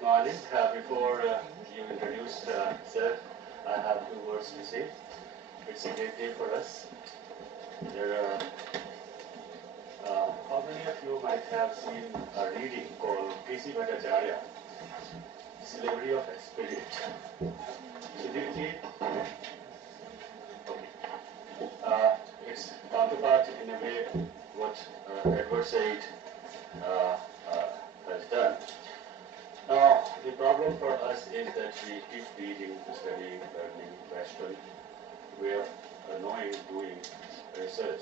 Good morning. Before you introduce Sir, I have two words to say. It's a great day for us. How many of you might have seen a reading called K.C. Bhattacharya, Slavery of Spirit? Did you see it? Okay. It's counterpart in a way what Edward Said has done. Now, the problem for us is that we keep reading, studying, learning, Western way of knowing, doing research,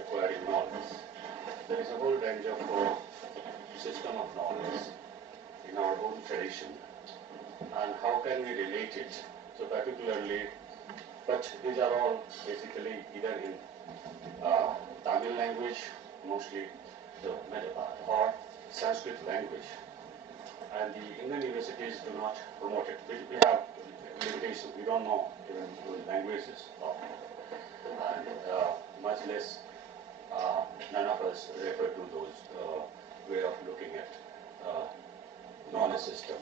acquiring knowledge. There is a whole range of system of knowledge in our own tradition. And how can we relate it? So particularly, but these are all basically either in Tamil language, mostly the Medapart, or Sanskrit language. And the Indian universities do not promote it. We have limitations. We don't know even languages of it. And much less, none of us refer to those way of looking at knowledge system.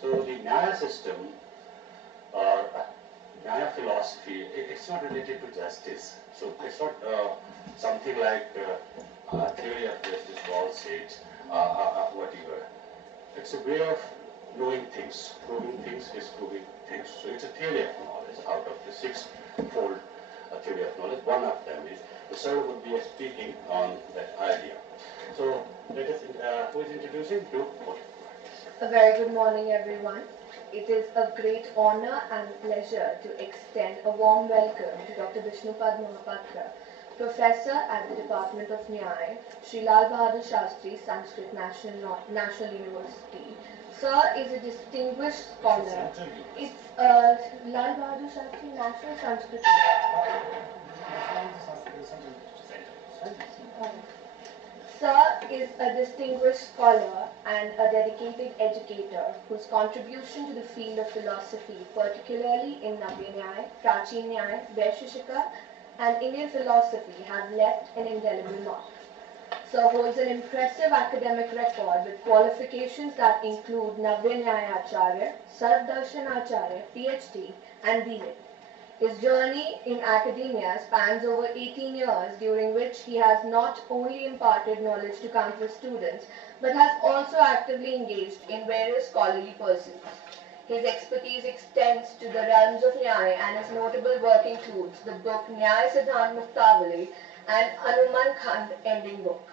So the Nyaya system, or Nyaya philosophy, it's not related to justice. So it's not something like theory of justice, Wall said, whatever. It's a way of knowing things. Proving things is proving things. So it's a theory of knowledge. Out of the six-fold theory of knowledge, one of them is the sir would be speaking on that idea. So let us. Who is introducing? You. A very good morning, everyone. It is a great honor and pleasure to extend a warm welcome to Dr. Vishnupad Mohapatra, Professor at the Department of Nyaya, Sri Lal Bahadur Shastri, Sanskrit National University. Sir is a distinguished scholar. It's Lal Bahadur Shastri National Sanskrit University. Sir is a distinguished scholar and a dedicated educator whose contribution to the field of philosophy, particularly in Navya Nyaya, Prachin Nyaya, Vaisheshika, and Indian philosophy, have left an indelible mark. Sir holds an impressive academic record with qualifications that include Navya Nyaya Acharya, Sarv Darshan Acharya, PhD, and B.Litt. His journey in academia spans over 18 years, during which he has not only imparted knowledge to countless students, but has also actively engaged in various scholarly pursuits. His expertise extends to the realms of Nyaya, and his notable work includes the book Nyaya Siddhant Muktavali and Anuman Khand Ending Book.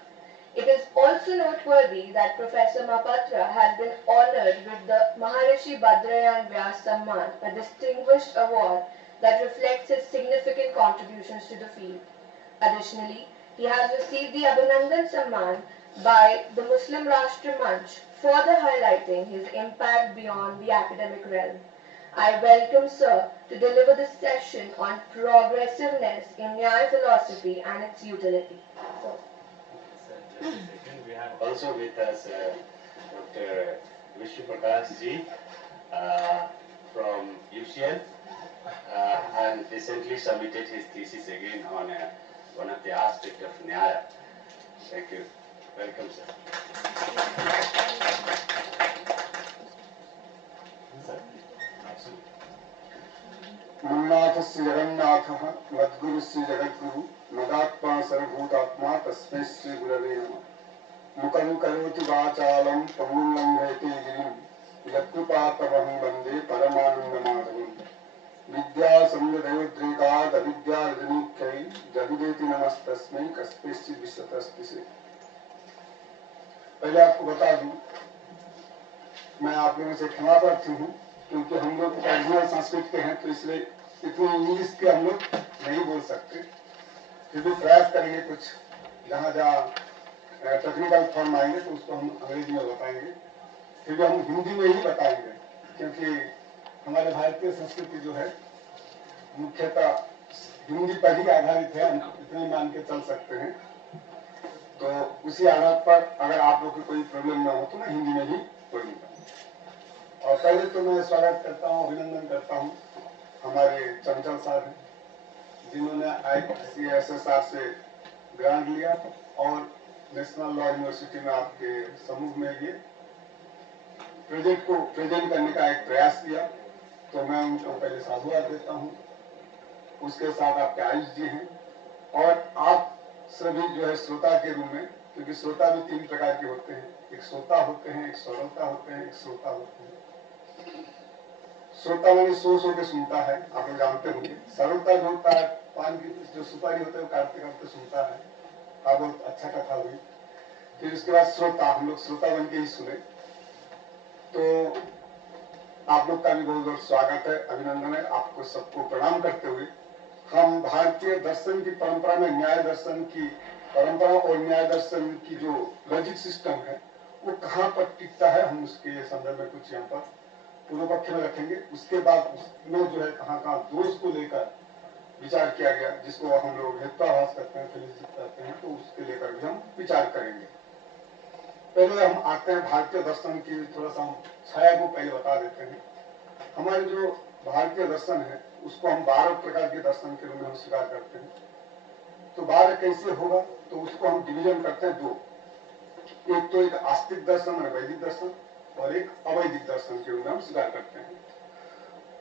It is also noteworthy that Professor Mohapatra has been honored with the Maharishi Badrayan Vyas Samman, a distinguished award that reflects his significant contributions to the field. Additionally, he has received the Abhinandan Samman by the Muslim Rashtra Manch, further highlighting his impact beyond the academic realm. I welcome Sir to deliver this session on progressiveness in Nyaya philosophy and its utility. We have also with us Dr. Vishnu Prakash ji from UCL. And recently submitted his thesis again on one of the aspects of Nyaya. Thank you. Welcome, sir. मन्नाथस्य जगन्नाथः मद्गुरुस्य जगद्गुरु मदात्मा सर्वभूतात्मा तस्मै श्री गुरवे नमः मुखं करोति वाचालं पङ्गुं लङ्घयते गिरिं यत्कृपातमहं वन्दे परमानन्दमाधवम् विद्यासंगदयोद्रेकाद् अविद्यार्जनीख्यै जगदेति नमस्तस्मै कस्मैश्चित् विश्वतस्तिसे। पहले आपको बता दूं, मैं आप लोगों से क्षमा प्रार्थी हूँ, क्योंकि हम लोग ओरिजिनल संस्कृत के हैं, तो इसलिए इतनी इंग्लिश के हम लोग नहीं बोल सकते। फिर भी प्रयास करेंगे, कुछ जहाँ जहाँ टेक्निकल फॉर्म आएंगे तो उसको हम अंग्रेजी में बताएंगे, फिर भी हम हिंदी में ही बताएंगे, क्योंकि हमारे भारतीय संस्कृति जो है मुख्यतः हिंदी पर ही आधारित है, हम इतने मान के चल सकते हैं। तो उसी आधार पर अगर आप लोग को कोई प्रॉब्लम ना हो तो मैं हिंदी में ही बोलूंगा। और पहले तो मैं स्वागत करता हूँ, अभिनंदन करता हूँ हमारे चंचल साहब हैं, जिन्होंने ICSSR से ग्रांट लिया और नेशनल लॉ यूनिवर्सिटी में आपके समूह में ये प्रोजेक्ट को प्रेजेंट करने का एक प्रयास किया, तो मैं उनको पहले साधुवाद देता हूँ। उसके साथ आपके आयुष जी हैं और आप सभी जो है श्रोता के रूप में, क्योंकि श्रोता भी 3 प्रकार के होते हैं, एक श्रोता होते हैं, एक सरलता होते हैं, एक श्रोता होते हैं। श्रोता मैंने सो के सुनता है, आप लोग जानते होंगे। सरलता जो होता है, पान की जो सुपारी होता है वो काटते काटते सुनता है, हाँ बहुत अच्छा कथा हुई। फिर उसके बाद श्रोता, हम लोग श्रोता बन के ही सुने। तो आप लोग का भी बहुत बहुत स्वागत है, अभिनंदन है। आपको सबको प्रणाम करते हुए हम भारतीय दर्शन की परंपरा में न्याय दर्शन की परंपरा और न्याय दर्शन की जो लॉजिक सिस्टम है वो कहाँ पर टिकता है, हम उसके संदर्भ में कुछ यहाँ पर पूर्व पक्ष में रखेंगे। उसके बाद उसमें जो है कहाँ कहाँ दोष को लेकर विचार किया गया, जिसको हम लोग हेत्वाभास करते हैं, फिलोसफी करते हैं, तो उसके लेकर भी हम विचार करेंगे। पहले हम आते हैं भारतीय दर्शन की, थोड़ा सा हम छाया को पहले बता देते हैं। हमारे जो भारतीय दर्शन है उसको हम 12 प्रकार के दर्शन के रूप में हम स्वीकार करते हैं। तो 12 कैसे होगा, तो उसको हम डिवीजन करते हैं 2। एक तो एक आस्तिक दर्शन और वैदिक दर्शन, और एक अवैदिक दर्शन के रूप में हम स्वीकार करते हैं।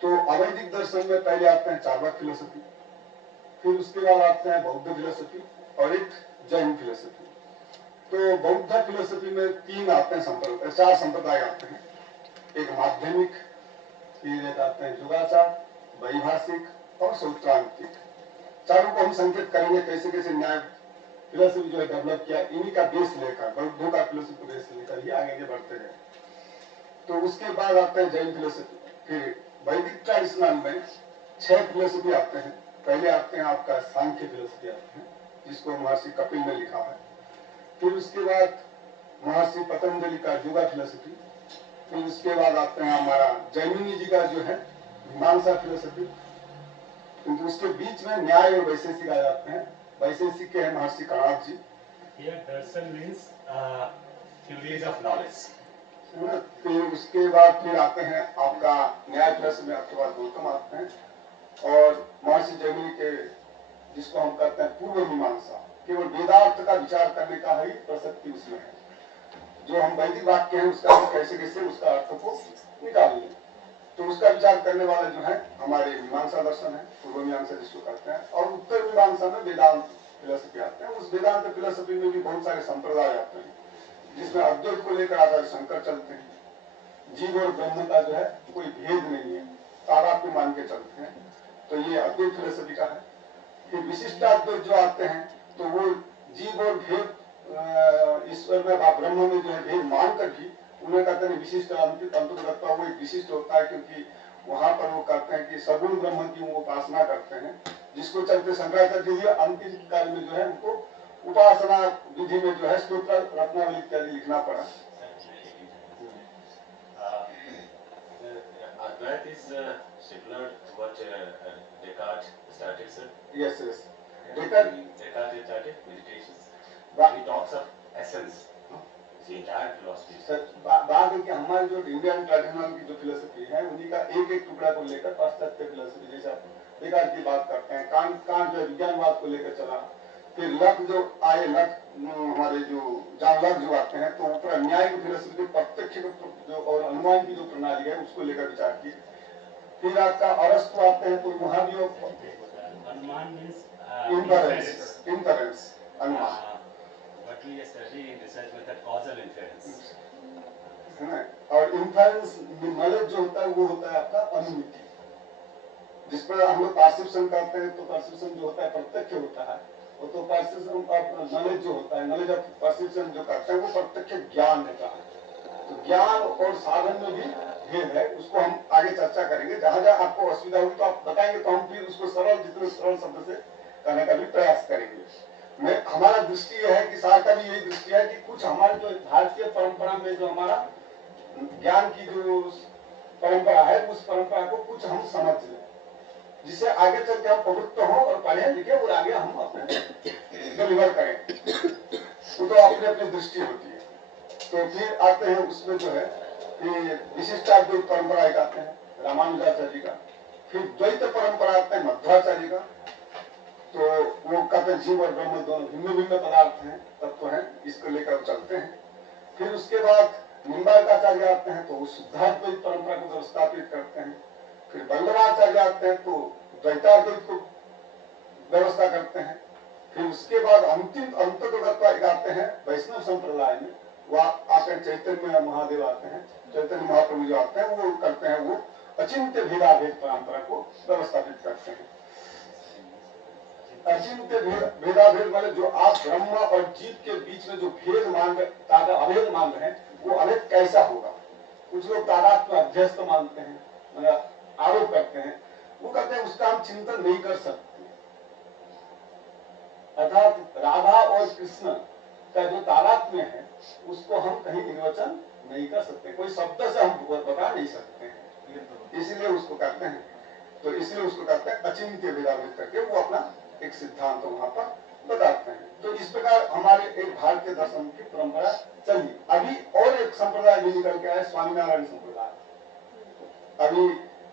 तो अवैदिक दर्शन में पहले आते हैं चार्वाक फिलोसफी, फिर उसके बाद आते हैं बौद्ध फिलोसफी और एक जैन फिलोसफी। तो बौद्ध फिलोसफी में 3 आते हैं संप्रदाय, 4 संप्रदाय आते हैं। एक माध्यमिक, फिर एक आते हैं युगाचार, वैभाषिक और सौत्रांतिक। चारों को हम संकेत करेंगे कैसे कैसे न्याय फिलोसफी जो है डेवलप किया, इन्हीं का बेस लेकर, बौद्धों का फिलोसफी को बेस लेकर ही आगे बढ़ते गए। तो उसके बाद आते हैं जैन फिलोसफी। फिर वैदिक ट्रेडिशनल में 6 फिलोसफी आते हैं। पहले आते हैं आपका सांख्य फिलोसफी आते हैं, जिसको महर्षि कपिल ने लिखा है। फिर उसके बाद महर्षि पतंजलि का योगा फिलोसफी। फिर उसके बाद आते हैं हमारा जैमिनी जी का जो है मीमांसा फिलोसफी। किंतु उसके बीच में न्याय और वैशेषिक आ जाते हैं। वैशेषिक के हैं महर्षि कणाद जी। Here darshan means theories of knowledge. फिर उसके बाद फिर आते हैं आपका न्याय फिलोसफी में आपके बाद गौतम आते हैं। और महर्षि जैमिनी के, जिसको हम कहते हैं पूर्व मीमांसा, केवल वेदार्थ का विचार करने का ही प्रसक्ति उसमें है। जो हम वैदिक वाक्य है उसका हम कैसे कैसे उसका अर्थ को निकालेंगे, तो उसका विचार करने वाला जो है हमारे मीमांसा दर्शन है, पूर्व मीमांसा जिसको कहते हैं। और उत्तर मीमांसा में वेदांत फिलोसफी आते हैं। उस वेदांत फिलोसफी में भी बहुत सारे संप्रदाय आते हैं, जिसमें अद्वैत को लेकर आचार्य शंकर चलते हैं। जीव और ब्रह्म का जो है कोई भेद नहीं है, तादात्म्य मान के चलते हैं, तो ये अद्वैत फिलोसफी का है। फिर विशिष्टाद्वैत जो आते हैं तो वो जीव और भेद ईश्वर में ब्रह्म में जो है भेद मानकर भी उन्हें कहते हैं विशिष्ट अंतर्गतता, वो एक विशिष्ट होता है, क्योंकि वहां पर वो कहते हैं कि सगुण ब्रह्म की वो उपासना करते हैं, जिसको चलते शंकराचार्य जी अंतिम काल में जो है उनको उपासना विधि में जो है स्तोत्र रत्नावली इत्यादि लिखना पड़ा। Advaita is similar to what Descartes started, sir. Yes, yes. Descartes started meditations. He talks of essence. The entire philosophy. बात है कि हमारे जो इंडियन ट्रेडिशनल की जो फिलोसफी है उन्हीं का एक एक टुकड़ा को लेकर पाश्चात्य फिलोसफी, जैसे आप डेकार्ट की बात करते हैं, कांट जो विज्ञानवाद को लेकर चला। फिर लक जो आए, लक हमारे जो जॉन लक जो आते हैं, तो ऊपर न्याय की फिलोसफी प्रत्यक्ष जो और अनुमान की जो प्रणाली है उसको लेकर विचार की। फिर आपका अरस्तु आते हैं, तो वहां भी अनुमान means इन्फरेंस अनुमान, what we study in research method causal inference. है ना। और इन्फरेंस नॉलेज जो होता है वो होता है आपका अनुमिति, जिस पर हम लोग परसेप्शन करते हैं। तो परसेप्शन जो होता है प्रत्यक्ष होता है, और तो परसेप्शन ऑफ नॉलेज जो होता है, नॉलेज ऑफ परसेप्शन जो करते हैं वो प्रत्यक्ष ज्ञान होता है। तो ज्ञान और साधन में भी भेद है, उसको हम आगे चर्चा करेंगे। जहां जहां आपको असुविधा हुई तो आप बताएंगे, तो हम फिर उसको सरल, जितने सरल शब्द से करने का भी प्रयास करेंगे। हमारा दृष्टि यह है कि सार का भी यही दृष्टि है कि कुछ हमारे जो भारतीय परंपरा में जो हमारा ज्ञान की जो परंपरा है, उस परंपरा को कुछ हम समझ लें, जिससे आगे चल के हम प्रवृत्त हो और पढ़े लिखे और आगे हम अपने डिलीवर करें। वो तो अपनी अपनी दृष्टि होती है। तो फिर आते हैं उसमें जो है विशिष्टाद्वैत परंपरा एक आते हैं रामानुजाचार्य का। फिर द्वैत परंपरा आते हैं मध्वाचार्य का। तो वो कहते हैं जीव और ब्रह्म दोनों भिन्न भिन्न पदार्थ हैं, तत्व हैं, इसको लेकर चलते हैं। फिर उसके बाद निम्बार्काचार्य आते हैं तो वो शुद्धाद्वैत परंपरा को व्यवस्थापित करते हैं। फिर वल्लभाचार्य आते हैं तो द्वैताद्वैत को व्यवस्था करते हैं। फिर उसके बाद अंतिम अंत को आते हैं वैष्णव संप्रदाय में, वो आते हैं चैतन्य महादेव आते हैं, चैतन्य महाप्रभु जो आते हैं वो करते हैं, वो अचिंत्य भेदाभेद परंपरा को व्यवस्थापित करते हैं। अचिंत्य भेदाभेद माने जो आप ब्रह्म और जीव के बीच में जो भेद मान रहे, अभेद मान रहे हैं, वो अभेद कैसा होगा। कुछ लोग तादात्म्य अध्यस्त मानते हैं, मतलब आरोप करते हैं, वो कहते हैं उसका हम चिंतन नहीं कर सकते। अर्थात राधा और कृष्ण का जो तादात्म्य है उसको हम कहीं निर्वचन नहीं कर सकते, कोई शब्द से हम बता नहीं सकते हैं, इसलिए उसको कहते हैं, तो इसलिए उसको कहते हैं अचिंत्य भेदाभेद करके वो अपना एक सिद्धांत वहां पर बताते हैं। तो इस प्रकार हमारे एक भारतीय दर्शन की परंपरा चली। अभी और एक संप्रदाय भी निकल के आया, स्वामीनारायण संप्रदाय। अभी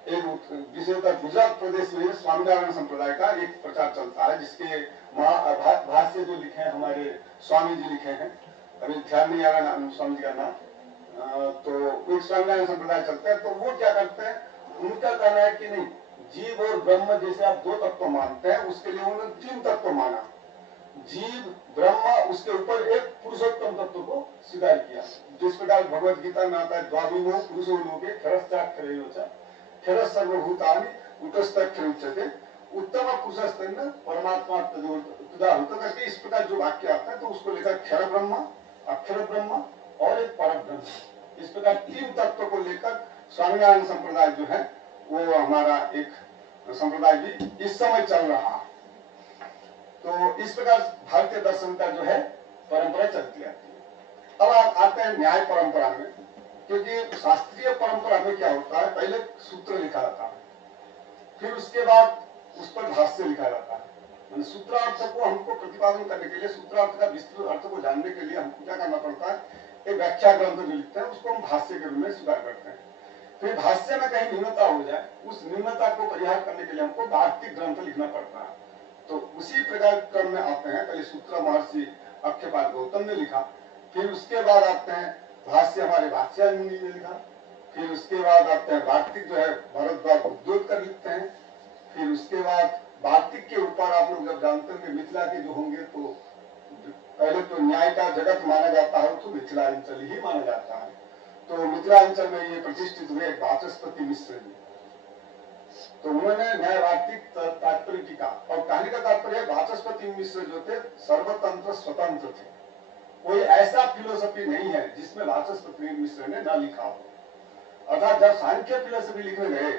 एक विशेषतः गुजरात प्रदेश में स्वामीनारायण संप्रदाय का एक प्रचार चलता है, जिसके भाष्य जो लिखे हैं हमारे स्वामी जी लिखे हैं, अभी ध्यान नहीं आ रहा स्वामी जी का नाम, तो एक स्वामीनारायण संप्रदाय चलता है। तो वो क्या करते हैं, उनका कहना है कि नहीं, जीव और ब्रह्म जैसे आप दो तत्व मानते हैं, उसके लिए उन्होंने तीन तत्व माना, जीव ब्रह्म, उसके ऊपर एक पुरुषोत्तम तत्व को स्वीकार किया। जिस प्रकार भगवत गीता में आता है द्वाविमो पुरुषो लोके क्षरश्चाक्षरयोच क्षरः सर्वभूतानि उतस्तक्षर उच्यते उत्तम पुरुषस्तन्न परमात्मा तदाहुत करके इस प्रकार जो वाक्य आता है, तो उसको लेकर क्षर ब्रह्म, अक्षर ब्रह्म और एक पर ब्रह्म, इस प्रकार तीन तत्व को लेकर स्वामीनारायण संप्रदाय जो है वो हमारा एक संप्रदाय भी इस समय चल रहा है। तो इस प्रकार भारतीय दर्शन का जो है परंपरा चलती आती है। अब आते हैं न्याय परंपरा में, क्योंकि शास्त्रीय परंपरा में क्या होता है, पहले सूत्र लिखा जाता है, फिर उसके बाद उस पर भाष्य लिखा जाता है। सूत्रार्थ को हमको प्रतिपादन करने के लिए, सूत्रार्थ का विस्तृत अर्थ को जानने के लिए हमको क्या करना पड़ता है, एक व्याख्या ग्रंथ जो लिखते हैं उसको हम भाष्य के रूप में स्वीकार करते हैं। फिर भाष्य में कहीं न्यूनता हो जाए, उस न्यूनता को परिहार करने के लिए हमको वार्तिक ग्रंथ लिखना पड़ता है। तो उसी प्रकार क्रम में आते हैं, पहले सूत्र महर्षि अक्षपाद गौतम ने लिखा, फिर उसके बाद आते हैं भाष्य हमारे भाष्य मुनि ने लिखा, फिर उसके बाद आते हैं वार्तिक जो है भरद्वाज उद्योतकर लिखते हैं, फिर उसके बाद वार्तिक के ऊपर आप लोग जब जानते हैं कि मिथिला के जो होंगे, तो पहले तो न्याय का जगत माना जाता है तो मिथिलांचल ही माना जाता है। तो मिथिलांचल में ये प्रतिष्ठित हुए वाचस्पति मिश्र जी, तो उन्होंने न्याय वार्तिक तात्पर्य टीका, और कहने का तात्पर्य वाचस्पति मिश्र जो थे सर्वतंत्र स्वतंत्र थे, कोई ऐसा फिलोसफी नहीं है जिसमें वाचस्पति मिश्र ने न लिखा हो। अर्थात जब सांख्य फिलोसफी लिखने गए,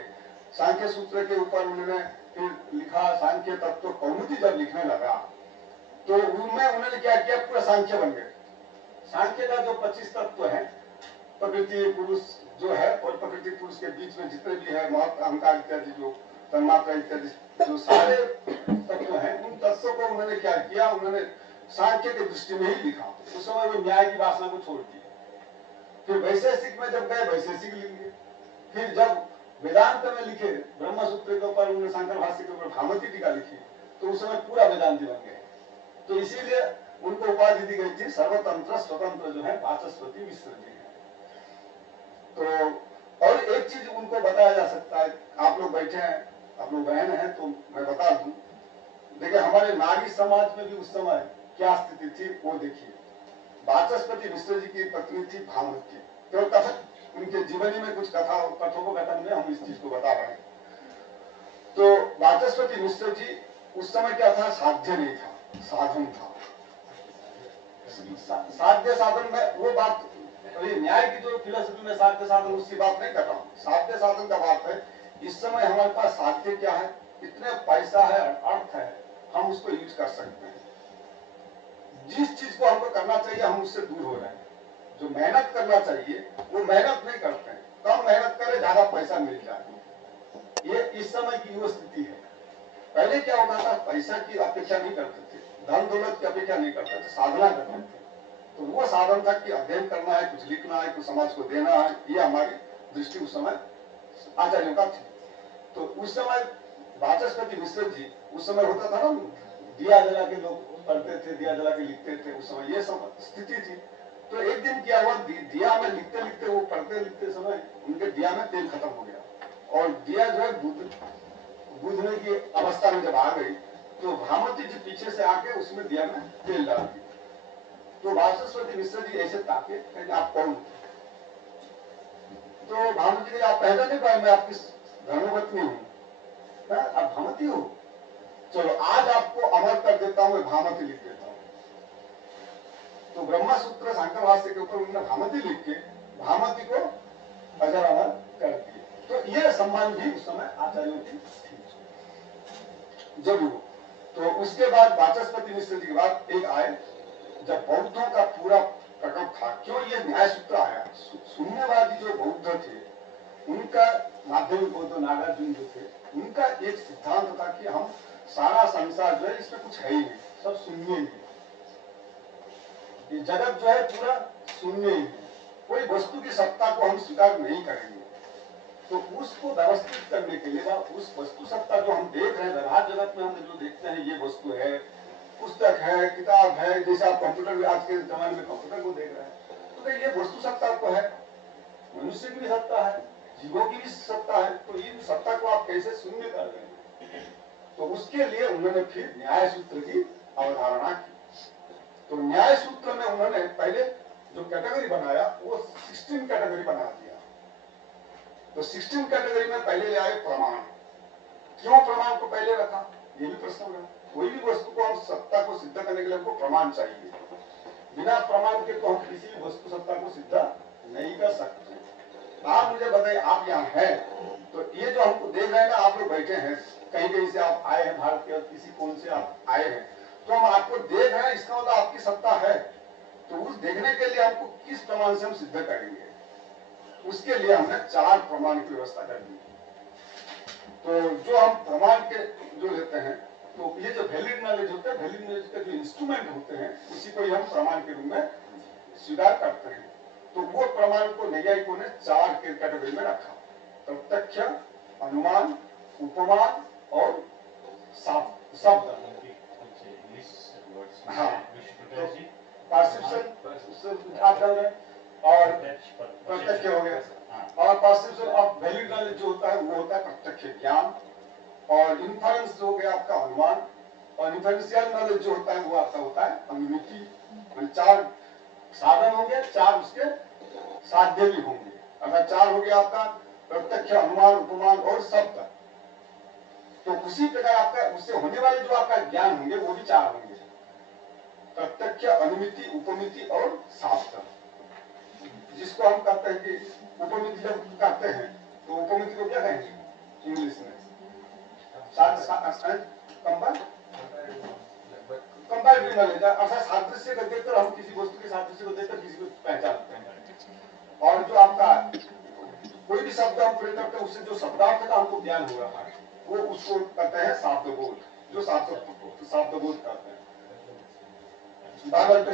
सांख्य सूत्र के ऊपर उन्होंने फिर लिखा, सांख्य तत्व कौमुदी जब लिखने लगा, तो उनमें उन्होंने क्या किया, पूरा सांख्य बन गए। सांख्य का जो 25 तत्व है, प्रकृति पुरुष जो है और प्रकृति पुरुष के बीच में जितने भी है महत्व अहंकार इत्यादि जो तन्मात्रा इत्यादि जो सारे तत्व हैं, उन तत्वों को उन्होंने क्या किया, उन्होंने सांख्य के दृष्टि में ही लिखा। उस समय वो न्याय की वासना को छोड़ दी। फिर वैशेषिक में जब गए, वैशेषिक लिख लिए। फिर जब वेदांत में लिखे, ब्रह्म सूत्र के ऊपर उन्होंने शंकर भाष्य के ऊपर भामती टीका लिखी, तो उस समय पूरा वेदांति बन गए। तो इसीलिए उनको उपाधि दी गई थी सर्वतंत्र स्वतंत्र जो है वाचस्पति मिश्र जी है। तो और एक चीज उनको बताया जा सकता है, आप लोग बैठे हैं, आप लोग बहन हैं, तो मैं बता दूं, देखिए हमारे नारी समाज में भी उस समय क्या स्थिति थी वो देखिए। वाचस्पति मिश्र जी की पत्नी थी भामती, केवल कथक उनके जीवनी में कुछ कथोपकथन में हम इस चीज को बता रहे हैं। तो वाचस्पति मिश्र जी उस समय क्या था, साध्य नहीं था, साधन था। साध्य साधन में वो बात, न्याय की जो फिलोसफी में साध्य साधन उसकी बात नहीं कर रहा हूँ, साध्य साधन का बात है। इस समय हमारे पास साध्य क्या है, इतने पैसा है, अर्थ है, हम उसको यूज कर सकते हैं। जिस चीज को हमको करना चाहिए हम उससे दूर हो रहे हैं। जो मेहनत करना चाहिए वो मेहनत नहीं करते हैं, कम मेहनत करे ज्यादा पैसा मिल जाए, ये इस समय की वो स्थिति है। पहले क्या होता था, पैसा की अपेक्षा नहीं करते थे, धन दौलत की अपेक्षा नहीं करते थे, साधना करते थे। तो वो साधन था कि अध्ययन करना है, कुछ लिखना है, कुछ समाज को देना है, ये हमारी दृष्टि उस समय आचार्यों का थी। तो उस समय वाचस्पति मिश्र जी, उस समय होता था ना, दिया जला के लोग पढ़ते थे, दिया जला के लिखते थे, उस समय ये सब स्थिति थी। तो एक दिन क्या क्या हुआ, दिया में लिखते लिखते, वो पढ़ते लिखते समय उनके दिया में तेल खत्म हो गया, और दिया जो है बुझने की अवस्था में जब आ गई, तो भामती जी पीछे से आके उसमें दिया में तेल डाल दी। तो वाचस्पति मिश्र जी ऐसे ताके, कहेंगे आप कौन? तो भामती जी, आप पहचान नहीं पाए, मैं आपकी धर्मपत्नी हूँ, आप भामती हो, चलो आज आपको अमर कर देता हूँ, मैं भामती लिख देता हूँ। तो ब्रह्मा सूत्र सांकर भाष्य के ऊपर उन्होंने भामती लिख के भामती को अजर अमर कर दिए। तो ये सम्मान भी उस समय आचार्यों की थी जरूर। तो उसके बाद वाचस्पति मिश्र जी के बाद एक आए, जब बौद्धों का पूरा प्रकट था, क्यों ये न्याय सूत्र आया, शून्यवादी जो बौद्ध थे उनका, माध्यमिक बौद्ध नागार्जुन जो थे, उनका एक सिद्धांत था कि हम सारा संसार जो है इसमें कुछ है ही नहीं, सब शून्य ही है, ये जगत जो है पूरा शून्य ही है, कोई वस्तु की सत्ता को हम स्वीकार नहीं करेंगे। तो उसको व्यवस्थित करने के लिए, उस वस्तु सत्ता जो हम देख रहे हैं व्यवहार जगत में, हम जो देखते हैं ये वस्तु है, पुस्तक है, किताब है, जैसे आप कंप्यूटर, आज के जमाने में कंप्यूटर को देख रहे हैं, तो ये वस्तु सत्ता तो है, मनुष्य की भी सत्ता है, जीवों की भी सत्ता है, तो इन सत्ता को आप कैसे शून्य कर रहे हैं? तो उसके लिए उन्होंने फिर न्याय सूत्र की अवधारणा की। तो न्याय सूत्र में उन्होंने पहले जो कैटेगरी बनाया वो 16 कैटेगरी बना दिया। तो 16 कैटेगरी में पहले ले आए प्रमाण। क्यों प्रमाण को पहले रखा, ये भी प्रश्न होगा। कोई भी वस्तु को हम सत्ता को सिद्ध करने के लिए हमको प्रमाण चाहिए, बिना प्रमाण के तो हम किसी भी वस्तु सत्ता को सिद्ध नहीं कर सकते। आप मुझे बताइए, आप यहाँ हैं, तो ये जो हमको देख रहे हैं ना, आप लोग बैठे हैं, कहीं कहीं से आप आए हैं, भारत के किसी कोण से आप आए हैं, तो हम आपको देख रहे हैं, इसका मतलब आपकी सत्ता है। तो उस देखने के लिए हमको किस प्रमाण से हम सिद्ध करेंगे, उसके लिए हमने 4 प्रमाण की व्यवस्था कर दी। तो जो हम प्रमाण के जो लेते हैं, तो ये जो वैलिड नॉलेज होता है, वैलिड नॉलेज के जो इंस्ट्रूमेंट होते हैं, उसी को ही हम प्रमाण के रूप में स्वीकार करते हैं। तो वो प्रमाण को नैयायिकों ने 4 के कैटेगरी में रखा, प्रत्यक्ष, अनुमान, उपमान और शब्द। हाँ, परसेप्शन आप जान रहे हैं, और प्रत्यक्ष हो गया, और परसेप्शन ऑफ वैलिड नॉलेज जो होता है वो होता है प्रत्यक्ष ज्ञान, और इन्फरेंस जो हो गया आपका अनुमान, और इन्फरेंशियल नॉलेज जो होता है वो आपका होता है अनुमिति। 4 साधन होंगे, 4 उसके साध्य भी होंगे। अगर 4 हो गया आपका प्रत्यक्ष, अनुमान, उपमान और शब्द, तो उसी प्रकार आपका उससे होने वाले जो आपका ज्ञान होंगे वो भी 4 होंगे, प्रत्यक्ष, अनुमिति, उपमिति और शास्त्र। जिसको हम कहते हैं कि उपमिति जब कहते हैं तो उपमिति को क्या कहेंगे इंग्लिश में? कंपैरेटिव नॉलेज, अर्थात सादृश्य को देखकर हम किसी वस्तु के सादृश्य को देखकर किसी को पहचानते हैं। और जो आपका कोई भी शब्द हम प्रयोग करते हैं, उससे जो शब्दार्थ का हमको ज्ञान हो रहा है, वो उसको कहते हैं शब्दबोध, जो शब्दबोध कहते हैं। बाइबल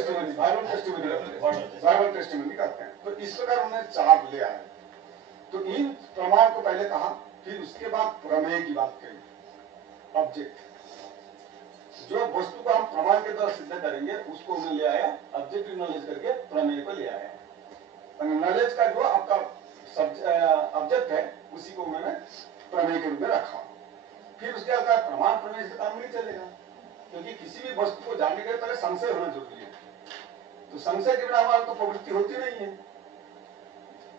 टेस्टिमनी करते हैं। तो इस प्रकार उन्होंने 4 ले आए। तो इन प्रमाण को पहले कहा, फिर उसके बाद प्रमेय की बात कही, ऑब्जेक्ट। जो वस्तु को हम प्रमाण के द्वारा सिद्ध करेंगे उसको उन्होंने ले आया, ऑब्जेक्टिव नॉलेज करके प्रमेय को ले आया। नॉलेज का जो आपका ऑब्जेक्ट है उसी को उन्होंने प्रमेय के रूप में रखा। फिर उसके बाद प्रमाण प्रमेय से काम नहीं चलेगा, क्योंकि किसी भी वस्तु को जानने के लिए पहले संशय होना जरूरी है। तो संशय के बिना हमारी तो प्रवृत्ति होती नहीं है,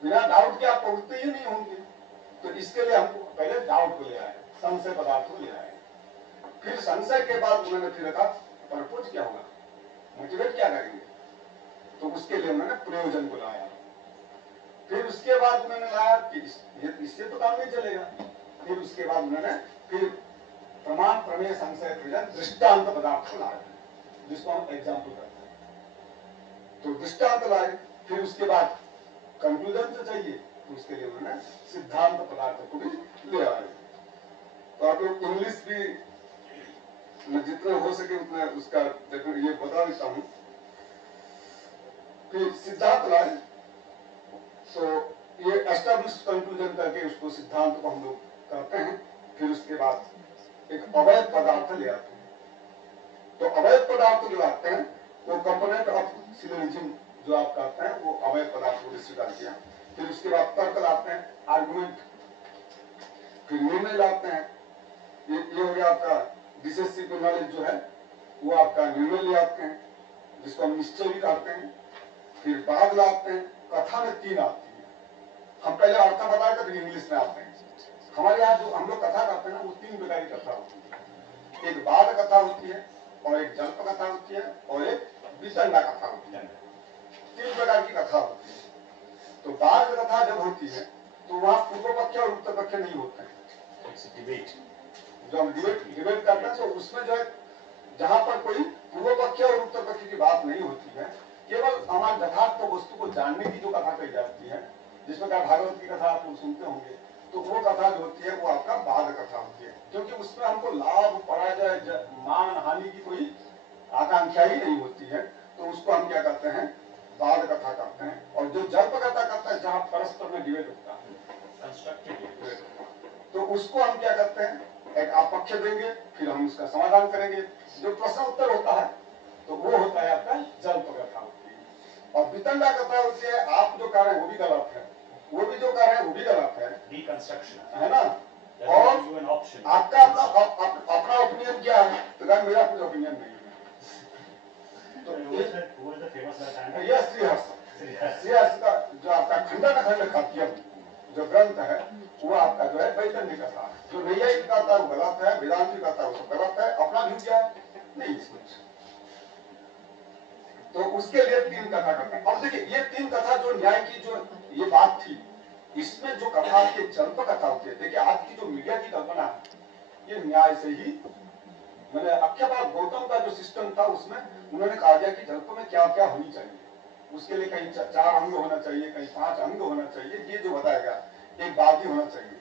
बिना डाउट के आप प्रवृत्ति ही नहीं होंगे। तो इसके लिए हमको पहले डाउट को ले आए, संशय पदार्थ को ले आए। फिर संशय के बाद उन्होंने फिर कहा परपोज क्या होगा, मोटिवेट क्या करेंगे, तो उसके लिए उन्होंने प्रयोजन को लाया। फिर उसके बाद उन्होंने लाया कि इससे तो काम नहीं चलेगा। फिर उसके बाद उन्होंने फिर प्रमाण, प्रमेय, संशय, प्रयोजन, दृष्टांत पदार्थ को लाए, जिसको हम एग्जाम्पल करते हैं। तो दृष्टांत लाए। फिर उसके बाद कंक्लूजन से चाहिए, तो उसके लिए उन्होंने सिद्धांत पदार्थ को भी ले आए। तो आप लोग इंग्लिश भी मैं जितना हो सके उतना उसका ये बता देता हूं। फिर सिद्धांत लाए, तो ये एस्टैब्लिश कंक्लूजन करके उसको सिद्धांत को हम लोग करते हैं। फिर उसके बाद एक अवैध पदार्थ ले आते हैं। तो अवैध पदार्थ जो आते हैं वो कंपोनेंट ऑफ सिलोजिज्म जो आप कहते हैं वो अवैध पदार्थ को भी स्वीकार किया। फिर उसके बाद तर्क लाते हैं, आर्गुमेंट, फिर निर्णय लाते हैं। ये हो गया आपका डिसेसिव नॉलेज जो है वो आपका निर्णय ले आते हैं, जिसको हम निश्चय भी कहते हैं। फिर बाद लाते हैं, कथा में 3 आती है। हम पहले अर्थ बताए थे, फिर इंग्लिश में आते हैं। हमारे यहाँ जो हम लोग कथा कहते हैं ना, वो 3 प्रकार की कथा होती है। एक बाद कथा होती है, और एक जल्प कथा होती है, और एक वितंडा कथा होती है। 3 प्रकार की कथा होती है। तो बाद कथा जब होती है तो वहाँ पूर्व पक्ष और उत्तर पक्ष नहीं होते हैं। जो हम डिबेट करते हैं तो उसमें जो है, जहाँ पर कोई पूर्व पक्ष और उत्तर पक्ष की बात नहीं होती है, केवल हमारे यथार्थ वस्तु को जानने की जो कथा कही जाती है, जिसमें क्या भागवत की कथा आप लोग सुनते होंगे, तो वो कथा जो होती है वो आपका बाद कथा होती है। क्योंकि उसमें हमको लाभ, पराजय, मान हानि की कोई आकांक्षा ही नहीं होती है, तो उसको हम क्या कहते हैं, बाद कथा कहते हैं। और जो जल्प कथा कहता है, जहाँ परस्पर में डिबेट होता है, तो उसको हम क्या कहते हैं, एक आप पक्ष देंगे, फिर हम उसका समाधान करेंगे। जो प्रश्न उत्तर होता है तो वो होता है आपका जल्प कथा होती है। और वितंडा कथा होती है, आप जो कह रहे हैं वो भी गलत है, वो भी जो कह रहे हैं वो भी गलत है, Deconstruction. है ना। और आपका अपना ओपिनियन क्या है, तो मेरा कुछ ओपिनियन नहीं है। Who was the famous Latanda? ये श्रीहर्ष का जो आपका खंड खत्यम जो ग्रंथ है, वो आपका जो है वैतरणी कथा है। जो नैयायिक कहता है वो गलत है, वेदांती कहता है वो सब गलत है, अपना व्यू क्या है, नहीं कुछ। तो उसके लिए 3 कथा करते हैं। अब देखिए, ये 3 कथा जो न्याय की जो ये बात थी, इसमें जो कथा की जल्प कथा होती है, देखिए आज की जो मीडिया की कल्पना है, ये न्याय से ही, मैंने अक्षयपाद गौतम का जो सिस्टम था उसमें उन्होंने कहा गया कि जल्प में क्या क्या होनी चाहिए। उसके लिए कहीं 4 अंग होना चाहिए, कहीं 5 अंग होना चाहिए, ये जो बताया गया। एक वादी होना चाहिए,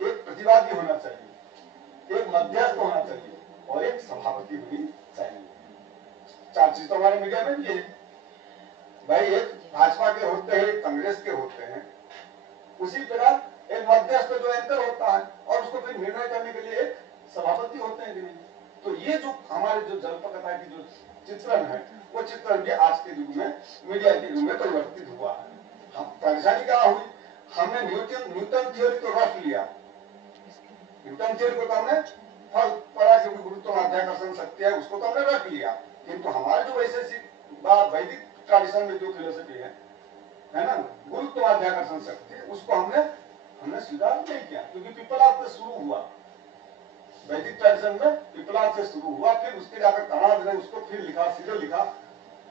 एक प्रतिवादी होना चाहिए, एक मध्यस्थ होना चाहिए, और एक सभापति होनी चाहिए। 4 चीज तो हमारे मीडिया में भी है भाई। एक भाजपा के होते हैं, एक कांग्रेस के होते हैं, उसी प्रकार एक मध्यस्थ जो एंकर होता है, और उसको फिर निर्णय करने के लिए एक सभापति होते हैं कि नहीं। तो ये जो हमारे जो जल्प कथा की जो चित्रण है, वो चित्रण भी आज के युग में, मीडिया के युग में परिवर्तित हुआ है। हम परेशानी क्या हुई, हमने न्यूटन थ्योरी को रट लिया। न्यूटन थ्योरी को तो हमने फल पड़ा, क्योंकि गुरुत्वाकर्षण शक्ति है, उसको तो हमने रट लिया। किंतु हमारे जो वैशेषिक वैदिक ट्रेडिशन में जो फिलोसफी है ना, गुरुत्वाकर्षण शक्ति, उसको हमने स्वीकार नहीं किया। क्योंकि पिपलाद से शुरू हुआ, वैदिक ट्रेडिशन में पिपलाद से शुरू हुआ, फिर उसके जाकर कणाद ने उसको फिर लिखा, सीधे लिखा।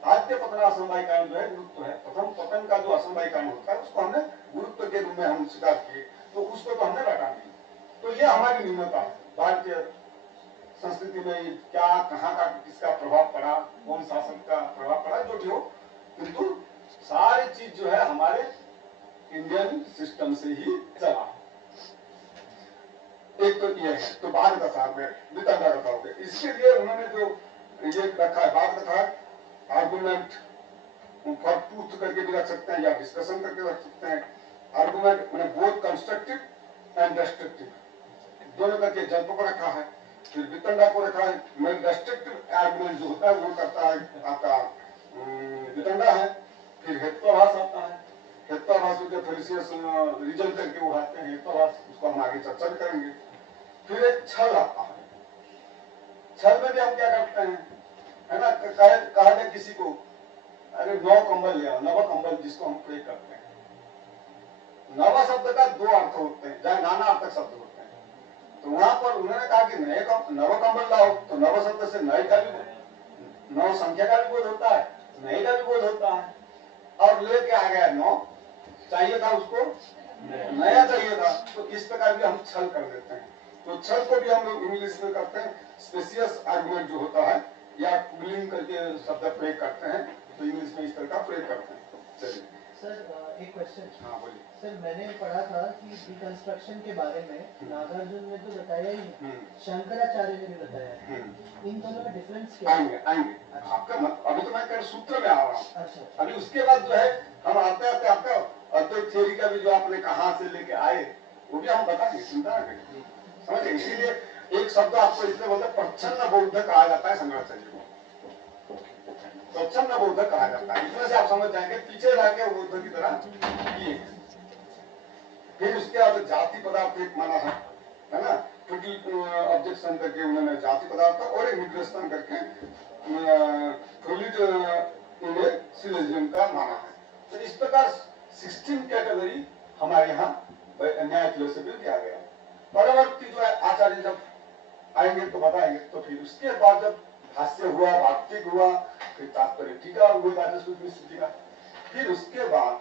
आद्य पतन असमवाय कारण जो है गुरुत्व है, प्रथम पतन का जो असमवाय कारण होता है उसको हमने गुरुत्व के रूप में हम स्वीकार किए, तो उसको तो हमने रटा नहीं। तो ये हमारी न्यूनता है। भारतीय संस्कृति में क्या, कहाँ का, किसका प्रभाव पड़ा, कौन शासक का प्रभाव पड़ा, जो भी हो, किंतु सारी चीज जो है हमारे इंडियन सिस्टम से ही चला। एक तो ये है, तो बाद कथा में वितंडा कथा हो गया। इसके लिए उन्होंने जो ये रखा है, बाद कथा आर्गुमेंट फॉर ट्रूथ करके भी रख सकते हैं, या डिस्कशन करके रख सकते हैं। आर्गुमेंट मैंने बोथ कंस्ट्रक्टिव एंड डिस्ट्रक्टिव दोनों करके जल्प को रखा है। फिर वितंडा को रखा है। मैं डिस्ट्रक्टिव आर्गुमेंट जो होता है वो करता है आपका वितंडा है। फिर हेत्वाभास आता है, हेत्वाभास के फेलिसियस रीजन करके वो आते हैं हेत्वाभास, उसको हम आगे चर्चा करेंगे। फिर एक छल आता है। छल में भी हम क्या करते हैं, है ना, कहा गया किसी को, अरे 9 कंबल ले आओ, नव कंबल जिसको हम प्रयोग करते हैं। नव शब्द का 2 अर्थ होते हैं, जहाँ नाना अर्थक शब्द होते हैं। तो वहां पर उन्होंने कहा कि नव कंबल लाओ, तो नव शब्द से नए का भी, 9 संख्या का भी बोध होता है, नए का भी बोध होता है। और लेके आ गया 9, चाहिए था उसको नया चाहिए था। तो इस प्रकार भी हम छल कर देते हैं। तो छल को भी हम लोग इंग्लिश में करते हैं स्पेसियस आर्गुमेंट जो होता है, या कुलिंग करके शब्द प्रयोग करते हैं, तो इंग्लिश में इस तरह का प्रयोग करते हैं। चलिए सर, एक क्वेश्चन। हाँ बोलिए। सर, मैंने पढ़ा था कि डिकंस्ट्रक्शन के बारे में नागार्जुन ने तो बताया ही है, शंकराचार्य ने भी बताया है। इन दोनों में डिफरेंस क्या है? आएंगे। आपका अभी तो मैं सूत्र में आ रहा हूँ। अच्छा। अभी उसके बाद जो है हम आते आते आपका अद्वैत थ्योरी का भी जो आपने कहाँ से लेके आए वो भी हम बताएंगे, चिंता न करिए, समझे। इसीलिए एक शब्द आपको इसलिए बोलते प्रच्छन्न बौद्ध कहा जाता है शंकराचार्य को। प्रच्छन्न बौद्ध कहा जाता है। इसमें से आप समझ जाएंगे पीछे जाके बौद्ध की तरह किए। फिर उसके बाद जाति पदार्थ एक माना है ना, ऑब्जेक्शन करके उन्होंने जाति पदार्थ और एक निग्रस्तन करके सिलोजिज्म का माना है। तो इस प्रकार 16 कैटेगरी हमारे यहाँ न्याय फिलोसफी में दिया गया। परवर्ती जो है आचार्य जब आएंगे तो बताएंगे। तो फिर उसके बाद जब भाष्य हुआ, वार्तिक हुआ, फिर तात्पर्य टीका हुई राजसूत्र मिश्र का, फिर उसके बाद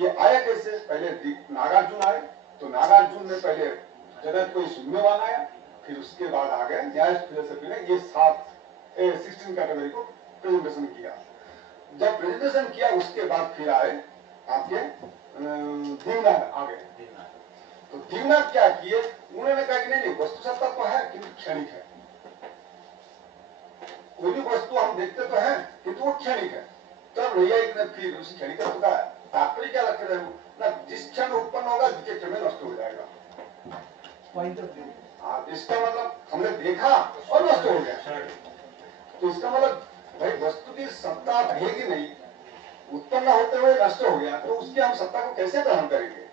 ये आया कैसे, पहले नागार्जुन आए, तो नागार्जुन ने पहले जगत को शून्यवान आया, फिर उसके बाद आ गए न्याय फिलोसफी ने ये 16 कैटेगरी को प्रेजेंटेशन किया। जब प्रेजेंटेशन किया उसके बाद फिर आए आपके दीननाथ आ गए। तो दीननाथ क्या किए, उन्होंने कहा कि नहीं वस्तु सत्ता तो है किंतु क्षणिक है। कोई भी वस्तु हम देखते तो है किंतु वो क्षणिक है। तब नैयायिक ने फिर उस क्षणिक का तात्पर्य क्या रखे रहे ना, जिस क्षण उत्पन्न होगा द्वितीय क्षण में नष्ट हो जाएगा। Point of view. हाँ, इसका मतलब हमने देखा और नष्ट हो गया। तो इसका मतलब भाई वस्तु की सत्ता रहेगी नहीं, उत्पन्न होते हुए नष्ट हो गया, तो उसकी हम सत्ता को कैसे ग्रहण करेंगे।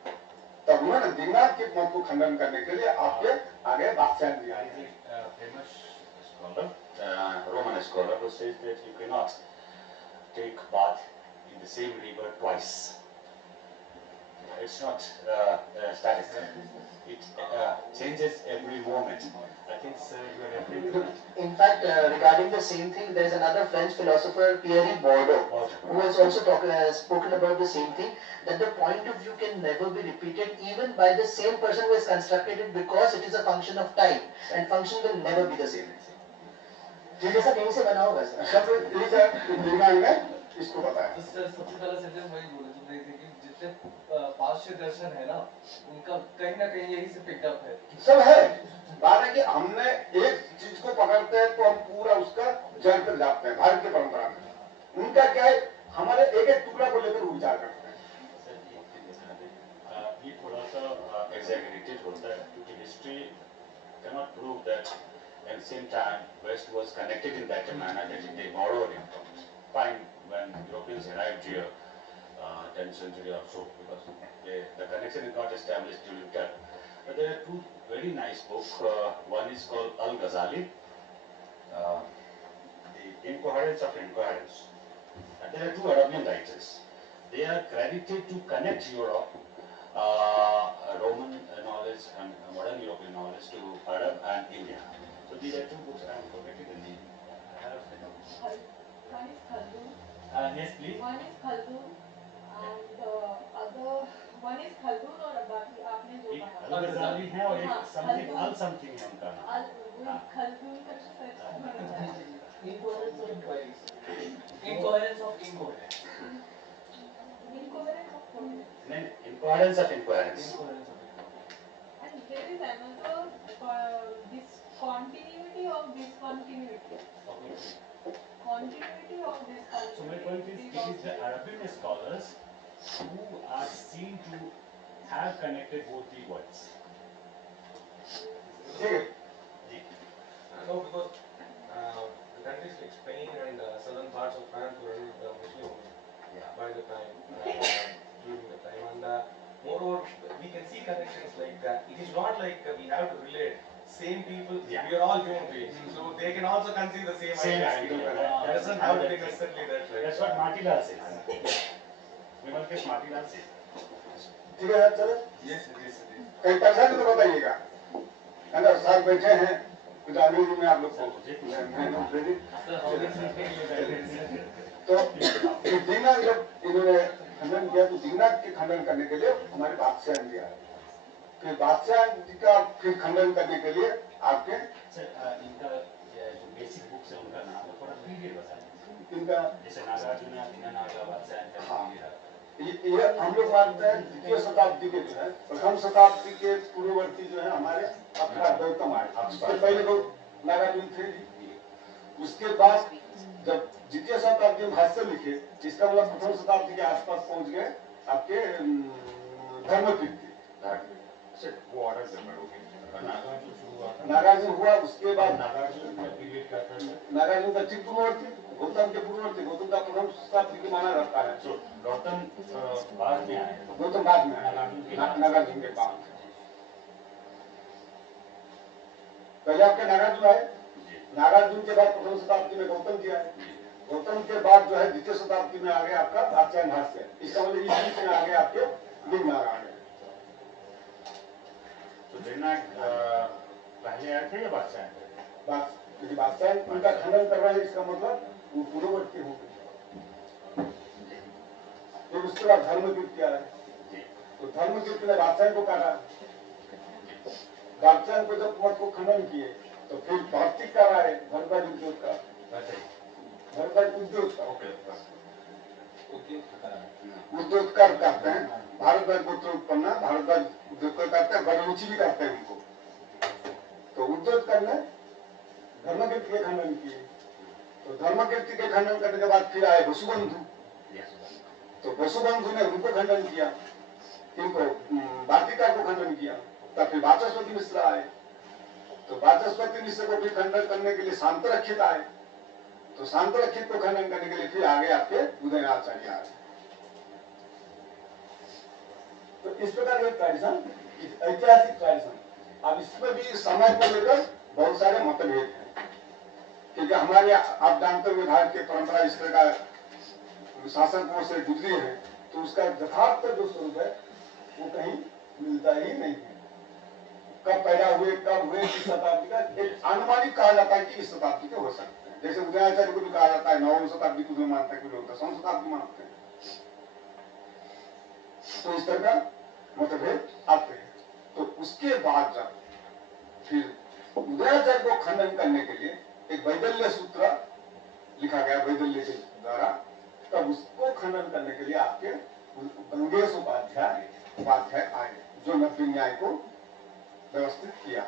तब उन्होंने दीननाथ के मत को खंडन करने के लिए आपके आगे व्याख्यान दिया है। Roman scholar who says that you cannot take bath in the same river twice. It's not static. It changes every moment. I think you are referring to that. In fact, regarding the same thing, there is another French philosopher, Pierre Bourdieu, who has also spoken about the same thing, that the point of view can never be repeated even by the same person who has constructed it, because it is a function of time, and function will never be the same. ठीक है sir, यहीं से बना होगा sir. सब यही sir Deenanath ने इसको बताया। तो सर सबसे पहला सेंटेंस वही बोले थे कि जितने पाश्चात्य दर्शन है ना, उनका कहीं ना कहीं यही से पिकअप है। सब है। बात है कि हमने एक चीज को पकड़ते हैं तो हम पूरा उसका जड़ तक जाते हैं। भारत की परंपरा में उनका क्या है, हमारे एक एक टुकड़ा को लेकर विचार करते हैं। ये थोड़ा सा exaggerated होता है क्योंकि history cannot prove that at the same time West was connected in that manner that they borrowed it from. Fine, when Europeans arrived here, 10th century or so, because the connection is not established during that. But there are two very nice books. One is called Al-Ghazali, The Incoherence of Incoherence. And there are two Arabian writers. They are credited to connect Europe, Roman knowledge and modern European knowledge to Arab and India. So these are two books. I am forgetting the name. One is Khaldun. Yes, please. One is Khaldun, and other one is Khaldun और बाकी आपने जो एक कहा Al-Ghazali है और एक हाँ, something Khaldun. something है उनका नाम. वही Khaldun का सर्च होना चाहिए। Incoherence of inquiries. Incoherence of incoherence. Incoherence of coherence. नहीं, incoherence of incoherence. Incoherence of incoherence. And there is another discontinuity of discontinuity. Continuity of discontinuity. So my point is, it is the Arabian scholars who are seen to have connected both the words. ठीक है। जी. No, because countries like Spain and southern parts of France were Muslim by the time, during the time, and moreover, we can see connections like that. It is not like we have to relate. Same people, Yeah. we are all human beings, so they can also conceive the same Same ideas. idea. It doesn't have to be necessarily that. Right? That's what Matilal says. Vimalkesh Matilal says. ठीक है sir, चलो Yes, it is. It is. कहीं परेशानी तो बताइएगा, है ना। साथ बैठे हैं कुछ अंग्रेजी में आप लोग को तो दीननाथ जब इन्होंने खंडन किया तो दीननाथ के खंडन करने के लिए हमारे बादशाह दिया है। फिर बादशाह जी का फिर खंडन करने के लिए आपके सर इनका जो बेसिक बुक्स है उनका नाम है, थोड़ा पीरियड बताएं। इनका जैसे नागार्जुन दीननाथ ये हम लोग मानते हैं द्वितीय शताब्दी के जो है, प्रथम शताब्दी के पूर्ववर्ती जो है हमारे अपना गौतम आए। उसके पहले तो नागार्जुन थे। उसके बाद जब द्वितीय शताब्दी में भाष्य लिखे, जिसका मतलब प्रथम शताब्दी के आसपास पहुंच गए आपके धर्मपीठ थे। वो ऑर्डर से पढ़ोगे। नागार्जुन शुरू हुआ था। नागार्जुन हुआ, उसके बाद नागार्जुन का पीरियड क्या था? नागार्जुन का टिप्पू मूर्ति गौतम के पूर्ववर्ती, गौतम का प्रथम शताब्दी की माना जाता है। So, गौतम बाद में आए। गौतम बाद में आया, नागार्जुन के बाद। पहले आपके नागार्जुन आए, नागार्जुन के बाद प्रथम शताब्दी में गौतम जी आए, गौतम के बाद जो है द्वितीय शताब्दी में आ गया आपका दाक्षायन भाष्य। इसका मतलब इस बीच में आ गया आपके दिग्नाग आ गए। तो दिग्नाग पहले आए थे या बाद से आए थे? यदि बादशाह उनका खंडन कर रहे हैं, इसका मतलब वो पूर्ववर्ती हो गए। फिर उसके बाद धर्मकीर्ति आए, तो धर्मकीर्ति ने बादशाह को काटा, बादशाह को जब मत को खंडन किए तो फिर वार्तिक कर आए, भरद्वाज उद्योग का, भरद्वाज उद्योग का उद्योगकार करते हैं, भारद्वाज गोत्र उत्पन्न, भारद्वाज उद्योग करते हैं, बड़ी रुचि भी करते हैं उनको। तो उद्योग करने धर्मकीर्ति के खंडन किए, तो धर्मकीर्ति के खंडन करने के बाद फिर आए वसुबंधु, तो वसुबंधु ने उनको खंडन किया, इनको वार्तिका को खंडन किया। तब फिर वाचस्पति मिश्र आए, तो वाचस्पति मिश्र को फिर खंडन करने के लिए शांतरक्षित आए, तो शांतरक्षित को खंडन करने के लिए फिर आगे आपके उदयनाचार्य आए। तो इस प्रकार एक ट्रेडिशन, ऐतिहासिक ट्रेडिशन। अब इसमें भी समय को लेकर बहुत सारे मतभेद हैं, क्योंकि हमारे आप जानते हुए भारत की परंपरा इस तरह का शासकों से गुजरी है, तो उसका यथार्थ जो स्वरूप है वो कहीं मिलता ही नहीं है। कब पैदा हुए, कब हुए, किस शताब्दी का, एक अनुमानिक कहा जाता है कि इस शताब्दी के हो सकते हैं। जैसे उदयनाचार्य को भी कहा जाता है 9वीं शताब्दी को जो मानते हैं, कुछ लोग 10वीं शताब्दी मानते हैं। तो इस तरह का मतभेद आते हैं। तो उसके बाद जब फिर उदयनाचार्य को खंडन करने के लिए एक वैदल्य सूत्र लिखा गया वैदल्य के द्वारा, तब उसको खंडन करने के लिए आपके गंगेश उपाध्याय आए, जो नब्बे न्याय को व्यवस्थित किया।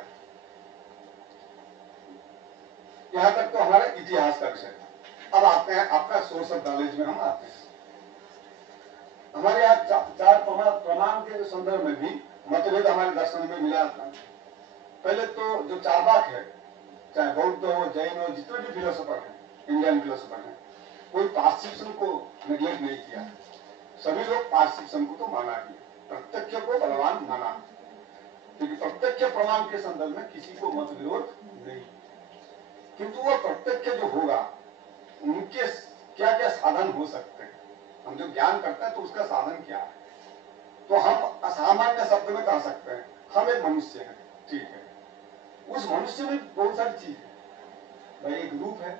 यहाँ तक तो हमारा इतिहास का विषय। अब आते हैं आपका सोर्स ऑफ नॉलेज में, हम आते हैं हमारे यहाँ चार प्रमाण के संदर्भ में भी मतभेद हमारे दर्शन में मिला था। पहले तो जो चार्वाक है, चाहे बौद्ध हो, जैन हो, जितने भी फिलोसोफर हैं, इंडियन फिलोसोफर हैं, कोई पार्सिप्शन को नेग्लेक्ट नहीं किया। सभी लोग पार्सिप्शन को तो माना ही, प्रत्यक्ष को बलवान माना, क्योंकि प्रत्यक्ष प्रमाण के संदर्भ में किसी को मत विरोध नहीं। किंतु वह प्रत्यक्ष जो होगा, उनके क्या क्या साधन हो सकते हैं, हम जो ज्ञान करते हैं तो उसका साधन क्या है। तो हम असामान्य शब्द में कह सकते हैं हम एक मनुष्य हैं, ठीक है, उस मनुष्य में बहुत सारी चीज है। भाई एक रूप है,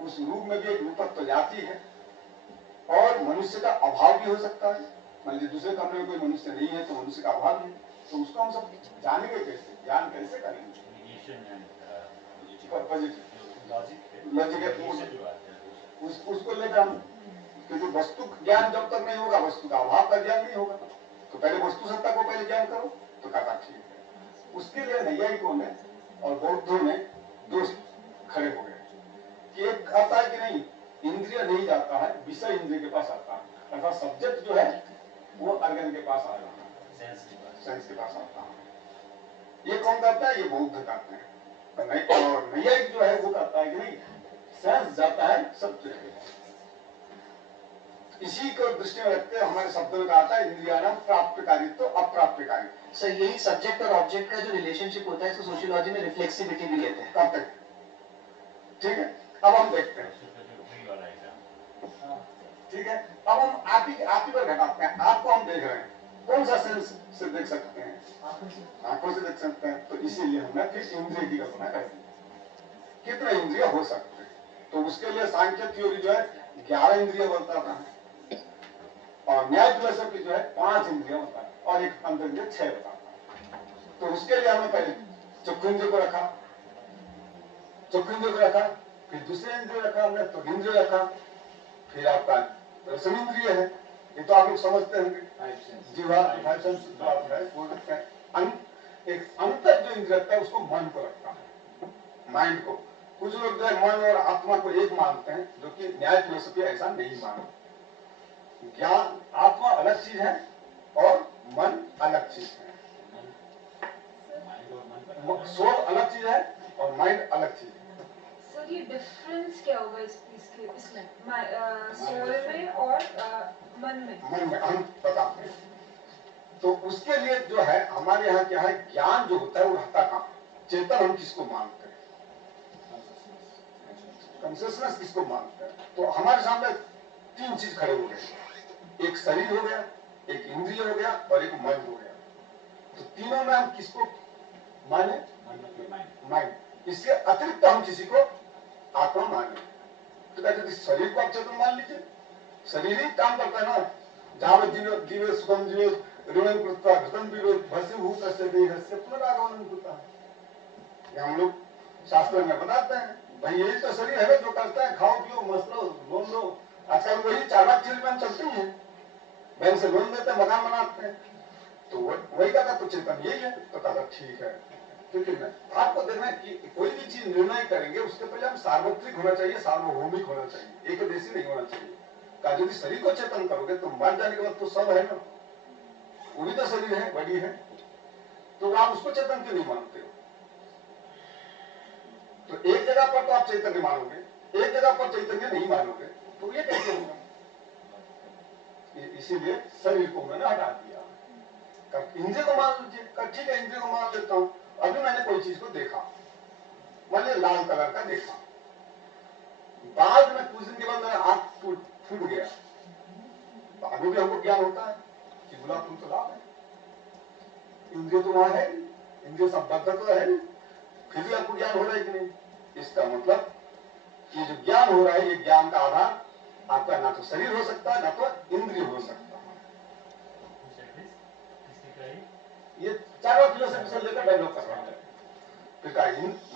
उस रूप में भी एक रूपत्व जाति है, और मनुष्य का अभाव भी हो सकता है। मान लीजिए दूसरे कमरे में कोई मनुष्य नहीं है तो मनुष्य का अभाव है, तो उसको हम सब जानेंगे कैसे, ज्ञान कैसे करेंगे। उसको लेकर हम, क्योंकि वस्तु ज्ञान जब तक नहीं होगा, वस्तु का अभाव का ज्ञान नहीं होगा, तो पहले वस्तु सत्ता को पहले ज्ञान करो, तो कहा ठीक है। उसके लिए नैयायिकों ने और बौद्धों ने दोष खड़े हो गए कि एक आता है कि नहीं, इंद्रिय नहीं जाता है, विषय इंद्रिय के पास आता है, अर्थात सब्जेक्ट जो है वो अर्गन के पास आ जाता है, सेंस के पास आता है। ये कौन करता है? ये बौद्ध करते हैं। और नैयायिक जो है वो कहता है कि नहीं, सेंस जाता है सब्जेक्ट। इसी को दृष्टि में रखते हमारे शब्दों में कहा था इंद्रियाणाम प्राप्यकारित्व अप्राप्यकारित्व। सर यही सब्जेक्ट और ऑब्जेक्ट का जो रिलेशनशिप होता है इसको सोशियोलॉजी में रिफ्लेक्सिविटी भी कहते हैं। कहते हैं, ठीक है। अब हम देखते हैं, ठीक है। अब हम आप ही पर घटाते हैं, आपको हम देख रहे हैं, कौन सा सेंस से देख सकते हैं? आंखों से देख सकते हैं। तो इसीलिए हमने फिर इंद्रिय की कल्पना कर दी, कितने इंद्रिय हो सकते हैं। तो उसके लिए सांख्य थ्योरी जो है 11 इंद्रिय बताता है, और न्याय फिलोसफी जो है 5 इंद्रिय बताता है, और एक अंतरिंद्रिय 6 बताता है। तो उसके लिए हमने पहले चक्षुंद्रिय को रखा, फिर दूसरे इंद्रिय रखा हमने, तो इंद्रिय रखा, फिर आपका रसनेंद्रिय है, ये तो आप लोग समझते होंगे, जीवा एक अंतर जो इंद्रिय रखता है उसको मन को रखता है, माइंड को। कुछ लोग जो है मन और आत्मा को एक मानते हैं, जो कि न्याय फिलोसफी ऐसा नहीं माना। ज्ञान आत्मा अलग चीज है और मन अलग चीज है, सोल अलग चीज है और माइंड अलग चीज है। सर ये डिफरेंस क्या होगा इसमें सोल में और मन में? मन में हम बताते हैं। तो उसके लिए जो है हमारे यहाँ क्या है, ज्ञान जो होता है वो रहता कहाँ, चेतन हम किसको मानते हैं, कॉन्शियसनेस किसको मानते हैं। तो हमारे सामने तीन चीज खड़े हो गए, एक शरीर हो गया, एक इंद्रिय हो गया और एक मन हो गया। तो तीनों में हम किसको माने, माइंड। इसके अतिरिक्त हम किसी को आत्मा माने। तो कहते शरीर को आप चेतन मान लीजिए, शरीर ही काम करता है ना। जहां दिव्य सुगम दिव्य ऋणन कृत्वा घृतम विरोध भस्मीभूत अस्य देहस्य पुनरागमनम कृता। ये हम लोग शास्त्र में बताते हैं, भाई यही तो शरीर है जो करता है, खाओ पियो मस्त लो लोन लो। आजकल वही 4 लाख चीज में हम चलते हैं, बैंक से लोन देते हैं, मकान बनाते हैं। तो वही कहता तो चेतन यही है। तो कहता ठीक है, क्योंकि आपको देखना कि कोई भी चीज निर्णय करेंगे उसके पहले हम सार्वत्रिक होना चाहिए, सार्वभौमिक होना चाहिए, एक देशी नहीं होना चाहिए। का यदि शरीर को चेतन करोगे तो मर जाने के बाद तो सब है ना, वो भी तो शरीर है, बड़ी है, तो आप उसको चेतन क्यों नहीं मानते हो। तो एक जगह पर तो आप चैतन्य मानोगे, एक जगह पर चैतन्य नहीं मानोगे, तो ये कैसे होगा। इसीलिए शरीर को मैंने हटा दिया। इंद्रिय को मान लीजिए, ठीक है इंद्रिय को मान लेता हूं। अभी मैंने कोई चीज को देखा, मैंने लाल कलर का देखा, बाद में कुछ दिन के बाद मेरा आंख फूट गया, बाद में भी हमको ज्ञान होता है कि गुलाब फूल तो लाल है, इंद्रिय तो वहां है, इंद्रिय संबद्ध तो है नहीं, फिर भी आपको ज्ञान हो रहा है कि नहीं। इसका मतलब ये जो ज्ञान हो रहा है, ये ज्ञान का आधार आपका ना तो शरीर हो सकता है, ना तो इंद्रिय हो सकता है। ये चारों फिलोसफी से लेकर डेवलप कर रहा है। फिर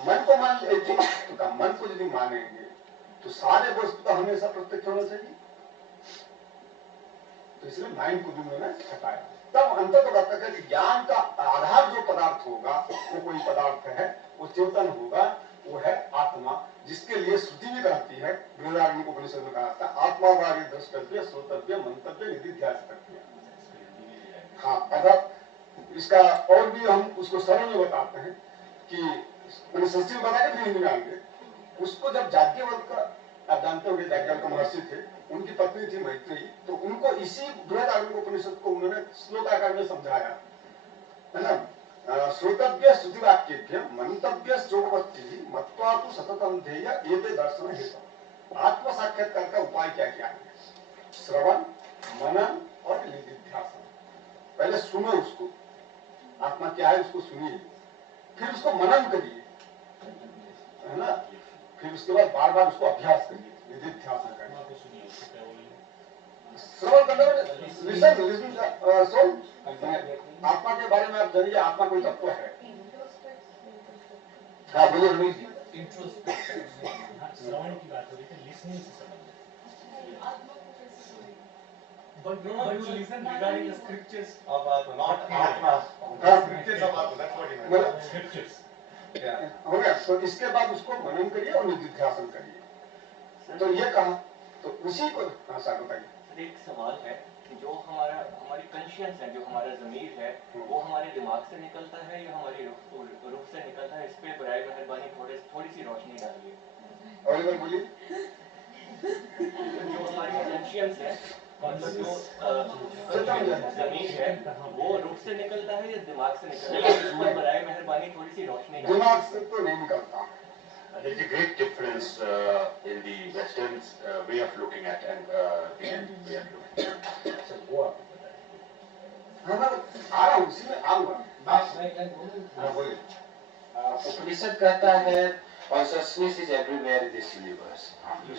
मन को मान लेते तो का मन को यदि मानेंगे तो सारे वस्तु का हमेशा प्रत्यक्ष होना चाहिए। तो इसलिए माइंड को भी उन्होंने हटाया। तब अंतर तो कहता है कि ज्ञान का आधार जो पदार्थ होगा वो कोई पदार्थ है, वो चेतन होगा, वो है आत्मा, जिसके लिए श्रुति भी कहती है, बृहदारण्यक उपनिषद में कहा था, आत्मा वारी द्रष्टव्य श्रोतव्य मंतव्य निधिध्यासितव्य। हाँ, अर्थात इसका और भी हम उसको सरल में बताते हैं कि मैंने संस्कृत में बताया कि हिंदी में आएंगे। उसको जब याज्ञवल्क्य का, आप जानते होंगे याज्ञवल्क्य महर्षि थे, उनकी पत्नी थी मैत्री, तो उनको इसी बृहदारण्यक उपनिषद को उन्होंने श्लोकाकार में समझाया, है ना। श्रोतव्य श्रुतिवाक्येभ्य मंतव्य श्लोकवत्ति मत्वा तु सततम ध्येय एते दर्शन हेतु। आत्म साक्षात्कार का उपाय क्या क्या है, श्रवण, मनन और निधिध्यासन। पहले सुनो उसको, आत्मा क्या है उसको सुनिए, फिर उसको मनन करिए, है ना, फिर उसके बाद बार बार उसको अभ्यास करिए, निधिध्यासन करिए। श्रवण करना, आत्मा के बारे में आप जानिए, आत्मा कोई तत्व है। हाँ बोलिए रमेश जी। श्रवण की बात हो रही थी, लिसनिंग से संबंधित। But you listen regarding the scriptures of Atma, not Atma. Scriptures of Atma, that's what he meant. Scriptures. हो गया। तो इसके बाद उसको मनन करिए और निधिध्यासन करिए। तो ये कहा, तो उसी को, हाँ सर बताइए। एक सवाल है कि जो हमारी कंशियंस है, जो हमारा ज़मीर है, वो हमारे दिमाग से निकलता है या हमारी रूह से निकलता है? इस पे बराए मेहरबानी थोड़ी सी रोशनी डालिए। और एक बार बोलिए। जो हमारी कंशियंस है, मतलब जो ज़मीर है, वो रूह से निकलता है या दिमाग से निकलता है? इस पर बराए मेहरबानी थोड़ी सी रोशनी डालिए। दिमाग से तो नहीं निकलता। There is a great difference in the Western way of looking at and the Indian way of looking at. हाँ आ रहा हूँ, उसी में आऊंगा। बोलिए। उपनिषद कहता है consciousness is everywhere in this universe.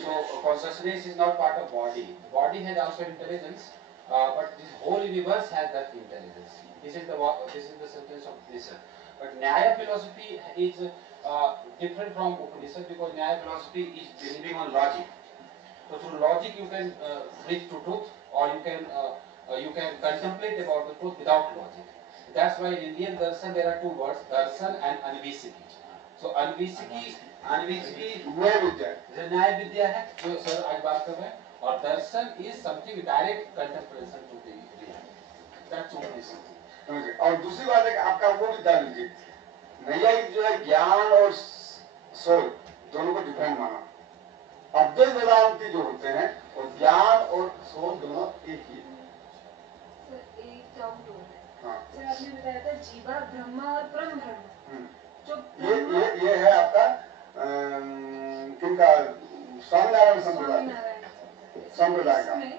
So consciousness is not part of body. Body has also intelligence, but this whole universe has that intelligence. This is the sentence of Upanishad. But Nyaya philosophy is different from Upanishad because Nyaya philosophy is believing on logic. So through logic you can reach to truth, or you can contemplate about the truth without logic. That's why in Indian darshan there are two words, darshan and anvisiki. So anvisiki न्याय विद्या जो न्याय विद्या है, जो sir आज बात कर रहे हैं, और दर्शन is something direct contemplation to the reality. That's Upanishad. और दूसरी बात है कि आपका वो भी जान लीजिए, नैयायिक जो है ज्ञान और सोल दोनों को डिफरेंट माना। अद्वैत वेदांती जो होते हैं वो ज्ञान और सोच दोनों एक ही है। सर एक डाउट हो रहा है। हाँ। सर आपने बताया था जीवा ब्रह्मा और परम ब्रह्म। जो ये है आपका किनका, स्वामीनारायण संप्रदाय का। इसमें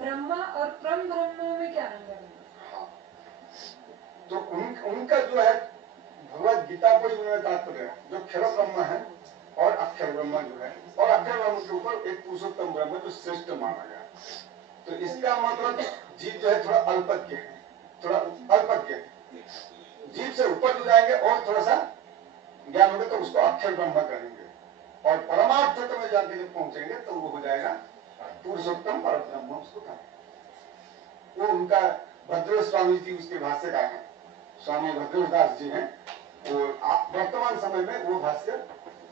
ब्रह्मा और परम ब्रह्म में क्या अंतर है? हाँ। तो उनका जो है भगवत गीता को ही उन्होंने तात्पर्य है, जो क्षर ब्रह्म है और अक्षर ब्रह्म जो है, और अक्षर ब्रह्म के ऊपर एक पुरुषोत्तम ब्रह्म जो श्रेष्ठ माना गया। तो इसका मतलब जीव जो है थोड़ा अल्पज्ञ है, थोड़ा अल्पज्ञ है। जीव से ऊपर जो जाएंगे और थोड़ा सा ज्ञान होगा तो उसको अक्षर ब्रह्म कहेंगे, और परमार्थ तत्व में जाके जब पहुंचेंगे तो वो हो जाएगा पुरुषोत्तम परब्रह्म उसको कहेंगे। वो उनका भद्रेश स्वामी जी उसके भाष्यकार हैं, स्वामी भद्रेश दास जी हैं। वो वर्तमान समय में वो भाष्य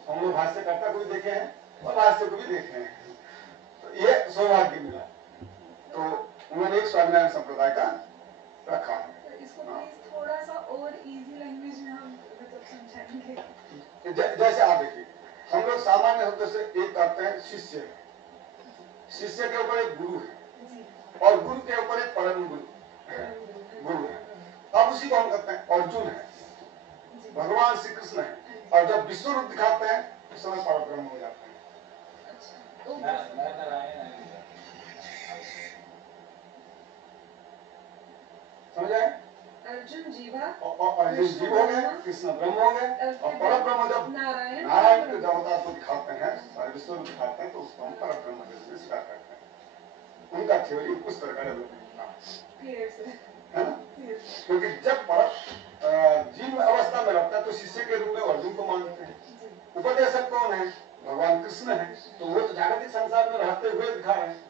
हम लोग भाष्य करता कोई देखे हैं और भाष्य को भी देखे हैं। तो ये सौभाग्य मिला, तो उन्होंने एक स्वामीनारायण संप्रदाय का रखा है। तो इसको प्लीज थोड़ा सा और इजी लैंग्वेज में हम मतलब समझाएंगे। जैसे आप देखिए, हम लोग सामान्य शब्द से एक करते हैं शिष्य, शिष्य के ऊपर एक गुरु है और गुरु के ऊपर एक परम गुरु है। अब उसी को हम कहते हैं अर्जुन है, भगवान श्री कृष्ण है, और जब विश्व रूप दिखाते हैं उस समय परब्रह्म हो जाते हैं। समझ आए? अर्जुन जीवा और अर्जुन जीव हो गए, कृष्ण ब्रह्म हो गए, और परब्रह्म जब नारायण के देवता को दिखाते हैं, सारे विश्व रूप दिखाते हैं, तो उसको हम परब्रह्म के रूप में स्वीकार करते हैं। उनका थ्योरी उस तरह का डेवलपमेंट है ना, क्योंकि जब जीव अवस्था में रहता है तो शिष्य के रूप में अर्जुन को मानते हैं। उपदेशक कौन है? भगवान कृष्ण है, तो वो तो जागतिक संसार में रहते हुए दिखा रहे हैं।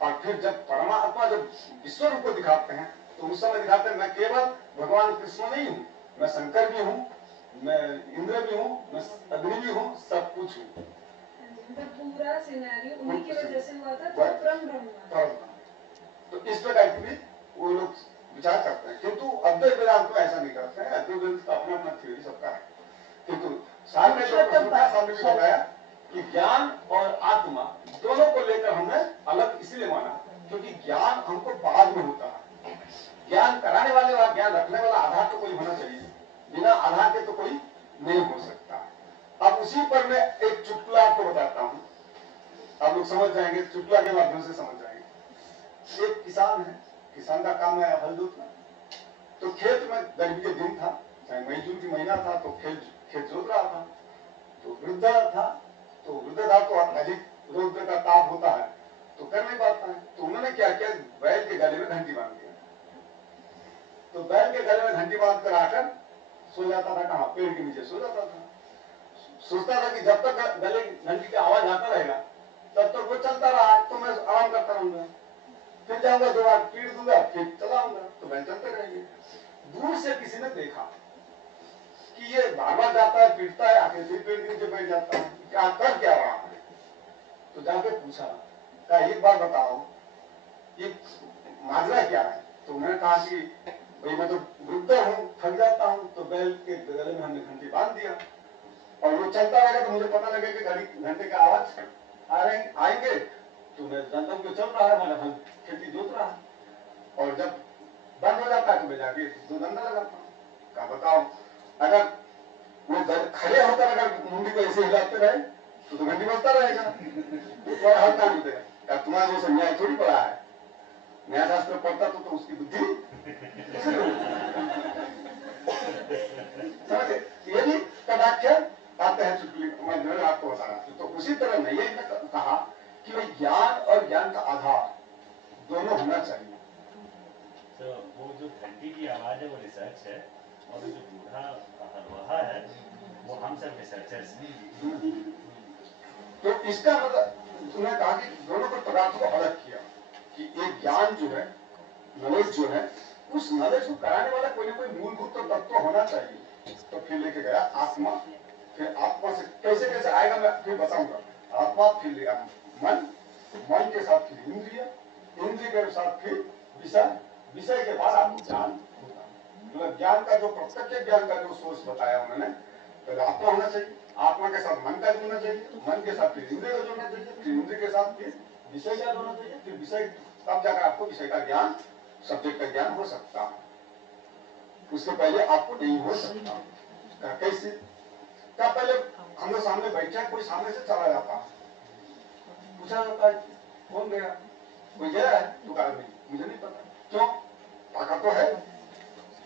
और फिर जब परमात्मा जब विश्व रूप को दिखाते हैं तो उस समय दिखाते हैं मैं केवल भगवान कृष्ण नहीं हूँ, मैं शंकर भी हूँ, मैं इंद्र भी हूँ, मैं अग्नि भी हूँ, सब कुछ हूँ। पूरा सिनेरियो उन्हीं की वजह से हुआ था, तो परम ब्रह्म। तो इस प्रकार की भी वो लोग विचार करते हैं, किंतु अद्वैत वेदांत तो ऐसा नहीं करते हैं। अद्वैत वेदांत का अपना अपना थ्योरी सबका है, किंतु सामने जो प्रश्न था सामने भी बताया कि ज्ञान और आत्मा दोनों को लेकर हमने अलग इसलिए माना क्योंकि ज्ञान हमको बाद में होता है। ज्ञान कराने वाले व ज्ञान रखने वाला आधार तो कोई होना चाहिए, बिना आधार के तो कोई नहीं हो सकता। अब उसी पर मैं एक चुटकुला आपको बताता हूँ, आप लोग समझ जाएंगे, चुटकुला के माध्यम से समझ जाएंगे। एक किसान है, किसान का काम है हल जोतना। तो खेत में गर्मी के दिन था, चाहे मई जून की महीना था, तो खेत जोत रहा था। तो वृद्ध था, तो अधिक रौद्र का ताप होता है तो कर नहीं पाता है। तो उन्होंने क्या किया, बैल के गले में घंटी बांध दिया। तो बैल के गले में घंटी बांध कर आकर सो जाता था, कहाँ? पेड़ के नीचे सो जाता था। सोचता था कि जब तक गले घंटी की आवाज आता रहेगा तब तक वो चलता रहा तो मैं आराम करता रहूंगा, फिर जाऊंगा 2 बार पीट दूंगा, फिर चलाऊंगा, तो बैल चलते रहेंगे। दूर से किसी ने देखा कि ये बार बार जाता है, पीटता है, आके फिर पेड़ के नीचे बैठ जाता है, क्या कर क्या रहा है? तो जाके पूछा, कहा एक बार बताओ ये माजरा क्या है? तो मैंने कहा कि भाई मैं तो वृद्ध हूँ, थक जाता हूँ, तो बैल के गले में हमने घंटी बांध दिया और वो चलता रहेगा तो मुझे पता लगे कि घंटे का आवाज आएंगे, तो मैं जानता हूँ कि चल रहा है, हमारा खेती जोत रहा है, और जब बंद हो जाता है तो मैं जाके 2 डंडा लगाता हूँ। कहा बताओ, अगर वो खड़े होकर अगर मुंडी को ऐसे हिलाते रहे तो घंटी बजता रहेगा, तो हर काम होता है। तुम्हारा जो न्याय थोड़ी पड़ा है, न्याय शास्त्र पढ़ता तो उसकी बुद्धि समझे, ये भी कटाक्ष आते हैं चुटकुले मैं आपको बता रहा हूँ। तो उसी तरह मैंने कहा कि भाई ज्ञान और ज्ञान का आधार दोनों होना चाहिए। तो वो जो घंटी की आवाज है वो रिसर्च है, और जो बूढ़ा हरवाहा है वो हम सब रिसर्चर्स हैं। तो इसका मतलब तुमने कहा कि दोनों को पदार्थों को अलग किया कि एक ज्ञान जो है, नॉलेज जो है, उस नॉलेज को कराने वाला कोई ना कोई मूलभूत तो तत्व होना चाहिए। तो फिर लेके गया आत्मा, फिर आत्मा से कैसे कैसे आएगा मैं फिर बताऊंगा। आत्मा फिर लिया मन, मन के साथ फिर इंद्रिय, इंद्रिय के साथ फिर विषय, विषय के बाद आपको ज्ञान होता है। ज्ञान का जो प्रत्यक्ष ज्ञान का जो सोर्स बताया उन्होंने, तो आत्मा होना चाहिए। आत्मा के साथ मन का जुड़ना चाहिए, मन के साथ फिर इंद्रिय का जुड़ना चाहिए, फिर इंद्रिय के साथ फिर विषय का जुड़ना चाहिए, फिर विषय तब जाकर आपको विषय का ज्ञान, सब्जेक्ट का ज्ञान हो सकता है। उसके पहले आपको नहीं हो सकता। कैसे? क्या पहले हम लोग सामने बैठे, कोई सामने से चला जाता है, पूछा जाता है कौन गया, कोई गया है? तो कहा नहीं, मुझे नहीं पता। क्यों? ताकत तो है,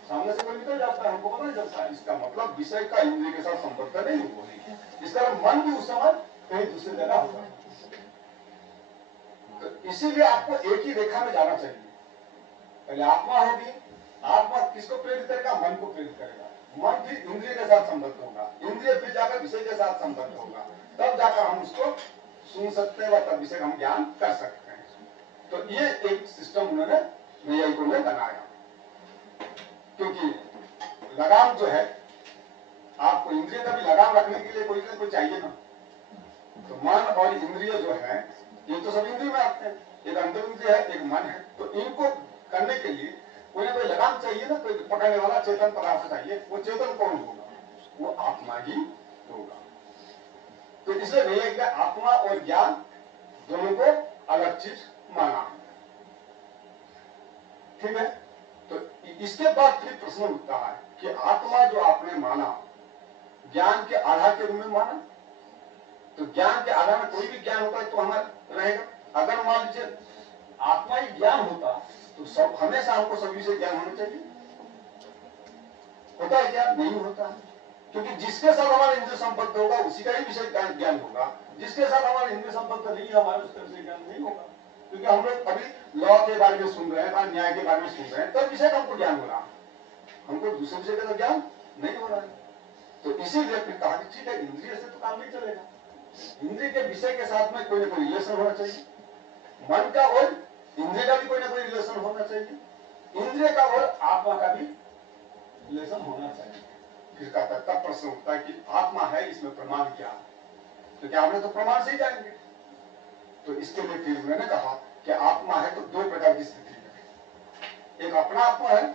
सामने से कोई निकल जाता है, हमको पता नहीं चलता। इसका मतलब विषय का इंद्रिय के साथ संपर्क नहीं हुआ। इसका मन भी उस समय कहीं दूसरी जगह होगा। तो इसीलिए आपको एक ही रेखा में जाना चाहिए। पहले आत्मा होगी, आत्मा किसको प्रेरित करेगा? मन को प्रेरित करेगा। मन फिर इंद्रिय के साथ संबद्ध होगा, इंद्रिय फिर जाकर विषय के साथ संबद्ध होगा, तब जाकर हम उसको सुन सकते हैं, तब विषय हम ज्ञान कर सकते हैं। तो ये एक सिस्टम उन्होंने नैयायिकों ने बनाया। क्योंकि लगाम जो है, आपको इंद्रिय का भी लगाम रखने के लिए कोई ना कोई चाहिए ना। तो मन और इंद्रिय जो है, ये तो सब इंद्रिय में आते हैं, एक अंतर इंद्रिय है, एक मन है। तो इनको करने के लिए कोई ना कोई लगाम चाहिए ना, कोई पकड़ने वाला चेतन पदार्थ चाहिए। वो चेतन कौन होगा? वो आत्मा ही होगा। तो इसलिए नहीं है कि आत्मा और ज्ञान दोनों को अलग चीज माना है। ठीक है? तो इसके बाद फिर प्रश्न उठता है कि आत्मा जो आपने माना, ज्ञान के आधार के रूप में माना, तो ज्ञान के आधार में कोई भी ज्ञान होता है तो हमें रहेगा। अगर मान लीजिए आत्मा ही ज्ञान होता तो सब हमेशा हमको सभी से ज्ञान होना चाहिए। होता है क्या? नहीं होता है। क्योंकि जिसके साथ हमारा इंद्रिय संबद्ध होगा उसी का ही विषय ज्ञान होगा। जिसके साथ हमारा इंद्रिय संबद्ध नहीं है, हमारे उसका विषय ज्ञान नहीं होगा। क्योंकि हम लोग अभी लॉ के बारे में सुन रहे हैं, न्याय के बारे में सुन रहे हैं, तब विषय का हमको ज्ञान हो रहा है, हमको दूसरे विषय का ज्ञान नहीं हो रहा है। तो इसीलिए फिर कहा कि ठीक है, इंद्रिय से तो काम नहीं चलेगा, इंद्रिय के विषय के साथ में कोई ना कोई रिलेशन होना चाहिए। मन का और इंद्रिय का भी कोई ना कोई रिलेशन होना चाहिए, इंद्रिय का और आत्मा का भी रिलेशन होना चाहिए। फिर का तब प्रश्न उठता है कि आत्मा है, इसमें प्रमाण क्या है? तो क्या आपने तो प्रमाण से ही जाएंगे। तो इसके लिए फिर मैंने कहा कि आत्मा है तो दो प्रकार की स्थिति है, एक अपना आत्मा है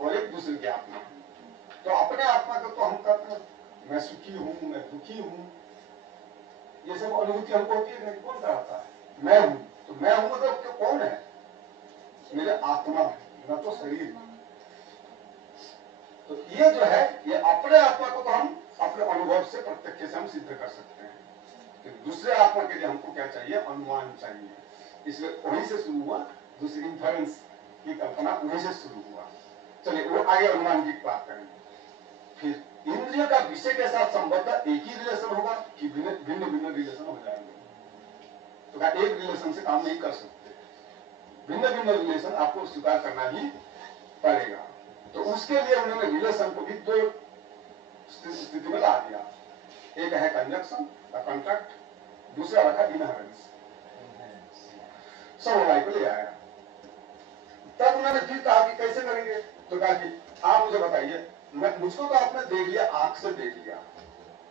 और एक दूसरे की आत्मा है। तो अपने आत्मा को तो हम कहते हैं मैं सुखी हूं, मैं दुखी हूं, ये सब अनुभूति हमको होती है। कौन कराता है? मैं हूं। तो मैं हूं मतलब कौन है? मेरे आत्मा है, न तो शरीर। तो ये जो है, ये अपने आत्मा को तो हम अपने अनुभव से, प्रत्यक्ष से हम सिद्ध कर सकते हैं। तो दूसरे आत्मा के लिए हमको क्या चाहिए? अनुमान चाहिए। इसलिए वहीं से शुरू हुआ, दूसरी इंफरेंस की कल्पना वहीं से शुरू हुआ। चलिए वो आगे अनुमान की बात करेंगे। फिर इंद्रिय का विषय के साथ संबद्ध एक ही रिलेशन होगा कि भिन्न भिन्न रिलेशन हो जाएंगे? तो क्या एक रिलेशन से काम नहीं कर सकते, भिन्न भिन्न रिलेशन आपको स्वीकार करना ही पड़ेगा। तो उसके लिए उन्होंने रिलेशन को भी दो स्थिति में ला दिया। एक है कंजक्शन या कॉन्ट्रैक्ट, दूसरा रखा इनहेरेंस, समवाय को ले आया। तब उन्होंने फिर कहा कि कैसे करेंगे? तो कहा कि आप मुझे बताइए, मुझको तो आपने देख लिया, आंख से देख लिया,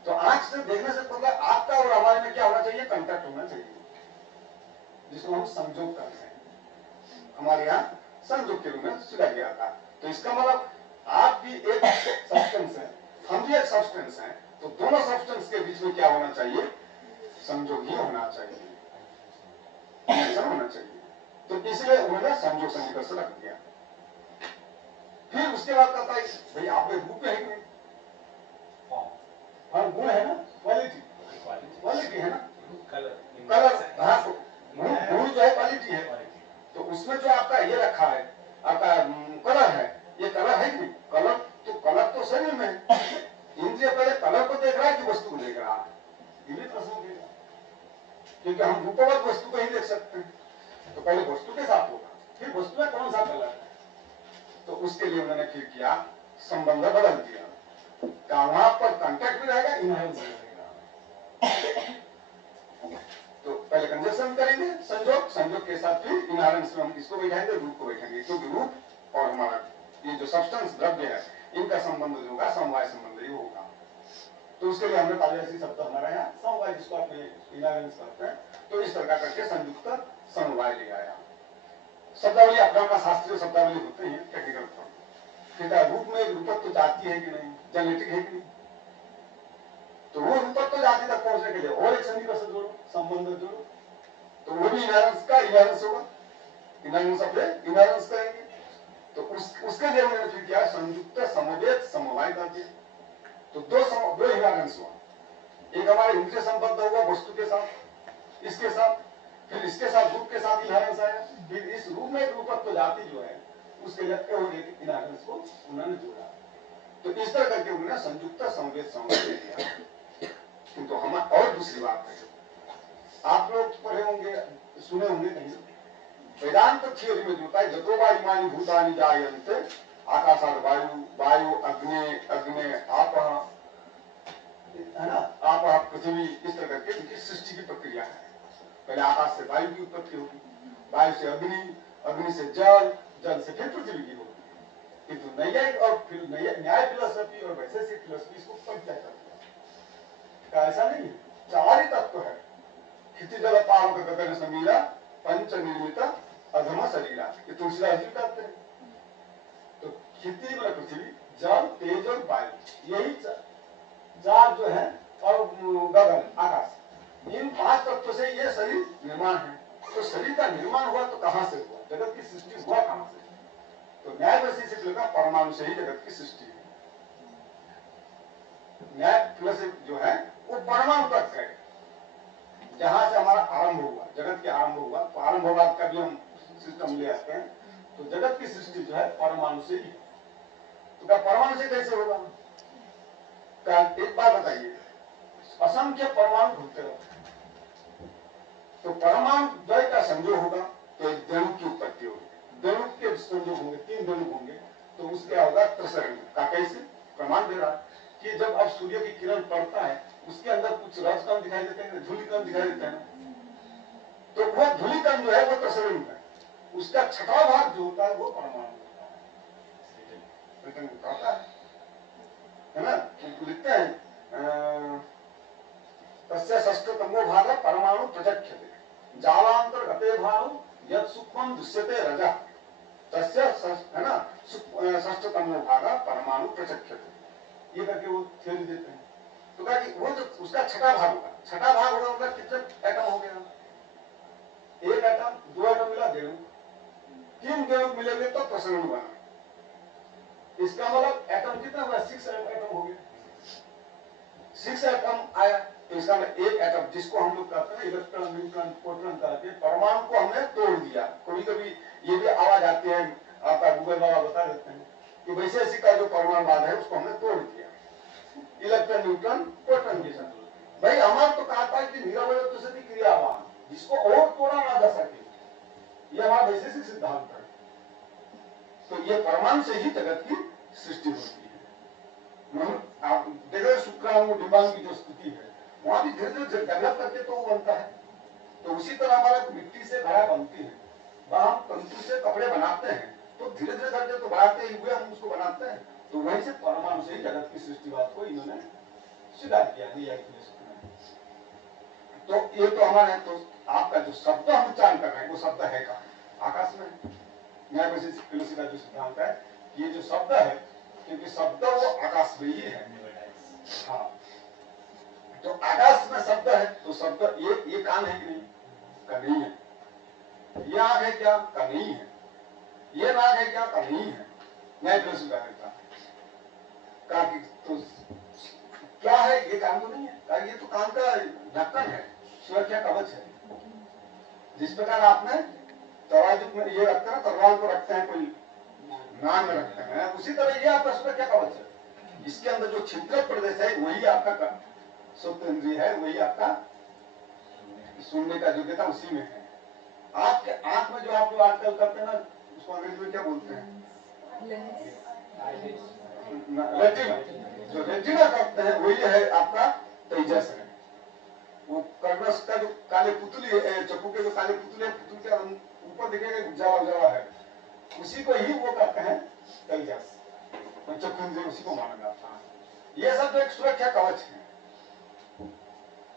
तो आंख से देखने से पहले आपका और हमारे में क्या होना चाहिए? कॉन्टैक्ट होना चाहिए, जिसको हम संयोग करते हैं। हमारे यहाँ संयोग के रूप में सुना गया था। तो इसका मतलब आप भी एक सब्सटेंस है, हम भी एक सब्सटेंस हैं, तो दोनों सब्सटेंस के बीच में क्या होना चाहिए? संयोग ही होना चाहिए, कनेक्शन होना चाहिए। तो इसलिए उन्होंने संयोग सन्निकर्ष से रख दिया। फिर उसके बाद कहता है भाई आप में रूप है कि नहीं? हाँ, गुण है ना, क्वालिटी है ना, कलर। हाँ, गुण जो है क्वालिटी है। तो उसमें जो आपका ये रखा है, आपका कलर है, ये कलर है कि नहीं? कलर तो शरीर में है। इंद्रिय पहले कलर को देख रहा है कि वस्तु को देख रहा है? ये भी प्रश्न उठेगा, क्योंकि हम रूपवत वस्तु को ही देख सकते हैं। तो पहले वस्तु के साथ होगा, फिर वस्तु में कौन सा कलर है। तो उसके लिए उन्होंने फिर किया, संबंध बदल दिया, वहां पर कॉन्टैक्ट भी रहेगा, इनहेरेंस भी रहेगा। तो पहले कंजक्शन करेंगे, संयोग के साथ फिर इनहेरेंस में हम किसको बैठाएंगे? रूप को बैठाएंगे। क्योंकि रूप और हमारा ये जो सब्सटेंस द्रव्य है, इनका संबंध जो होगा समवाय संबंध ही होगा। तो उसके लिए हमने पारिभाषिक शब्द हमारा यहाँ समवाय, जिसको आप इनहेरेंस करते हैं, तो इस प्रकार करके संयुक्त समवाय ले आया। शब्दावली अपना शास्त्रीय शब्दावली होते हैं टेक्निकल फॉर्म। रूप में रूपत्व जाती है कि नहीं, जेनेटिक है कि नहीं, तो वो रूपत्व जाति तक पहुंचने के लिए और एक सन्निकर्ष जोड़ो, संबंध जोड़ो, तो वो भी इनहेरेंस का इनहेरेंस होगा, इनहेरेंस अपने इनहेरेंस करेंगे। तो उसके लिए उन्होंने फिर क्या संयुक्त समवेत समवाय कर दिया। तो दो इनहेरेंस हुआ, एक हमारे इंद्रिय संबद्ध हुआ वस्तु के साथ, इसके साथ, फिर इसके साथ रूप के साथ इनहेरेंस आया, फिर इस रूप में रूपत्व जाति जो है उसके लिए इनहेरेंस को उन्होंने जोड़ा। तो इस तरह करके उन्होंने संयुक्त समवेत समवाय दिया। किंतु हम और दूसरी बात है, आप लोग पढ़े होंगे, सुने होंगे कहीं, वेदांत थियोरी में जो होता है जतो वा इमानि भूतानि जायन्ते, आकाशाद वायु, वायु अग्नि आप है ना, आप पृथ्वी, इस तरह करके इनकी सृष्टि की प्रक्रिया है। पहले आकाश से वायु की उत्पत्ति होगी, वायु से अग्नि, अग्नि से जल, जल से फिर पृथ्वी की होगी। किंतु नैयायिक और फिर न्याय फिलोसफी और वैशेषिक फिलोसफी इसको परिचय करती है। ऐसा नहीं है, चार ही तत्व है, क्षिति जल पावक गगन समीरा पंच निर्मित अधम शरीरा, ये तुलसीदास जी कहते हैं। तो क्षिति मतलब पृथ्वी, जल, तेज और वायु, यही चार जो है, और गगन आकाश, इन पांच तत्व से ये शरीर निर्माण है। तो शरीर का निर्माण हुआ तो कहां से हुआ, जगत की सृष्टि हुआ कहां से? तो न्याय वैशेषिक का परमाणु से ही जगत की सृष्टि है। न्याय फिलोसफी जो है वो परमाणु तक है, जहां से हमारा आरंभ हुआ, जगत के आरंभ हुआ। तो आरंभवाद का भी हम सिस्टम ले आते हैं। तो जगत की सृष्टि जो है परमाणु से ही है। तो क्या परमाणु से कैसे होगा? एक बात बताइए, असंख्य परमाणु घूमते रहते हैं, तो परमाणु द्वय का संयोग होगा तो एक धेनु की उत्पत्ति होगी, धेनु के संयोग होंगे, 3 धेनु होंगे, तो उसके होगा प्रसरण का। कैसे? प्रमाण दे रहा कि जब अब सूर्य की किरण पड़ता है उसके अंदर कुछ रजकण दिखाई देते हैं, धूलिकण दिखाई देते हैं, तो वो धूलिकण जो है वो प्रसरण है, उसका छठा भाग जो होता है वो परमाणु होता है ना। लिखते हैं तस्य षष्ठतमो भाग परमाणु प्रचक्षते, जालांतर्गते भानु यत् सूक्ष्मं दृश्यते रजः, तस्य है ना षष्ठतमो भाग परमाणु प्रचक्षते, ये करके वो थ्योरी देते हैं। तो कहा कि वो जो उसका छठा भाग होगा, छठा भाग होगा मतलब कितने एटम हो गया? एक एटम, 2 एटम मिला धेनु, 3 धेनु मिलेंगे तो प्रसरण बना। इसका मतलब एटम कितना हुआ? 6 एटम हो गया, 6 एटम आया। तो इसका मतलब एक एटम, जिसको हम लोग कहते हैं इलेक्ट्रॉन, न्यूट्रॉन, प्रोटॉन करके परमाणु को हमने तोड़ दिया। कभी कभी ये भी आवाज आती है, आपका गूगल बाबा बता देते हैं कि वैशेषिक का जो परमाणुवाद है उसको हमने तोड़ दिया, इलेक्ट्रॉन, न्यूट्रॉन, प्रोटॉन के साथ। भाई हमारा तो कहा था कि निरवयत्व सती क्रियावान, जिसको और तोड़ा ना जा सके, ये हमारा वैशेषिक सिद्धांत है। तो ये परमाणु से ही जगत की सृष्टि होती है। आप देखो शुक्राणु डिंबाणु की जो स्थिति है वहां भी धीरे धीरे डेवलप करके तो वो बनता है। तो उसी तरह हमारा मिट्टी से घड़ा बनती है, वहां हम तंतु से कपड़े बनाते हैं, तो धीरे धीरे करके तो बढ़ाते ही हुए हम उसको बनाते हैं। तो वहीं से परमाणु से ही जगत की सृष्टिवाद को इन्होंने स्वीकार किया। तो ये तो हमारे, तो आपका जो शब्द हम उच्चारण कर रहे हैं वो शब्द है कहाँ? आकाश में। न्याय वैशेषिक फिलोसफी का जो सिद्धांत है, ये जो शब्द है, क्योंकि शब्द वो आकाश में ही है। हाँ, तो आकाश में शब्द है, तो शब्द ये कान है कि नहीं? का नहीं है। ये आंख है क्या? का नहीं है। ये नाक है क्या? का नहीं है। न्याय फिलोसफी का तो क्या है? ये कान तो नहीं है, का ये तो कान का ढक्कन है, सुरक्षा कवच है। जिस प्रकार आपने तराजू में ये रखते हैं, तलवार को रखते हैं, कोई नाम में रखते हैं, उसी तरह ये आपका सुरक्षा कवच है। इसके अंदर जो छिद्र प्रदेश है वही आपका सुप्त इंद्रिय है, वही आपका सुनने का योग्यता उसी में है। आपके आंख में जो आप लोग आजकल करते हैं ना, उसको अंग्रेजी में क्या बोलते हैं? रेटिना। जो रेटिना करते हैं वही है आपका तेजस है। वो कर्णस का जो काले पुतली है, चक्कू के जो काले पुतली है, पुतली के ऊपर दिखेगा उजाला उजाला है, उसी को ही वो कहते हैं तेजस। चक्कू उसी को माना जाता है। ये सब जो एक सुरक्षा कवच है।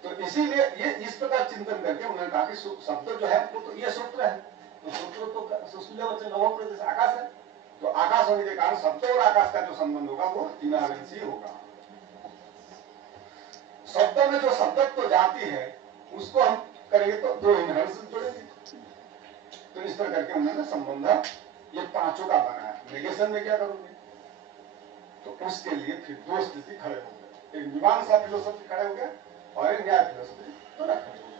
तो इसीलिए ये इस प्रकार चिंतन करके उन्होंने कहा कि शब्द जो है वो तो ये सूत्र है, तो सूत्र तो सुशील वचन नवम प्रदेश आकाश है। तो आकाश होने के कारण शब्द और आकाश का जो संबंध होगा वो इनहेरेंसी होगा। शब्दों में जो शब्दत्व जाती है उसको हम करेंगे तो दो इनहेरिटेंस जुड़ेंगे। तो इस तरह करके उन्होंने संबंध ये पांचों का बनाया। नेगेशन में क्या करोगे? तो उसके लिए फिर दो स्थिति खड़े हो गए, एक मीमांसा फिलोसफी खड़े हो गए और एक न्याय फिलोसफी दोनों खड़े हो गए।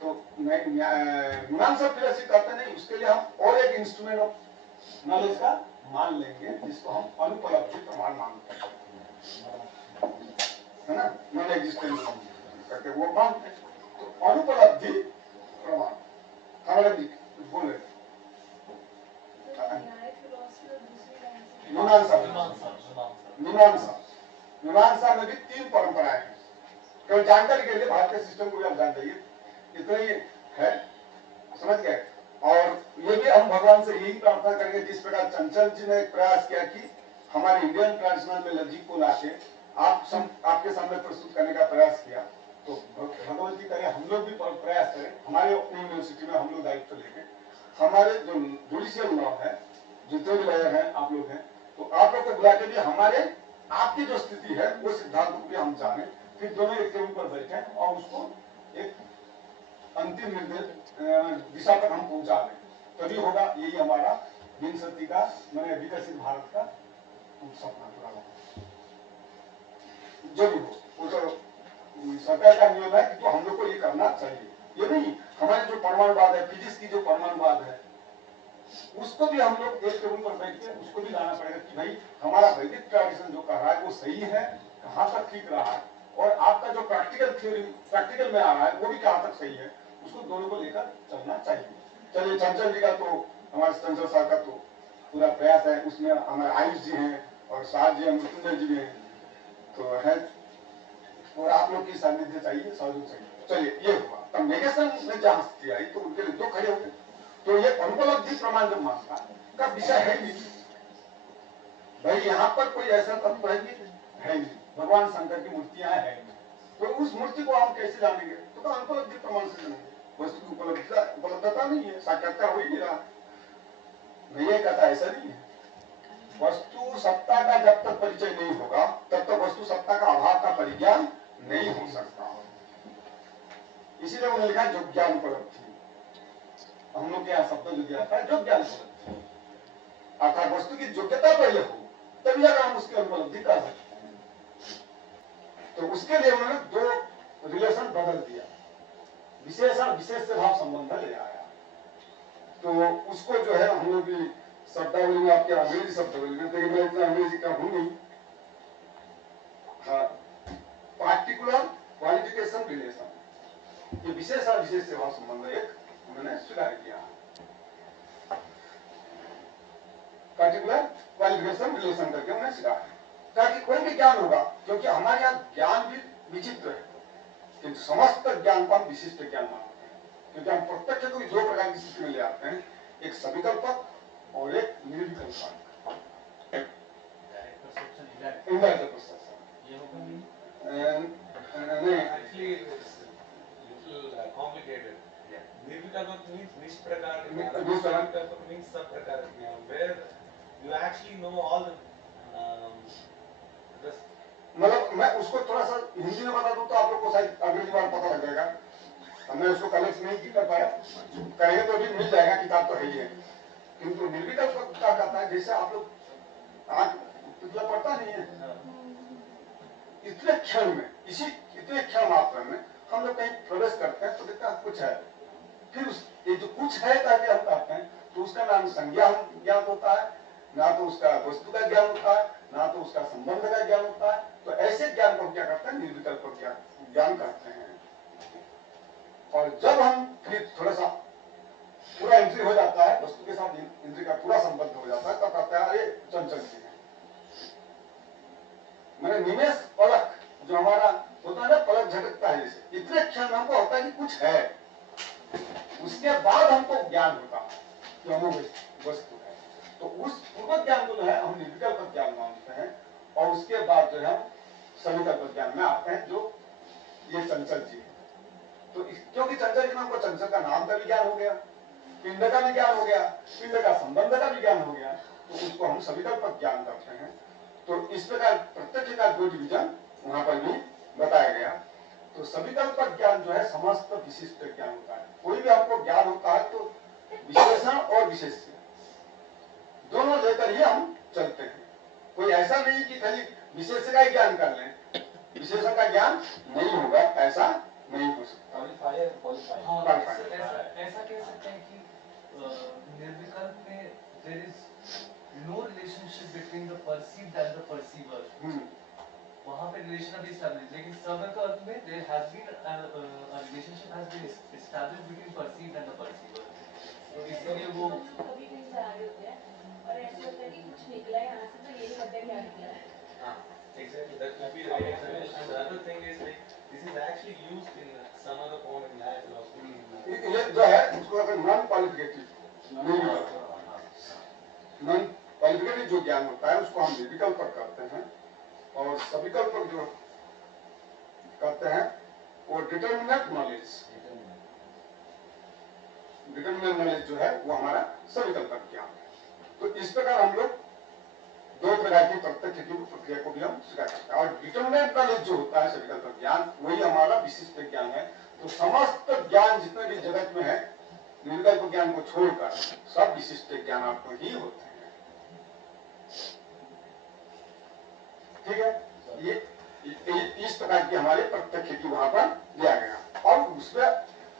तो मीमांसा फिलोसफी कहते नहीं, उसके लिए हम और एक इंस्ट्रूमेंट ऑफ नॉलेज का मान लेंगे जिसको हम अनुपलब्धि प्रमाण मानते हैं, है ना, नॉन एग्जिस्टेंस करके वो मानते हैं। तो अनुपलब्धि प्रमाण हमारे बोले मीमांसा में भी तीन परंपराएं हैं। केवल जानकारी के लिए भारतीय सिस्टम को भी आप जान जाइए, इतना ही है, समझ गए। और ये भी हम भगवान से यही प्रार्थना करेंगे जिस प्रकार चंचल जी ने एक प्रयास किया कि हमारे इंडियन ट्रेडिशनल में लॉजिक को लाके आपके सामने प्रस्तुत करने का प्रयास किया। तो भगवत जी करें, हम लोग भी प्रयास करें, हमारे अपनी यूनिवर्सिटी में हम लोग दायित्व लेके हमारे जो जुडिशियल लॉ है, जितने भी लॉयर हैं आप लोग हैं, तो आप लोग को बुला के भी हमारे आपकी जो स्थिति है वो सिद्धांत को भी हम जाने, फिर दोनों एक टेबल पर बैठे और उसको एक अंतिम निर्देश दिशा तक हम पहुंचा दें, तभी होगा। यही हमारा विंशति का मैंने विकसित भारत का सपना पूरा होगा। जो भी हो वो तो सरकार का नियम है कि तो हम लोग को ये करना चाहिए। ये नहीं, हमारे जो परमाणुवाद है, फिजिक्स की जो परमाणुवाद है, उसको भी हम लोग एक टेबल पर बैठ के उसको भी लाना पड़ेगा कि भाई हमारा वैदिक ट्रेडिशन जो कर रहा है वो सही है, कहाँ तक ठीक रहा है, और आपका जो प्रैक्टिकल थ्योरी प्रैक्टिकल में आ रहा है वो भी कहाँ तक सही है, उसको दोनों को लेकर चलना चाहिए। चलिए, चंचल जी का तो हमारे चंचल साहब का तो पूरा प्रयास है, उसमें हमारे आयुष जी हैं और सार जी हैं, मृत्युंजय जी भी हैं, तो है, और आप लोग की सानिध्य चाहिए, सहयोग चाहिए। चलिए, ये हुआ। तब नेगेशन में जहां स्थिति आई तो उनके लिए दो खड़े हो गए। तो ये अनुपलब्धि प्रमाण जब मानता का विषय है नहीं भाई, यहाँ पर कोई ऐसा तत्व है कि है नहीं, भगवान शंकर की मूर्तियां है नहीं, तो उस मूर्ति को हम कैसे जानेंगे? तो अनुपलब्धि प्रमाण से जानेंगे। वस्तु की उपलब्धता नहीं है, साक्षात्कार हो ही नहीं रहा। मैं ये कहता ऐसा नहीं है। वस्तु सत्ता का जब तक परिचय नहीं होगा तब तक वस्तु सत्ता का अभाव का परिज्ञान नहीं हो सकता। इसीलिए उन्होंने लिखा जो ज्ञान उपलब्धि। हम लोग के यहाँ शब्द जो दिया था जो ज्ञान उपलब्धि, अर्थात वस्तु की योग्यता पहले हो तभी जाकर हम उसकी उपलब्धि कर सकते हैं। तो उसके लिए उन्होंने दो रिलेशन बदल दिया, विशेषण विशेष से भाव संबंध ले आया। तो उसको जो है हम लोग भी शब्दावली में आपके अंग्रेजी शब्दावली में, देखिए मैं इतना अंग्रेजी का हूं नहीं, हाँ, पार्टिकुलर क्वालिफिकेशन रिलेशन, ये विशेष और विशेष से भाव संबंध एक उन्होंने स्वीकार किया। पार्टिकुलर क्वालिफिकेशन रिलेशन करके उन्हें स्वीकार, ताकि कोई भी ज्ञान होगा, क्योंकि हमारे यहाँ ज्ञान भी विचित्र है, किंतु समस्त ज्ञान को हम विशिष्ट ज्ञान मानते हैं, क्योंकि हम प्रत्यक्ष को भी दो प्रकार की स्थिति में ले आते हैं, एक सविकल्पक और एक निर्विकल्पक। इनडायरेक्ट परसेप्शन ये होगा नहीं, actually it's little complicated. Nirvikalpak means nishprakar jnana, Savikalpak means sabprakar jnana, where you actually know all the मतलब मैं उसको थोड़ा सा हिंदी में बता दूं तो आप लोग को शायद अगली बार पता लग जाएगा। हमने उसको कलेक्ट नहीं कर पाया, करेंगे तो भी मिल जाएगा, किताब तो है ही है। किंतु निर्विकल्पक क्या कहता है, जैसे आप लोग आंख पिछला पड़ता नहीं है, इतने क्षण में, इतने क्षण मात्र में हम लोग कहीं प्रवेश करते हैं तो देखते हैं कुछ है, फिर ये जो कुछ है करके हम कहते हैं तो उसका नाम संज्ञा ज्ञान होता है, ना तो उसका वस्तु का ज्ञान होता है, ना तो उसका संबंध का ज्ञान होता है। तो ऐसे ज्ञान को क्या करते हैं, निर्विकल्पक ज्ञान करते हैं। और जब हम फिर थोड़ा सा पूरा एंट्री हो जाता है, वस्तु के साथ इंद्रिय का पूरा संबंध हो जाता है, तब कहता है अरे चंचल जी है, मैंने निमेष पलक जो हमारा होता है ना, पलक झटकता है, जैसे इतने क्षण हमको होता है कि कुछ है, उसके बाद हमको ज्ञान होता है कि हम वस्तु है। तो उस पूर्व ज्ञान को जो है हम निर्विकल्पक ज्ञान मानते हैं, और उसके बाद जो है हम सविकल्पक ज्ञान में आते हैं, जो ये चंचल जी है। तो क्योंकि चंचल जी में हमको चंचल का नाम का भी ज्ञान हो गया, पिंड का भी ज्ञान हो गया, पिंड का संबंध का भी ज्ञान हो गया, तो उसको हम सविकल्पक ज्ञान करते हैं। तो इस प्रकार प्रत्यक्ष का दो डिवीजन वहां पर भी बताया गया। तो सविकल्पक ज्ञान जो है समस्त विशिष्ट ज्ञान होता है। कोई भी हमको ज्ञान होता है तो विशेषण और विशेष्य दोनों लेकर ही हम चलते हैं। कोई ऐसा नहीं कि खाली विशेष का ही ज्ञान कर लें, विशेषण का ज्ञान नहीं होगा, ऐसा नहीं हो सकता। हाँ, ऐसा कह सकते हैं कि निर्विकल्प में there is no relationship between the perceived and the perceiver. वहाँ पे रिलेशन अभी established, लेकिन सविकल्प में there has been a relationship has been established between perceived and the perceiver. तो इसीलिए वो कभी कहीं जा रहे होते हैं और ऐसे होता है कि कुछ निकला है यहाँ से, तो ये नहीं पता क्या निकला है। Exactly, that could be the reason. And the other thing is like this is actually used in some other form in Nyaya philosophy. ये जो है उसको अगर नॉन क्वालिफिकेटिव जो ज्ञान होता है उसको हम निर्विकल्पक करते हैं, और सविकल्पक जो करते हैं वो डिटर्मिनेंट नॉलेज जो है वो हमारा सविकल्पक ज्ञान है। तो इस प्रकार हम लोग दो प्रकार की प्रत्यक्ष की प्रक्रिया को भी हम स्वीकार करते हैं, और डिटर्मिनेंट नॉलेज जो होता है सविकल्पक ज्ञान वही हमारा विशिष्ट ज्ञान है। तो समस्त ज्ञान जितने भी जगत में है निर्विकल्प ज्ञान को छोड़कर सब विशिष्ट ज्ञान आपको ही होते हैं। ठीक है, ये इस प्रकार की हमारे प्रत्यक्ष की वहां पर दिया गया, और उसमें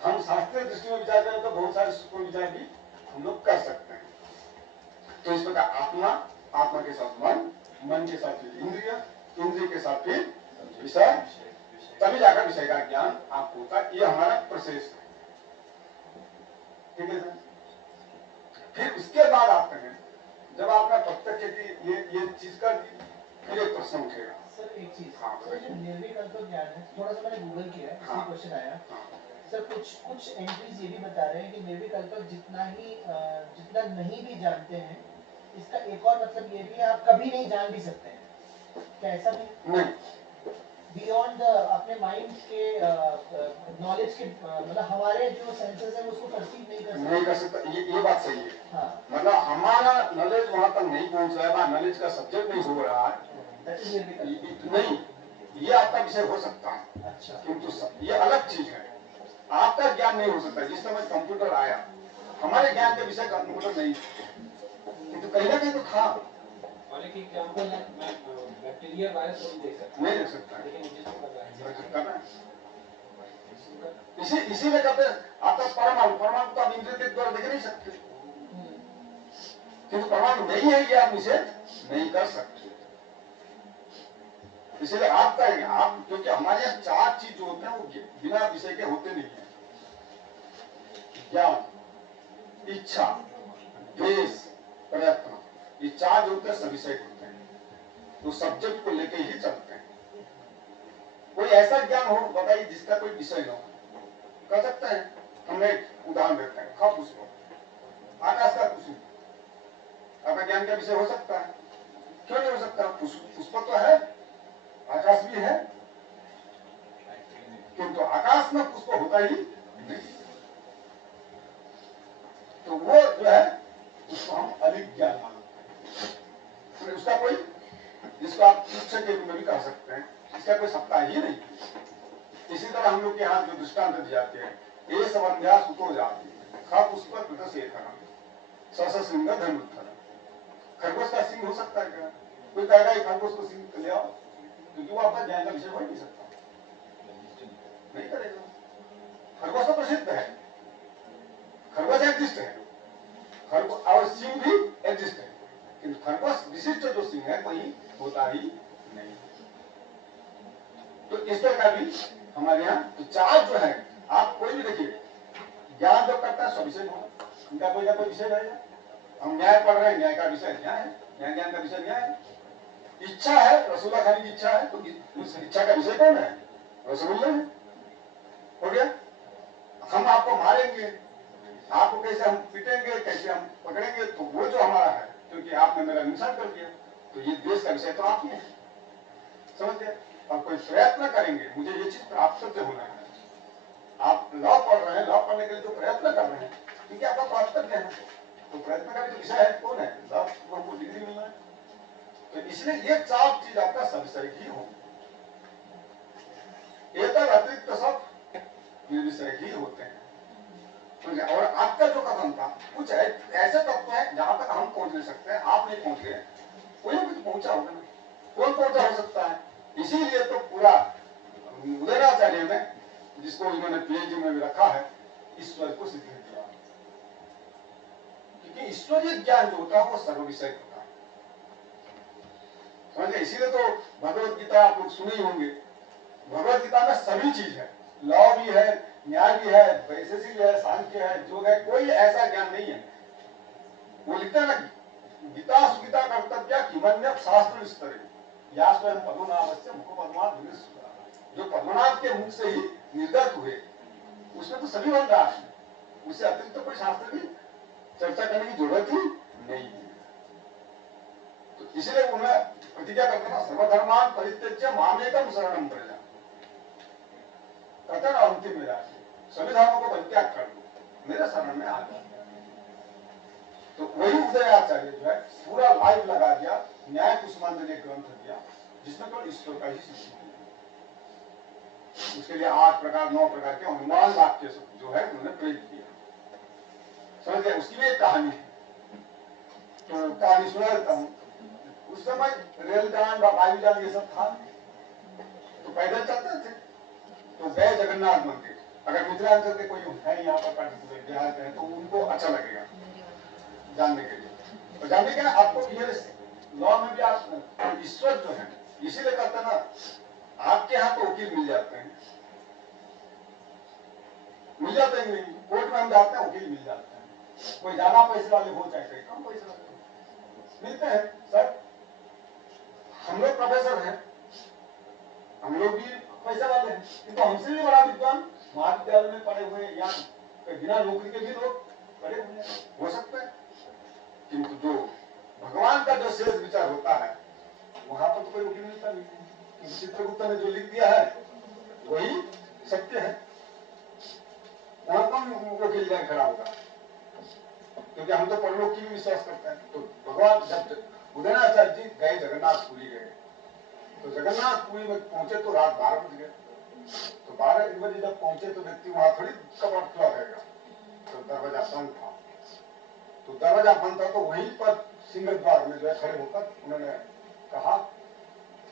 हम शास्त्रीय दृष्टि में विचार करें तो बहुत सारे सूक्ष्म विचार भी हम लोग कर सकते हैं। तो इस प्रकार आत्मा के साथ मन के साथ इंद्रिय के साथ फिर विषय, तभी जाकर विषय का ज्ञान आपको होता है। ये हमारा प्रोसेस है। ठीक है सर। फिर उसके बाद आते हैं जब आपने प्रत्यक्ष की ये चीज कर दी, फिर एक प्रश्न उठेगा सर एक चीज। हाँ, सर जो निर्विकल्प ज्ञान है, थोड़ा सा मैंने गूगल किया है, हाँ, क्वेश्चन आया। हाँ, सर कुछ एंट्रीज ये भी बता रहे हैं कि निर्विकल्पक जितना नहीं भी जानते हैं, इसका एक और मतलब ये भी है आप कभी नहीं जान भी सकते हैं। क्या ऐसा भी नहीं बियॉन्ड अपने माइंड के नॉलेज के मतलब हमारे जो सेंसेस है उसको परसीव नहीं कर सकते। ये बात सही है। हाँ। मतलब हमारा नॉलेज वहां तक नहीं पहुंच रहा है, नॉलेज का सब्जेक्ट नहीं हो रहा है, नहीं, ये आपका विषय हो सकता है। अच्छा। किंतु ये अलग चीज है, आपका ज्ञान नहीं हो सकता। जिस समय कंप्यूटर आया, हमारे ज्ञान के विषय कंप्यूटर नहीं, किंतु कहीं ना कहीं तो था। और एक एग्जांपल है, मैं बैक्टीरिया वायरस को नहीं देख सकता, लेकिन इसीलिए कहते हैं आपका परमाणु तो आप इंद्रिय के द्वारा देख नहीं सकते, किंतु परमाणु नहीं है ये आप निषेध नहीं कर सकते। इसलिए आपका आप, क्योंकि हमारे यहाँ चार चीज जो होते हैं वो बिना विषय के होते नहीं है। ज्ञान, इच्छा, द्वेष, प्रयत्न, ये चार जो होते हैं सविषय होते हैं, तो सब्जेक्ट को लेके ही चलते हैं। कोई ऐसा ज्ञान हो बताइए जिसका कोई विषय न हो, कर सकते हैं। हमने उदाहरण देते हैं, खा पुष्प, आकाश का कुसुम, आपका ज्ञान का विषय हो सकता है? क्यों नहीं हो सकता? पुष्प तो है, आकाश भी है, किंतु आकाश में पुष्प होता ही नहीं। तो वो जो है उसको हम अभिज्ञान मानते हैं। उसका कोई, जिसको आप तुच्छ के रूप में भी कह सकते हैं, इसका कोई सत्ता ही नहीं। इसी तरह हम लोग के यहाँ जो दृष्टांत दिए जाते हैं, ये समन्यास सुतो जाती खा पुष्प कृत से सस सिंह धनुत्थर। खरगोश का सिंह हो सकता है क्या? कोई कहेगा ये खरगोश को सिंह ले आओ, क्योंकि वो आपका ज्ञान का विषय हो ही नहीं सकता, नहीं करेगा। खरगोश तो प्रसिद्ध है, खरगोश एग्जिस्ट है, खरगोश और सिंह भी एग्जिस्ट है, किंतु खरगोश विशिष्ट जो सिंह है कोई होता ही नहीं। तो इस तरह का भी हमारे यहाँ तो चार जो है, आप कोई भी देखिए ज्ञान जो करता है सब विषय होगा, उनका कोई ना कोई विषय रहेगा। हम न्याय पढ़ रहे हैं, न्याय का विषय न्याय है, न्याय ज्ञान का विषय न्याय है। इच्छा है, रसगुल्ला खाने की इच्छा है, तो उस इच्छा का विषय कौन है? रसगुल्ला है। हो गया। हम आपको मारेंगे, आपको कैसे हम पीटेंगे, कैसे हम पकड़ेंगे, तो वो जो हमारा है, क्योंकि आपने मेरा नुकसान कर दिया, तो ये देश का विषय तो आप ही है, समझ गए। और कोई प्रयत्न करेंगे, मुझे ये चीज प्राप्त होना है। आप लॉ पढ़ रहे हैं, लॉ पढ़ने के लिए जो प्रयत्न कर रहे हैं, क्योंकि आपका प्राप्त है, तो प्रयत्न का भी विषय है कौन है? लॉ, हमको डिग्री मिलना है। तो इसलिए ये चार चीज आपका सविषय ही हो। ये तक अतिरिक्त सब निर्विषय ही होते हैं। और आपका जो कथन था कुछ ऐसे तत्व है जहां तक हम पहुंच नहीं सकते, आप नहीं पहुंच गए, कोई कुछ पहुंचा होगा ना, कौन पहुंचा हो सकता है। इसीलिए तो पूरा उदयनाचार्य में, जिसको इन्होंने पीएचडी में भी रखा है, ईश्वर को सिद्ध किया, क्योंकि ईश्वरीय ज्ञान जो होता है वो सर्व विषय होता है, समझे। इसीलिए तो भगवत गीता आप लोग सुने ही होंगे, भगवत गीता में सभी चीज है, लॉ भी है, न्याय भी है, वैशेषिक है, सांख्य है, योग है, कोई ऐसा ज्ञान नहीं है। वो लिखते हैं ना, गीता सुगीता कर्तव्य किमन्य शास्त्र विस्तर या स्वयं पद्मनाभ से मुख पद्मनाभ, जो पद्मनाभ के मुख से ही निर्गत हुए उसमें तो सभी बन रहा है, उससे अतिरिक्त तो कोई शास्त्र की चर्चा करने की जरूरत ही नहीं है। तो इसलिए उन्हें प्रतिज्ञा करते ना, सर्वधर्मान परित्यज्य मामेकम शरणम प्रजा, कहते ना अंतिम में सभी धर्मों को परित्याग कर दो, मेरे शरण में आ जाओ। तो वही उदयनाचार्य जो है पूरा लाइव लगा दिया, न्याय कुसुमांजलि ने ग्रंथ दिया जिसमें तो ईश्वर का ही सिद्धि है। उसके लिए 8 प्रकार 9 प्रकार के अनुमान वाक्य जो है उन्होंने प्रयोग किया, समझ गए। उसकी भी एक कहानी है, तो कहानी सुना देता हूँ। उस समय रेलगान वायुयान ये सब था, तो पैदल चलते थे, तो गए जगन्नाथ मंदिर। अगर मिथिलांचल के कोई है यहाँ पर पार्टिसिपेट बिहार के हैं तो उनको अच्छा लगेगा जानने के लिए। तो जानने के आपको ये लॉ में भी आप ईश्वर जो है, इसीलिए कहते ना आपके यहाँ तो वकील मिल जाते हैं, मिल जाते हैं नहीं, कोर्ट में हम जाते हैं वकील मिल जाते हैं, कोई ज्यादा पैसे वाले हो चाहे कम पैसे वाले हो मिलते हैं। सर हम लोग प्रोफेसर हैं, हम लोग भी पैसे वाले हैं, किंतु हमसे भी बड़ा विद्वान महाविद्यालय में पढ़े हुए या बिना नौकरी के भी लोग पढ़े हुए हो सकते हैं। किंतु जो भगवान का जो शेष विचार होता है वहां पर तो कोई वकील मिलता नहीं, क्योंकि चित्रगुप्त ने जो लिख दिया है वही सत्य है, वहां कौन वकील जाए खड़ा होगा, क्योंकि हम तो परलोक की भी विश्वास करते हैं। तो भगवान जब उदयनाचार्य जी गए जगन्नाथपुरी गए, तो जगन्नाथपुरी में पहुंचे तो रात 12 बज गए। तो 12-1 बजे जब पहुंचे तो व्यक्ति वहां थोड़ी कपट खुला रहेगा, तो दरवाजा बंद था। तो दरवाजा बंद था तो वहीं पर सिंह द्वार में जो है खड़े होकर उन्होंने कहा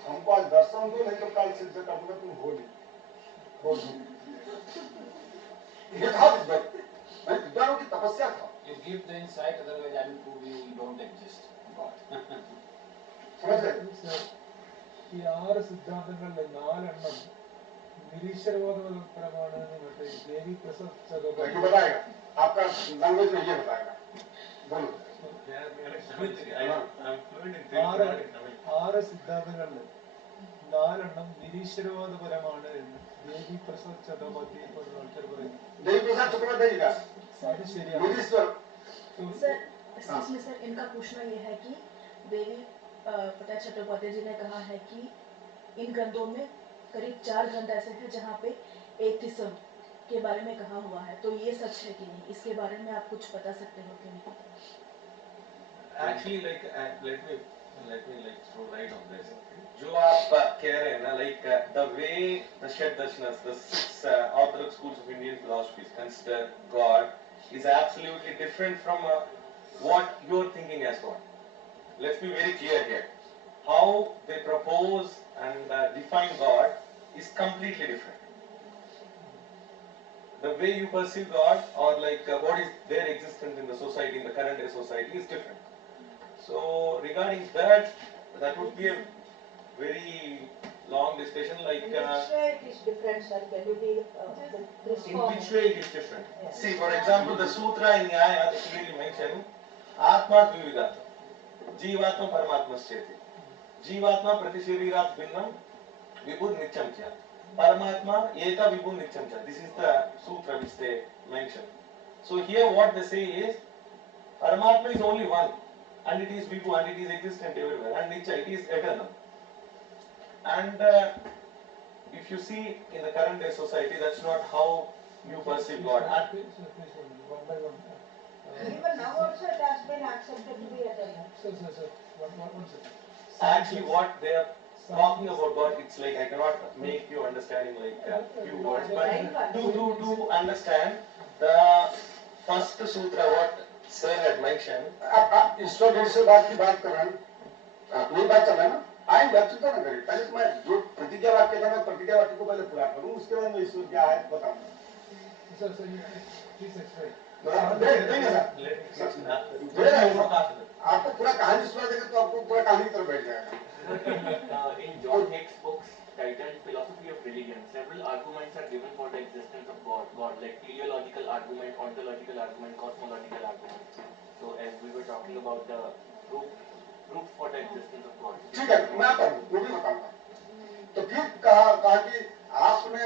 हमको आज दर्शन दो, नहीं तो कल सिद्ध कर दूंगा तुम हो नहीं। ये था विद्वानों की तपस्या था। You give the insight, otherwise I will prove you don't exist. God. समझ गए? ഈ 6 സിദ്ധാന്തങ്ങളിൽ 4 എണ്ണം നിരീശ്വരവാദപരമാണ് മറ്റേ ദേവി പ്രസവ ये बताएगा आपका लैंग्वेज में ये बताएगा, बोलो। 6 സിദ്ധാന്തങ്ങളിൽ 4 എണ്ണം നിരീശ്വരവാദപരമാണ് എന്ന് ദേവി പ്രസാദ് ചതോപാധ്യായ പോലുള്ള ആൾക്കാർ പറയുന്നു. देवी प्रसाद चट्टोपाध्याय का അത് ശരിയാണ്. निरीश्वर सर, इसमें सर इनका पूछना यह है कि देवी प्रसाद चट्टोपाध्याय जी ने कहा है कि इन ग्रंथों में करीब 4 ग्रंथ ऐसे हैं जहाँ पे एथिज्म के बारे में कहा हुआ है, तो ये सच है कि नहीं, इसके बारे में आप कुछ बता सकते हो कि नहीं? Actually, like let me like throw light on this. जो आप कह रहे हैं ना, like the way the Shed Darshanas, the 6 orthodox schools of Indian philosophy consider God is absolutely different from what you're thinking as God. Let's be very clear here. How they propose and define God is completely different. The way you perceive God or like what is their existence in the society, in the current day society is different. So regarding that, that would be a very long discussion. Like In which way it is different, sir? Can you be in which way it is different? See, for example, the Sutra in Nyaya clearly mention Atma Dvivida, Jivatma Paramatmascheti. Jivatma Pratishariraat Vinnam Vibhud Nityam Kya. Paramatma Eka Vibhud Nityam Kya. This is the Sutra which they mention. So here what they say is Paramatma is only one, and it is Vibhu, and it is existent everywhere, and Nitya, it is eternal. And if you see in the current day society, that's not how you perceive God. And one by one. even now also it has been accepted to be eternal? Sir, one second. actually what they are talking about God, it's like I cannot make you understanding like few words, but to understand the first sutra what sir had mentioned. आप ईश्वर ईश्वरवाद की बात कर रहे हैं, यही बात चल रहा है ना। आएंगे, आप चिंता न करिए, पहले तो मैं जो प्रतिज्ञा वाक्य था मैं प्रतिज्ञा वाक्य को पहले पूरा करूँ, उसके बाद मैं ईश्वर क्या है बताऊंगा। आपको पूरा कहानी सुना देगा तो आपको पूरा कहानी की तरफ बैठ जाएगा। In John Hicks' books titled Philosophy of Religion, several arguments are given for the existence of God, like teleological argument, ontological argument, cosmological argument. So as we were talking about the proof for the existence of God. ठीक है, मैं आता हूँ, वो भी बताऊंगा। तो फिर कहा कि आपने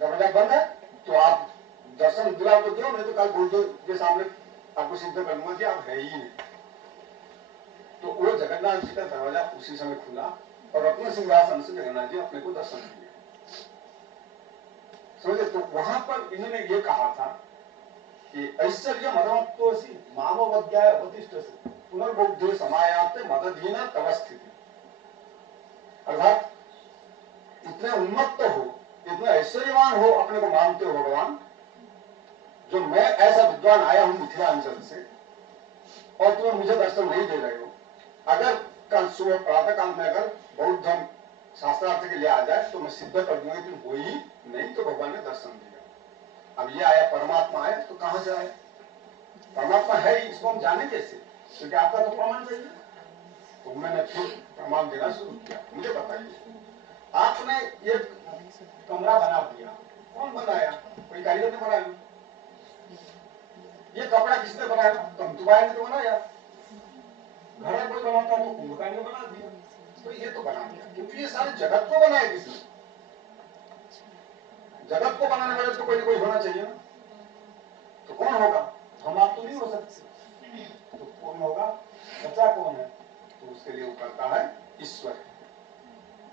दरवाजा बंद है, तो आप दर्शन दिला तो दो, नहीं तो कल गुरुदेव के सामने आपको सिद्ध कर दूंगा कि आप है ही नहीं। तो वो जगन्नाथ जी का दरवाजा उसी समय खुला और अपने सिंहासन से जगन्नाथ जी अपने को दर्शन दिए। समझे? तो वहां पर इन्होंने ये कहा था कि ऐश्वर्य मदमत्वसी मामवज्ञाय अवतिष्ठसि पुनर्बुद्धे समायाते मदधीना तव स्थिति। अर्थात इतने उन्मत्त हो, इतना ऐश्वर्यवान हो, अपने को मानते हो भगवान, जो मैं ऐसा विद्वान आया हूं मिथिलांचल से और तुम्हें मुझे दर्शन नहीं दे रहे हो। अगर कल सुबह प्रातः काल में अगर बौद्ध धर्म शास्त्रार्थ के लिए आ जाए तो मैं सिद्ध कर दूंगा कि तुम हो ही नहीं, तो भगवान ने दर्शन दिया। अब ये आया परमात्मा आया तो कहां से आया? परमात्मा है ही, इसको हम जाने कैसे? क्योंकि आपका तो प्रमाण चाहिए। तो मैंने फिर प्रमाण देना शुरू किया। मुझे बताइए, आपने ये कमरा बना दिया, कौन बनाया? कोई कारीगर ने बनाया? ये कपड़ा किसने बनाया? तंतुबाई ने तो बनाया। घर कोई बनाता तो कुंभकार ने बना दिया। तो ये तो बना दिया, क्योंकि ये सारे जगत को बनाया किसने? जगत को बनाने वाले तो कोई ना कोई होना चाहिए ना। तो कौन होगा? हम आप तो नहीं हो सकते। तो कौन होगा? बचा कौन है? तो उसके लिए वो करता है ईश्वर।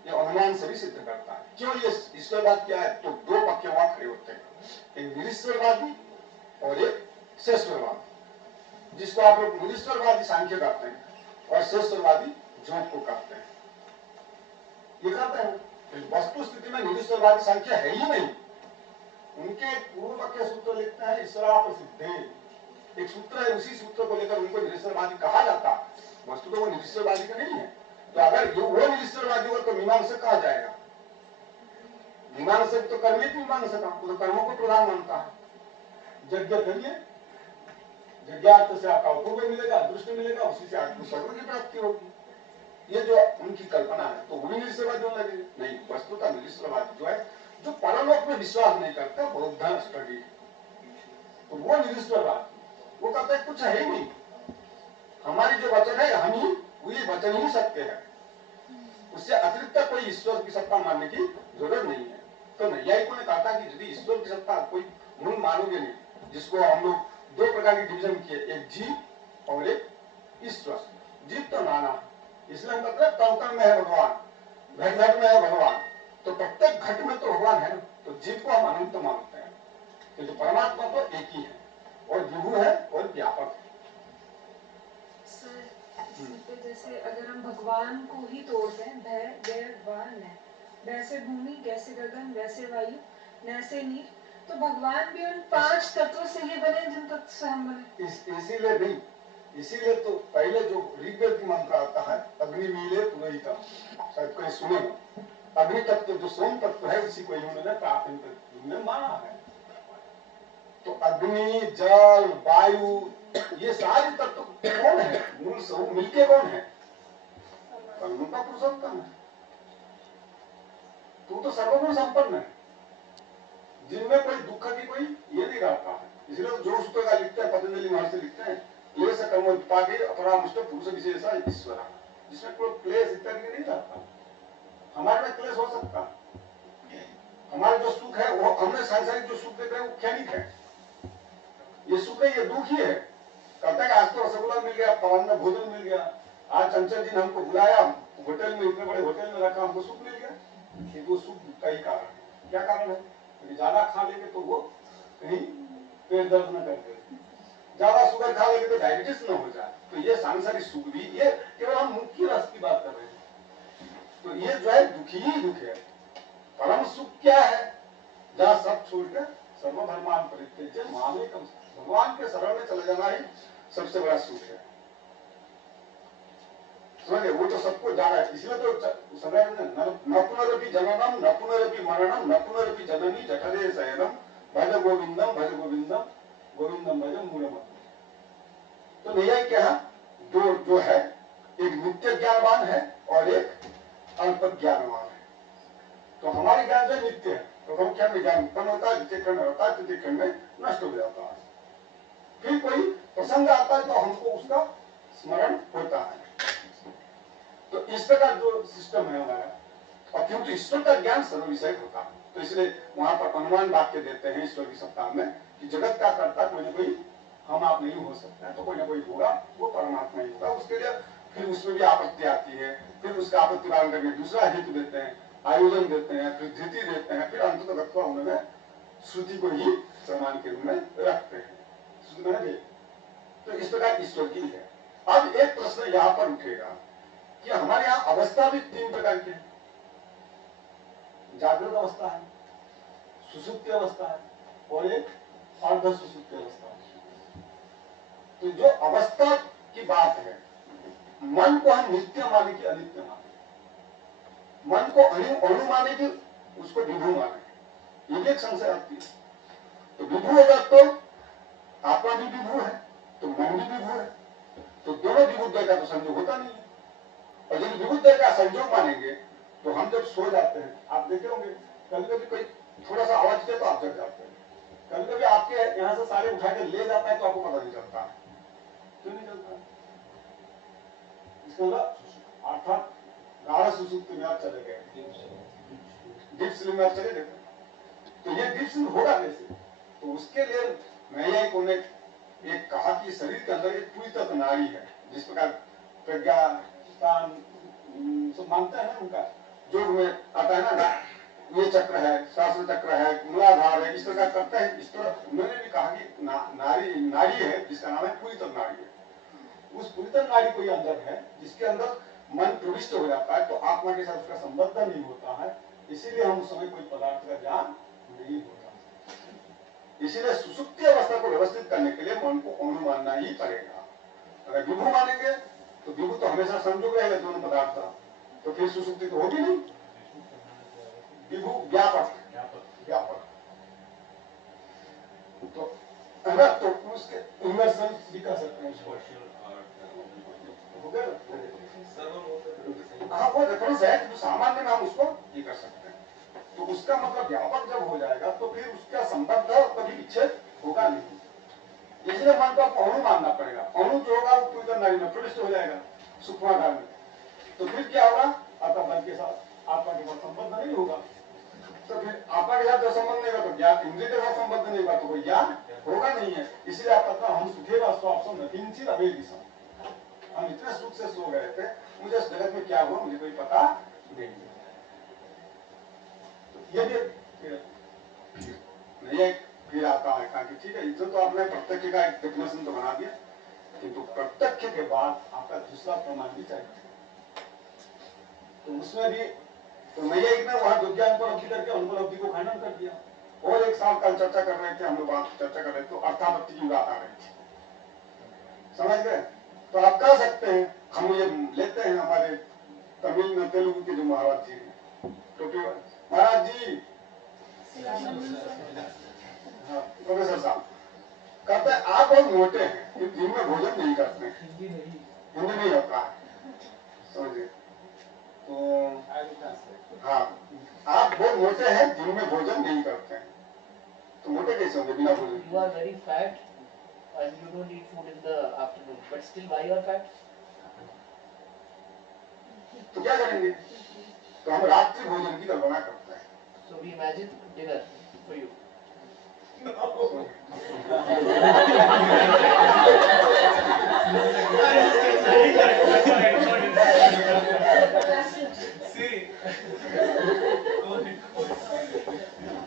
ये अनुमान से भी सिद्ध करता है। क्यों ये ईश्वरवाद क्या है? तो दो पक्ष वहां खड़े होते हैं, एक निरीश्वरवादी और एक शेषवरवादी। जिसको आप लोग निरीश्वरवादी सांख्य कहते हैं और शेषवरवादी जोग को कहते हैं। ये कहते हैं वस्तु स्थिति में निरीश्वरवादी सांख्य है ही नहीं। उनके पूर्व पक्ष सूत्र लिखते हैं ईश्वरा प्रसिद्धे, एक सूत्र है, उसी सूत्र को लेकर उनको निरीश्वरवादी कहा जाता है। वस्तु तो वो निरीश्वरवादी का नहीं है। तो अगर वो निरीश्वरवादी हो तो मीमांसक कहा जाएगा। मीमांसक तो कर्मी मीमांसक, वो तो कर्मों को प्रधान मानता है। यज्ञ करिए, यज्ञार्थ से आपका अपूर्व मिलेगा, अदृष्ट मिलेगा, उसी से आपको सर्व की प्राप्ति होगी। ये जो उनकी कल्पना है, तो वो भी निरीश्वरवादी होने लगे। नहीं, वस्तुतः निरीश्वरवादी जो है, जो परलोक में विश्वास नहीं करता, बौद्ध स्टडी, तो वो निरीश्वरवादी। वो कहता है कुछ है ही नहीं, हमारी जो वचन है हम ही वही वचन ही सत्य है, उससे अतिरिक्त कोई ईश्वर की सत्ता मानने की जरूरत नहीं है। तो नैयायिकों ने कहा था कि यदि ईश्वर की सत्ता कोई मूल मानोगे नहीं, जिसको हम लोग दो प्रकार की डिवीजन किए, एक जीव और एक ईश्वर। जीव तो नाना, इसलिए हम कहते हैं तन में है भगवान, घट घट में है भगवान, तो प्रत्येक घट में तो भगवान है ना। तो जीव को हम अनंत मानते हैं, तो जो परमात्मा तो एक ही है और विभु है और व्यापक है। सर, जैसे अगर हम भगवान को ही तोड़ दें, भय गैर वान है, वैसे भूमि, कैसे गगन, वैसे वायु, नैसे नीर, तो भगवान भी उन 5 तत्वों से ही बने जिन तत्व से हम बने। इसीलिए नहीं, इसीलिए तो पहले जो ऋग्वेद की मंत्र आता है अग्नि मीले पुरोहितम, शायद कहीं सुने हो। अग्नि तत्व जो सोम तत्व है उसी को इन्होंने प्राथमिक में माना है। तो अग्नि, जल, वायु, ये सारे तत्व कौन है? मूल स्वरूप मिलके कौन है? उनका पुरुषोत्तम है। तू तो सर्वगुण संपन्न है, जिनमें कोई दुख की कोई ये नहीं रहता है। इसलिए जो सूत्र का लिखते हैं, पतंजलि महर्षि लिखते हैं, क्लेश कर्म उत्पादे अपरामुष्ट पुरुष विशेषा ईश्वर, जिसमें कोई क्लेश इत्यादि नहीं रहता। हमारे में क्लेश हो सकता है, हमारे जो सुख है वो, हमने सांसारिक जो सुख देते हैं वो क्षणिक है। ये सुख है, ये दुख ही है। कहता है कि आज तो रसगुल्ला मिल गया, पवन में भोजन मिल गया, आज चंचल जी ने हमको बुलाया, होटल में, इतने बड़े होटल में रखा, हमको सुख मिल गया। ये वो सुख का ही कारण है। क्या कारण है? क्योंकि ज्यादा खा लेंगे तो वो कहीं पेट दर्द न कर दे, ज्यादा शुगर खा लेंगे तो डायबिटीज न हो जाए। तो ये सांसारिक सुख भी, ये केवल हम मुख्य रस की बात कर रहे हैं। तो ये जो है त्याचे मानवी कम भगवान के शरण में चले जाना ही सबसे बड़ा सुख है। समझे, वो तो सबको जाना है, इसलिए तो समय न पुनरपि जननम न पुनरपि मरणम न पुनरपि जननी जठरे शयनम भज गोविंदम गोविंदम भज मूलम। तो नहीं क्या जो है एक नित्य ज्ञानवान है और एक अल्प ज्ञानवान है। तो हमारे ज्ञान जो नित्य है, प्रथम क्षण में ज्ञान उत्पन्न होता है, द्वितीय क्षण में होता है, तृतीय क्षण में नष्ट हो जाता है। फिर कोई प्रसंग आता है तो हमको उसका स्मरण होता है। तो इस प्रकार जो सिस्टम है हमारा, और क्योंकि ईश्वर का ज्ञान सर्व विषय होता है, तो इसलिए वहां पर अनुमान वाक्य देते हैं ईश्वर की सप्ताह में कि जगत का कर्ता कोई ना कोई हम आप नहीं हो सकता है, तो कोई ना कोई होगा, वो परमात्मा ही होगा। उसके लिए फिर उसमें भी आपत्ति आती है, फिर उसका आपत्ति निवारण करके दूसरा हेतु देते हैं, आयोजन देते हैं, फिर धृति देते हैं, फिर अंततः उन्होंने श्रुति को ही प्रमाण के रूप में रखते हैं। श्रुति में तो इस प्रकार ईश्वर की है। अब एक प्रश्न यहाँ पर उठेगा कि हमारे यहाँ अवस्था भी 3 प्रकार की है, जागृत अवस्था है, सुसुप्ति अवस्था है और एक अर्ध सुसुप्ति अवस्था है। तो जो अवस्था की बात है, मन को हम नित्य माने कि अनित्य माने, मन को अणु माने कि उसको विभू माने, ये भी एक संशय आती है। तो विभू होगा तो आत्मा भी विभू है, तो मन भी विभू है, तो दोनों विभुद्वय का तो संयोग होता नहीं है। और यदि विभुद्वय का संयोग मानेंगे तो हम जब सो जाते हैं, आप देखे होंगे कभी कभी कोई थोड़ा सा आवाज दे तो आप जग जाते हैं, कभी कभी आपके यहाँ से सारे उठा के ले जाता है तो आपको पता नहीं चलता। क्यों नहीं चलता? इसका मतलब अर्थात गाढ़ सुसुप्ति में आप चले गए, डीप स्लीप में आप चले गए। तो ये डीप स्लीप होगा कैसे? तो उसके लिए नैयायिकों ने एक कहा कि शरीर के अंदर एक पूरी तत्व नाड़ी है, जिस प्रकार प्रज्ञा सब मानते हैं ना, उनका योग में आता है ना, ये चक्र है, शास्त्र चक्र है, मूलाधार है, इस प्रकार करते हैं। इस तरह उन्होंने भी कहा कि नाड़ी है जिसका नाम है पूरी तत्व नाड़ी है। उस पूरी तत्व नाड़ी कोई अंदर है जिसके अंदर मन प्रविष्ट हो जाता है, तो आत्मा के साथ उसका संबंध नहीं होता है, इसीलिए हम उस समय कोई पदार्थ का ज्ञान नहीं होता। इसीलिए सुसुप्ति अवस्था को व्यवस्थित करने के लिए मन को अणु मानना ही पड़ेगा। अगर विभू मानेंगे तो विभू तो हमेशा संयोग रहेगा दोनों पदार्थ, तो फिर सुसुप्ति तो होगी नहीं। विभू व्यापक तो है ना, तो उसके इमर्सन भी कर सकते हैं उसको। हाँ, वो रेफरेंस है जो सामान्य में हम उसको ये कर सकते हैं। तो उसका मतलब व्यापक जब हो जाएगा तो फिर उसका संबंध कभी विच्छेद होगा नहीं, इसलिए मन को आपको अणु मानना पड़ेगा। अणु जो होगा वो पूरी नाड़ी में प्रविष्ट हो जाएगा सूक्ष्माधार में, तो फिर क्या होगा? आपका मन के साथ आत्मा के साथ संबंध नहीं होगा, तो फिर आत्मा के साथ जो संबंध नहीं होगा तो ज्ञान, इंद्रिय के साथ संबंध नहीं होगा तो कोई ज्ञान होगा नहीं है। इसलिए आप कहते हम सुखेगा स्वापसम किंचित अवेदिशम, हम इतने सुख से सो गए थे, मुझे इस जगत में क्या हुआ मुझे कोई पता नहीं। ये फिर आता है कहा कि ठीक है, इधर तो आपने प्रत्यक्ष का एक डेफिनेशन तो बना दिया, किंतु प्रत्यक्ष के बाद आपका दूसरा प्रमाण भी चाहिए। तो उसमें भी तो नैयायिक ने वहां विज्ञान पर उपलब्धि करके अनुपलब्धि को खंडन कर दिया। और एक साल कल चर्चा कर रहे थे हम लोग, चर्चा कर रहे थे तो अर्थापत्ति की बात आ रही थी, समझ गए? तो आप कह सकते हैं, हम ये लेते हैं हमारे तमिल में तेलुगु के जो महाराज जी हैं, तो महाराज जी प्रोफेसर साहब कहते हैं आप बहुत मोटे हैं, दिन में भोजन नहीं करते हैं, हिंदी नहीं होता है, समझिए? तो हाँ, आप बहुत मोटे हैं, दिन में भोजन नहीं करते हैं, तो मोटे कैसे होंगे बिना भोजन? You are very fat and you don't eat food in the afternoon, but still why you are fat? तो क्या करेंगे? तो हम रात्रि भोजन की कल्पना करते हैं। So we imagine dinner for you.